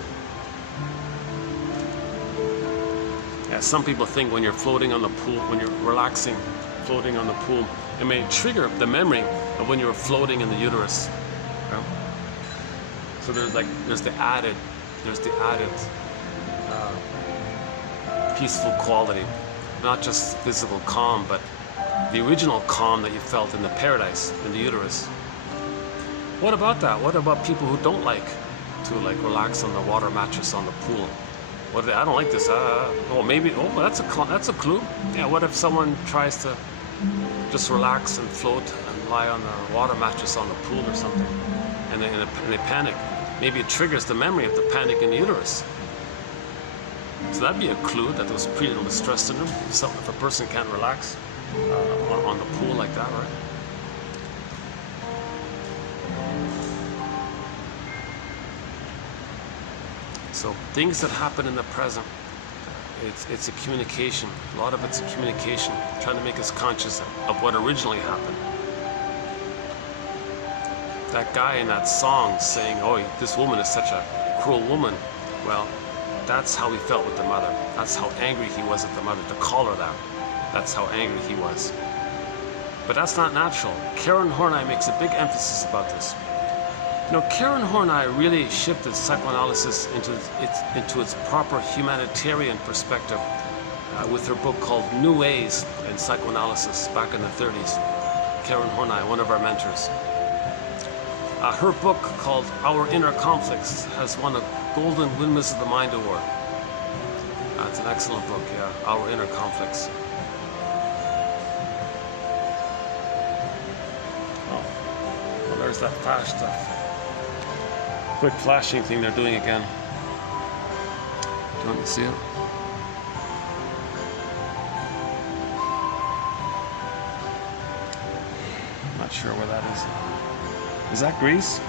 Yeah, some people think when you're floating on the pool, when you're relaxing, floating on the pool, it may trigger the memory of when you were floating in the uterus. Right? So there's the added peaceful quality, not just physical calm, but the original calm that you felt in the paradise, in the uterus. What about that? What about people who don't like to relax on the water mattress on the pool? What I don't like this. That's a clue. Yeah. What if someone tries to just relax and float and lie on the water mattress on the pool or something, and they panic? Maybe it triggers the memory of the panic in the uterus. So that'd be a clue that there was prenatal distress in them. If a person can't relax on the pool like that, right? So things that happen in the present, it's a communication. A lot of it's a communication, trying to make us conscious of what originally happened. That guy in that song saying, "Oh, this woman is such a cruel woman." Well, that's how he felt with the mother. That's how angry he was at the mother. To call her that, that's how angry he was. But that's not natural. Karen Horney makes a big emphasis about this. You know, Karen Horney really shifted psychoanalysis into its proper humanitarian perspective with her book called New Ways in Psychoanalysis back in the 30s. Karen Horney, one of our mentors. Her book called Our Inner Conflicts has won a Golden Windmills of the Mind Award. It's an excellent book, yeah, Our Inner Conflicts. Oh, well, there's that flash stuff. Quick flashing thing they're doing again. Do you want to see it? Not sure where that is. Is that Greece?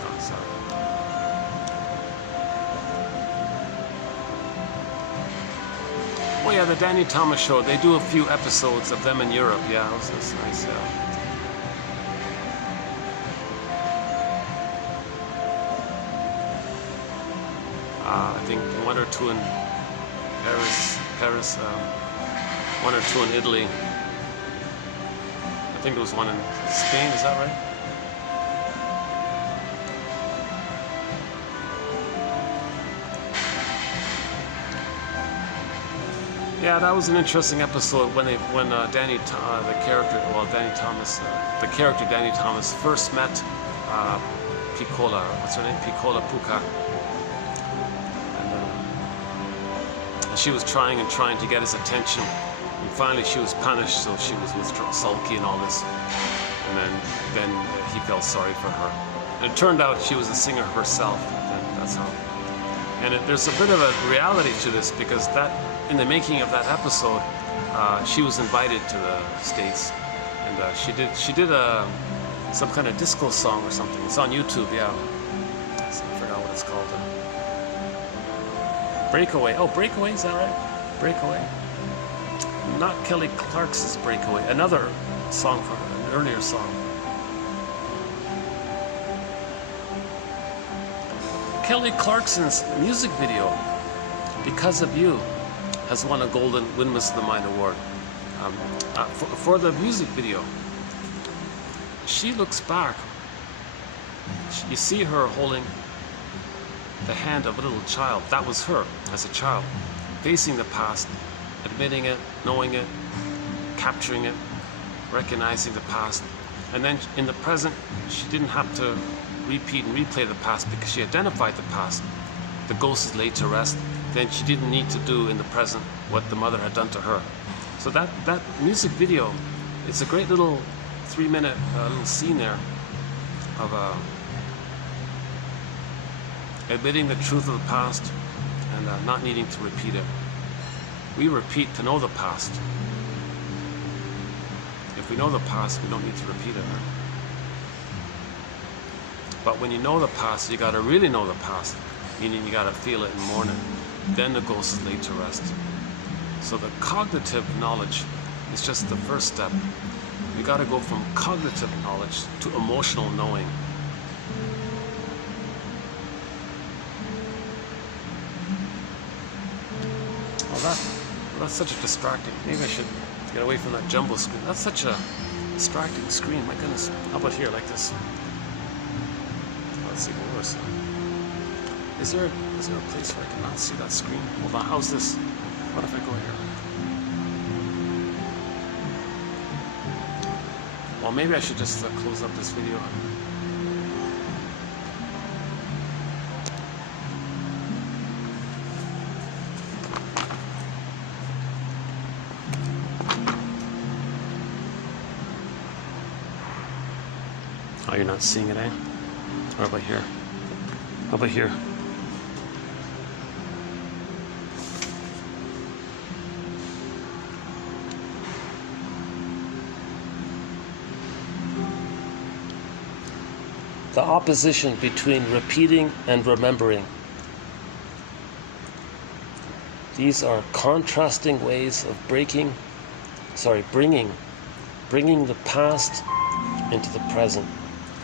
Oh, sorry. Oh yeah, the Danny Thomas Show. They do a few episodes of them in Europe. Yeah, that's nice. Yeah. I think one or two in Paris, one or two in Italy. I think there was one in Spain, is that right? Yeah, that was an interesting episode when Danny Thomas first met Piccola, what's her name? Piccola Pucca. she was trying and trying to get his attention. And finally she was punished, so she was sulky and all this. And then he felt sorry for her. And it turned out she was a singer herself. And that's how. And there's a bit of a reality to this, because that, in the making of that episode, she was invited to the States, and she did some kind of disco song or something. It's on YouTube, yeah. So I forgot what it's called. Breakaway. Oh, Breakaway, is that right? Breakaway. Not Kelly Clarkson's Breakaway. Another song from an earlier song. Kelly Clarkson's music video, Because of You, has won a Golden Windmills of the Mind Award. For the music video, she looks back. You see her holding the hand of a little child. That was her as a child, facing the past, admitting it, knowing it, capturing it, recognizing the past. And then in the present, she didn't have to repeat and replay the past because she identified the past. The ghost is laid to rest. Then she didn't need to do in the present what the mother had done to her. So that music video, it's a great little 3-minute little scene there of admitting the truth of the past and not needing to repeat it. We repeat to know the past. If we know the past, we don't need to repeat it. Right? But when you know the past, you gotta really know the past, meaning you gotta feel it and mourn it. Then the ghost is laid to rest. So the cognitive knowledge is just the first step. You gotta go from cognitive knowledge to emotional knowing. Well, that's such a distracting. Maybe I should get away from that jumbo screen. That's such a distracting screen. My goodness. How about here, like this? Let's see what worse. Is there a place where I cannot see that screen? Hold on. How's this? What if I go here? Well, maybe I should just close up this video. Oh, you're not seeing it, eh? How about here? How about here? The opposition between repeating and remembering. These are contrasting ways of bringing the past into the present.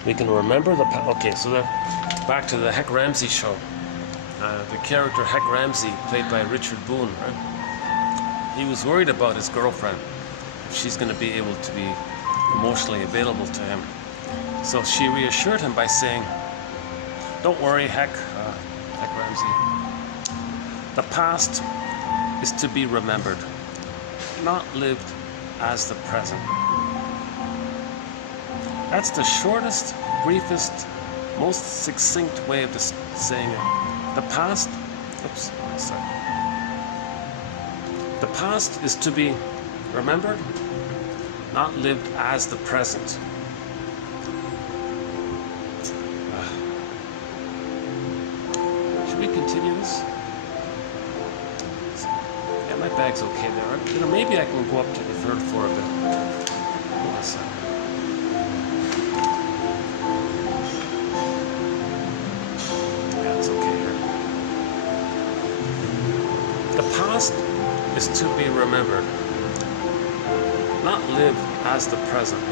We can remember the past. Okay, so back to the Heck Ramsey show. The character Heck Ramsey, played by Richard Boone, right? He was worried about his girlfriend. If she's going to be able to be emotionally available to him. So she reassured him by saying, "Don't worry, Heck Ramsey. The past is to be remembered, not lived as the present." That's the shortest, briefest, most succinct way of just saying it. The past, the past is to be remembered, not lived as the present. Should we continue this? Yeah, my bag's okay there. You know, maybe I can go up to the 3rd floor a bit. Hold on a second. The past is to be remembered, not lived as the present.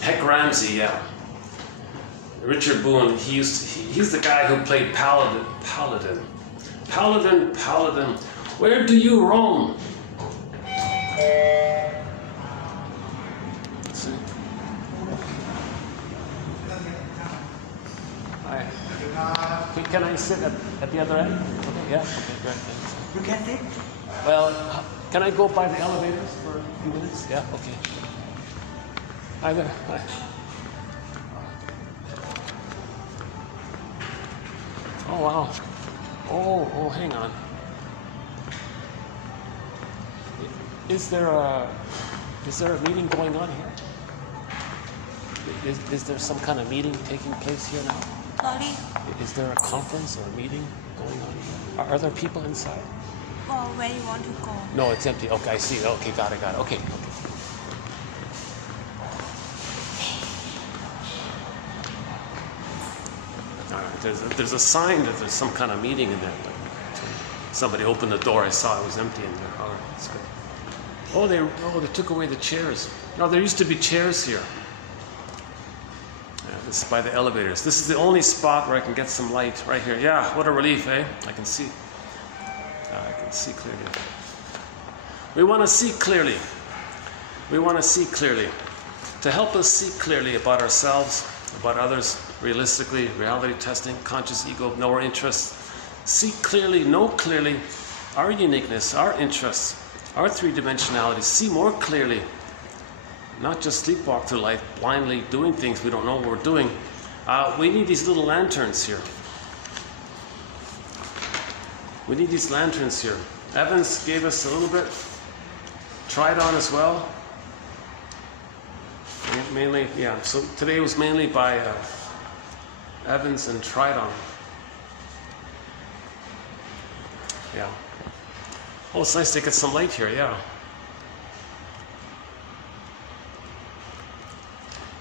Heck Ramsey, yeah. Richard Boone, he's the guy who played Paladin. Paladin, where do you roam? Can I sit at the other end? Okay, yeah, okay, great, thanks. You can sit? Well, can I go by the elevators for a few minutes? Yeah, okay. Hi there. Hi. Oh wow. Oh, hang on. Is there a meeting going on here? Is there some kind of meeting taking place here now? Sorry? Is there a conference or a meeting going on here? Are there people inside? Oh, where you want to go? No, it's empty. Okay, I see. Okay, got it. Okay. All right, there's a sign that there's some kind of meeting in there. Somebody opened the door. I saw it was empty in there. All right, that's good. Oh, they took away the chairs. No, there used to be chairs here. Yeah, this is by the elevators. This is the only spot where I can get some light right here. Yeah, what a relief, eh? I can see. I can see clearly. We want to see clearly. We want to see clearly. To help us see clearly about ourselves, about others, realistically, reality testing, conscious ego, know our interests. See clearly, know clearly our uniqueness, our interests, our three-dimensionality. See more clearly. Not just sleepwalk through life, blindly doing things we don't know what we're doing. We need these little lanterns here. We need these lanterns here. Evans gave us a little bit. Tried on as well. Mainly, yeah. So today was mainly by Evans and tried on. Yeah. Oh, it's nice to get some light here, yeah.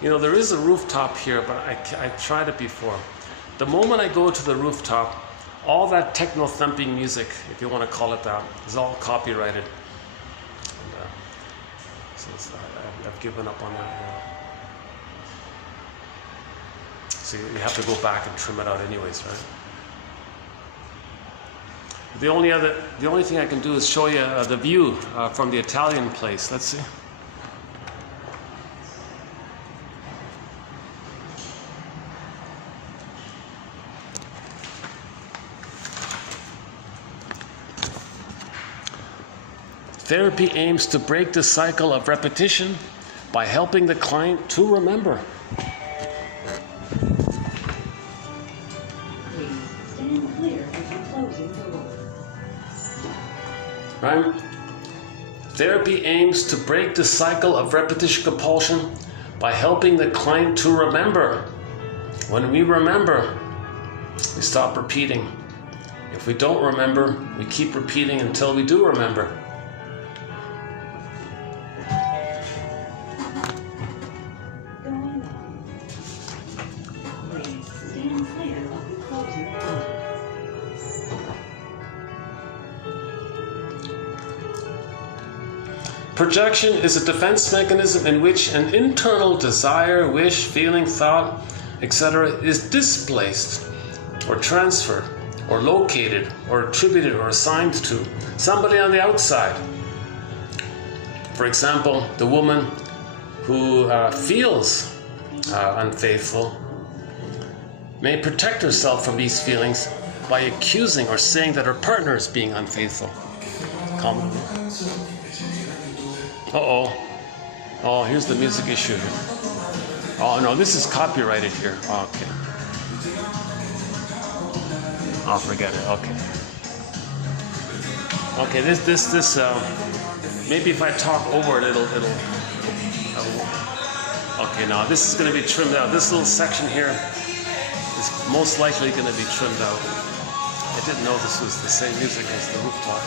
You know, there is a rooftop here, but I tried it before. The moment I go to the rooftop, all that techno-thumping music, if you want to call it that, is all copyrighted. And, so I've given up on that now. So you have to go back and trim it out anyways, right? The only thing I can do is show you the view from the Italian place. Let's see. Therapy aims to break the cycle of repetition by helping the client to remember. Please stand clear of the closing door. Right? Therapy aims to break the cycle of repetition compulsion by helping the client to remember. When we remember, we stop repeating. If we don't remember, we keep repeating until we do remember. Projection is a defense mechanism in which an internal desire, wish, feeling, thought, etc. is displaced or transferred or located or attributed or assigned to somebody on the outside. For example, the woman who feels unfaithful may protect herself from these feelings by accusing or saying that her partner is being unfaithful. Common. Oh, here's the music issue here. Oh no, this is copyrighted here. Oh, okay. I'll forget it. Okay. Okay, this maybe if I talk over it, it'll. Okay, now this is going to be trimmed out. This little section here is most likely going to be trimmed out. I didn't know this was the same music as the rooftop.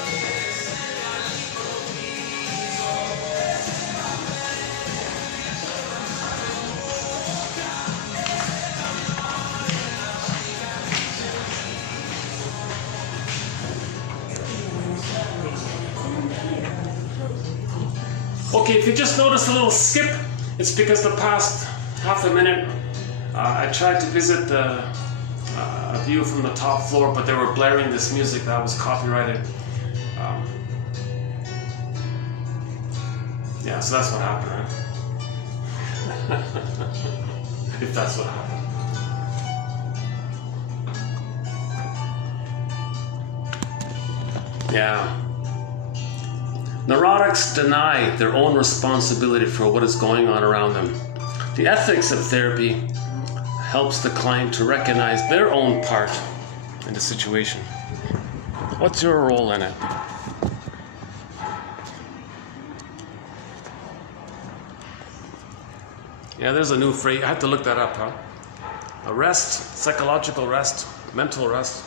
Okay, if you just notice a little skip, it's because the past half a minute I tried to visit a view from the top floor, but they were blaring this music that was copyrighted. Yeah, so that's what happened, right? If that's what happened. Yeah. Neurotics deny their own responsibility for what is going on around them. The ethics of therapy helps the client to recognize their own part in the situation. What's your role in it? Yeah, there's a new phrase. I have to look that up, huh? A rest, psychological rest, mental rest,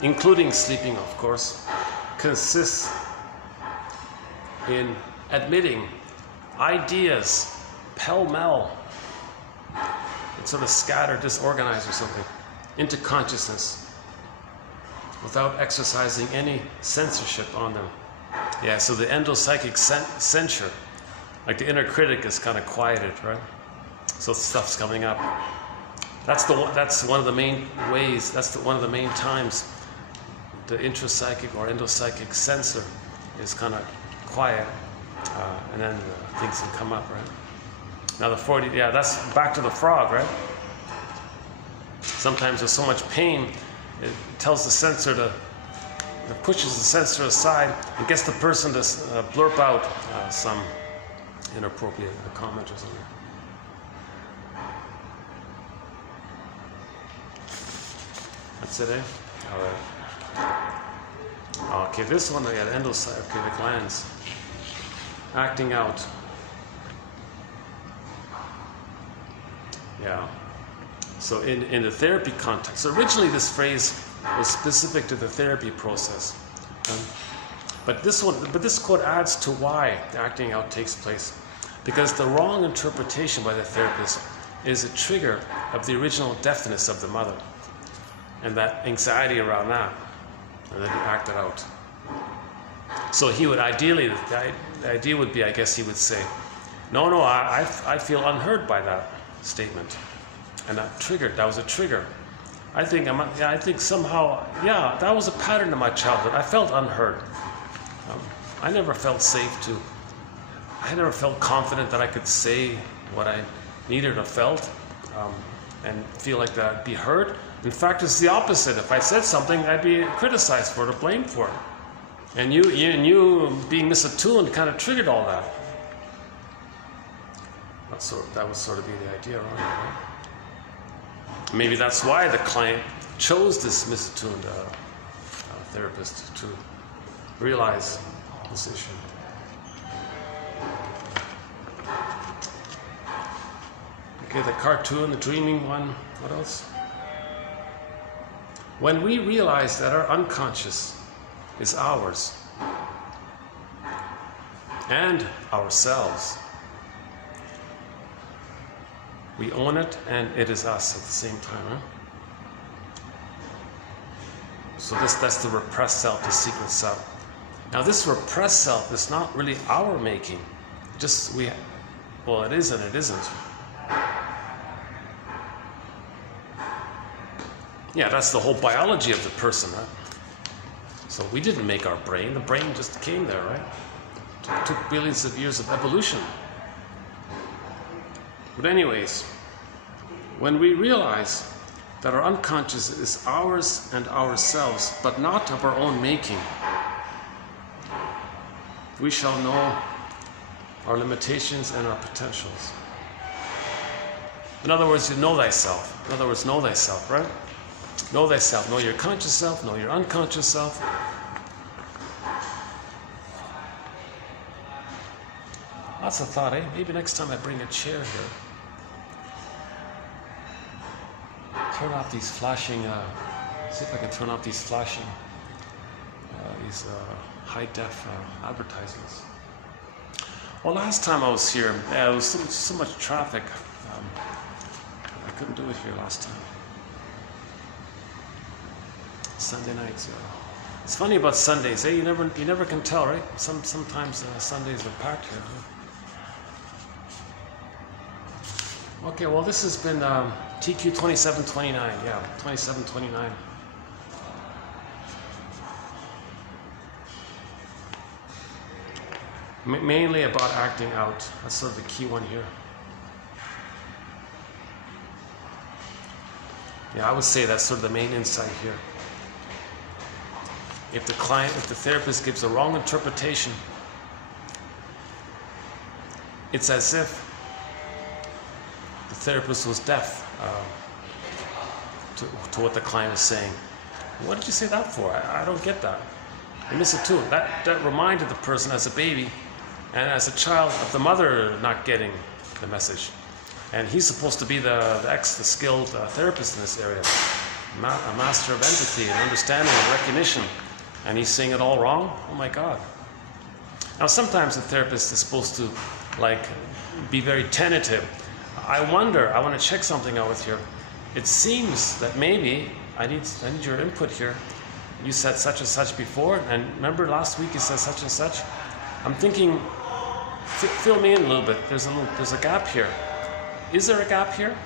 including sleeping, of course, consists in admitting ideas pell-mell, it's sort of scattered, disorganized or something, into consciousness without exercising any censorship on them. Yeah, so the endopsychic censure, like the inner critic, is kind of quieted, right? So stuff's coming up. That's one of the main ways. One of the main times the intrapsychic or endopsychic censor is kind of quiet, and then things can come up, right? Now the 40, yeah, that's back to the frog, right? Sometimes there's so much pain, it tells the censor to, it pushes the censor aside and gets the person to blurp out some inappropriate comment or something. That's it, eh? All right. Okay, this one, yeah, the endopsychic, okay, the glands. Acting out. Yeah. So in the therapy context, so originally this phrase was specific to the therapy process. But this quote adds to why the acting out takes place. Because the wrong interpretation by the therapist is a trigger of the original deafness of the mother. And that anxiety around that. And then he acted out. So he would ideally, the idea would be, I guess he would say, no, I feel unheard by that statement. And that was a trigger. I think somehow, yeah, that was a pattern in my childhood. I felt unheard. I never felt safe I never felt confident that I could say what I needed or felt, and feel like that I'd be heard. In fact, it's the opposite. If I said something, I'd be criticized for it or blamed for it. And you being misattuned kind of triggered all that. That would sort of be the idea, right? Maybe that's why the client chose this misattuned therapist to realize this issue. Okay, the cartoon, the dreaming one. What else? When we realize that our unconscious is ours and ourselves, we own it and it is us at the same time. Huh? So that's the repressed self, the secret self. Now this repressed self is not really our making. It is and it isn't. Yeah, that's the whole biology of the person, right? So we didn't make our brain. The brain just came there, right? It took billions of years of evolution. But anyways, when we realize that our unconscious is ours and ourselves, but not of our own making, we shall know our limitations and our potentials. In other words, you know thyself. In other words, know thyself, right? Know thyself. Know your conscious self. Know your unconscious self. That's a thought, eh? Maybe next time I bring a chair here. Turn off these flashing, see if I can turn off these flashing, high-def advertisements. Well, last time I was here, there was so much traffic. I couldn't do it here last time. Sunday nights, yeah. It's funny about Sundays, eh? You never can tell, right? Sometimes Sundays are packed here. Huh? Okay, well this has been TQ 2729, yeah, 2729. Mainly about acting out. That's sort of the key one here. Yeah, I would say that's sort of the main insight here. If the therapist gives a wrong interpretation, it's as if therapist was deaf to what the client is saying. What did you say that for? I don't get that. I miss it too. That reminded the person as a baby and as a child of the mother not getting the message. And he's supposed to be the skilled therapist in this area, a master of empathy and understanding and recognition. And he's saying it all wrong? Oh my God. Now sometimes the therapist is supposed to be very tentative. I wonder, I want to check something out with you. It seems that maybe I need your input here. You said such and such before, and remember last week you said such and such. I'm thinking, fill me in a little bit. There's a gap here. Is there a gap here?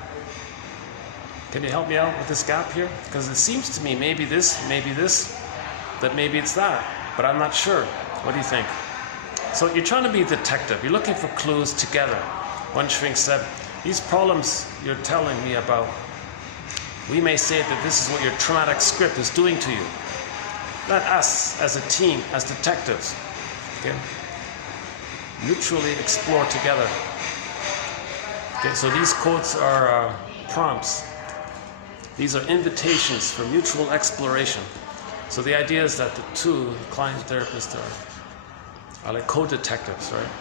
Can you help me out with this gap here? Because it seems to me maybe this, that maybe it's that, but I'm not sure. What do you think? So you're trying to be a detective. You're looking for clues together. One shrink said, these problems you're telling me about, we may say that this is what your traumatic script is doing to you. Let us, as a team, as detectives, okay, mutually explore together. Okay, so these quotes are prompts. These are invitations for mutual exploration. So the idea is that the two, client and therapist, are like co-detectives, right?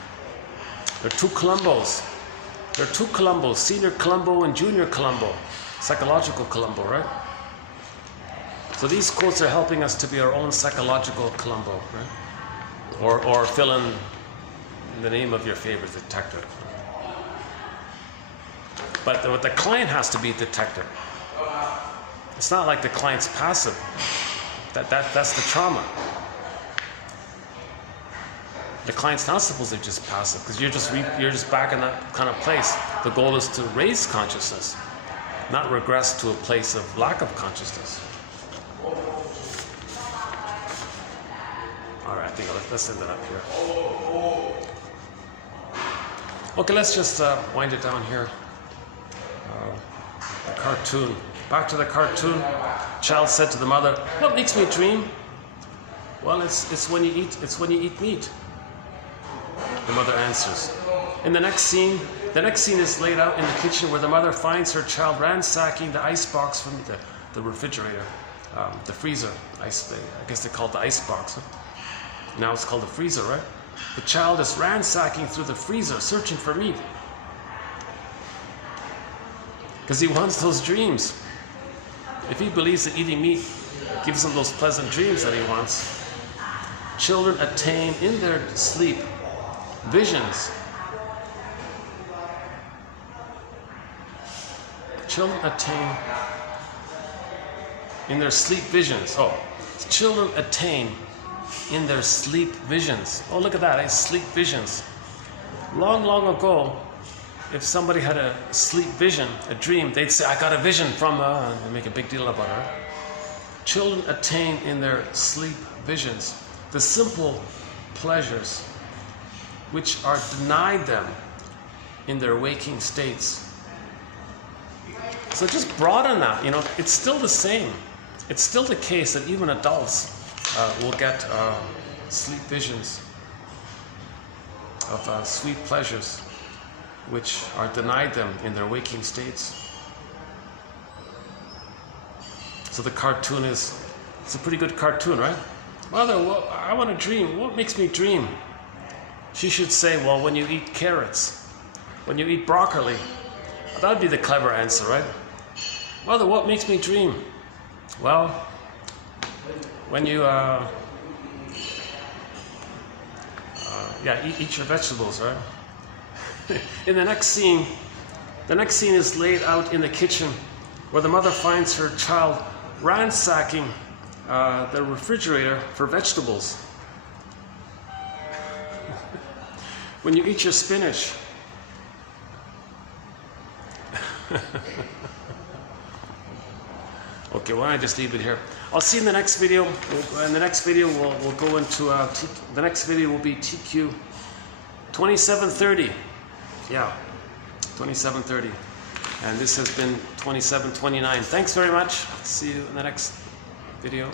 They're two Columbos. They're two Columbos, senior Columbo and junior Columbo, psychological Columbo, right? So these quotes are helping us to be our own psychological Columbo, right? Or fill in the name of your favorite detective. But what the client has to be detective. It's not like the client's passive. That's the trauma. The client's not supposed to be just passive because you're just back in that kind of place. The goal is to raise consciousness, not regress to a place of lack of consciousness. All right, I think let's end it up here. Okay, let's just wind it down here. The cartoon. Back to the cartoon. Child said to the mother, "What makes me dream?" "Well, it's when you eat meat." The mother answers. In the next scene is laid out in the kitchen where the mother finds her child ransacking the icebox from the refrigerator, the freezer. I guess they call it the icebox. Huh? Now it's called the freezer, right? The child is ransacking through the freezer, searching for meat. Because he wants those dreams. If he believes that eating meat gives him those pleasant dreams that he wants. Children attain in their sleep visions. Children attain in their sleep visions. Oh, children attain in their sleep visions. Oh, look at that, sleep visions. Long, long ago, if somebody had a sleep vision, a dream, they'd say, "I got a vision from," they make a big deal about it. Children attain in their sleep visions the simple pleasures which are denied them in their waking states. So just broaden that, it's still the same. It's still the case that even adults will get sleep visions of sweet pleasures which are denied them in their waking states. So the cartoon it's a pretty good cartoon, right? Mother, I want to dream. What makes me dream? She should say, well, when you eat carrots, when you eat broccoli. That would be the clever answer, right? Mother, what makes me dream? Well, when you eat your vegetables, right? In the next scene is laid out in the kitchen where the mother finds her child ransacking the refrigerator for vegetables. When you eat your spinach. Okay, why don't I just leave it here? I'll see you in the next video. In the next video, we'll go into the next video will be TQ 2730. Yeah, 2730. And this has been 2729. Thanks very much. See you in the next video.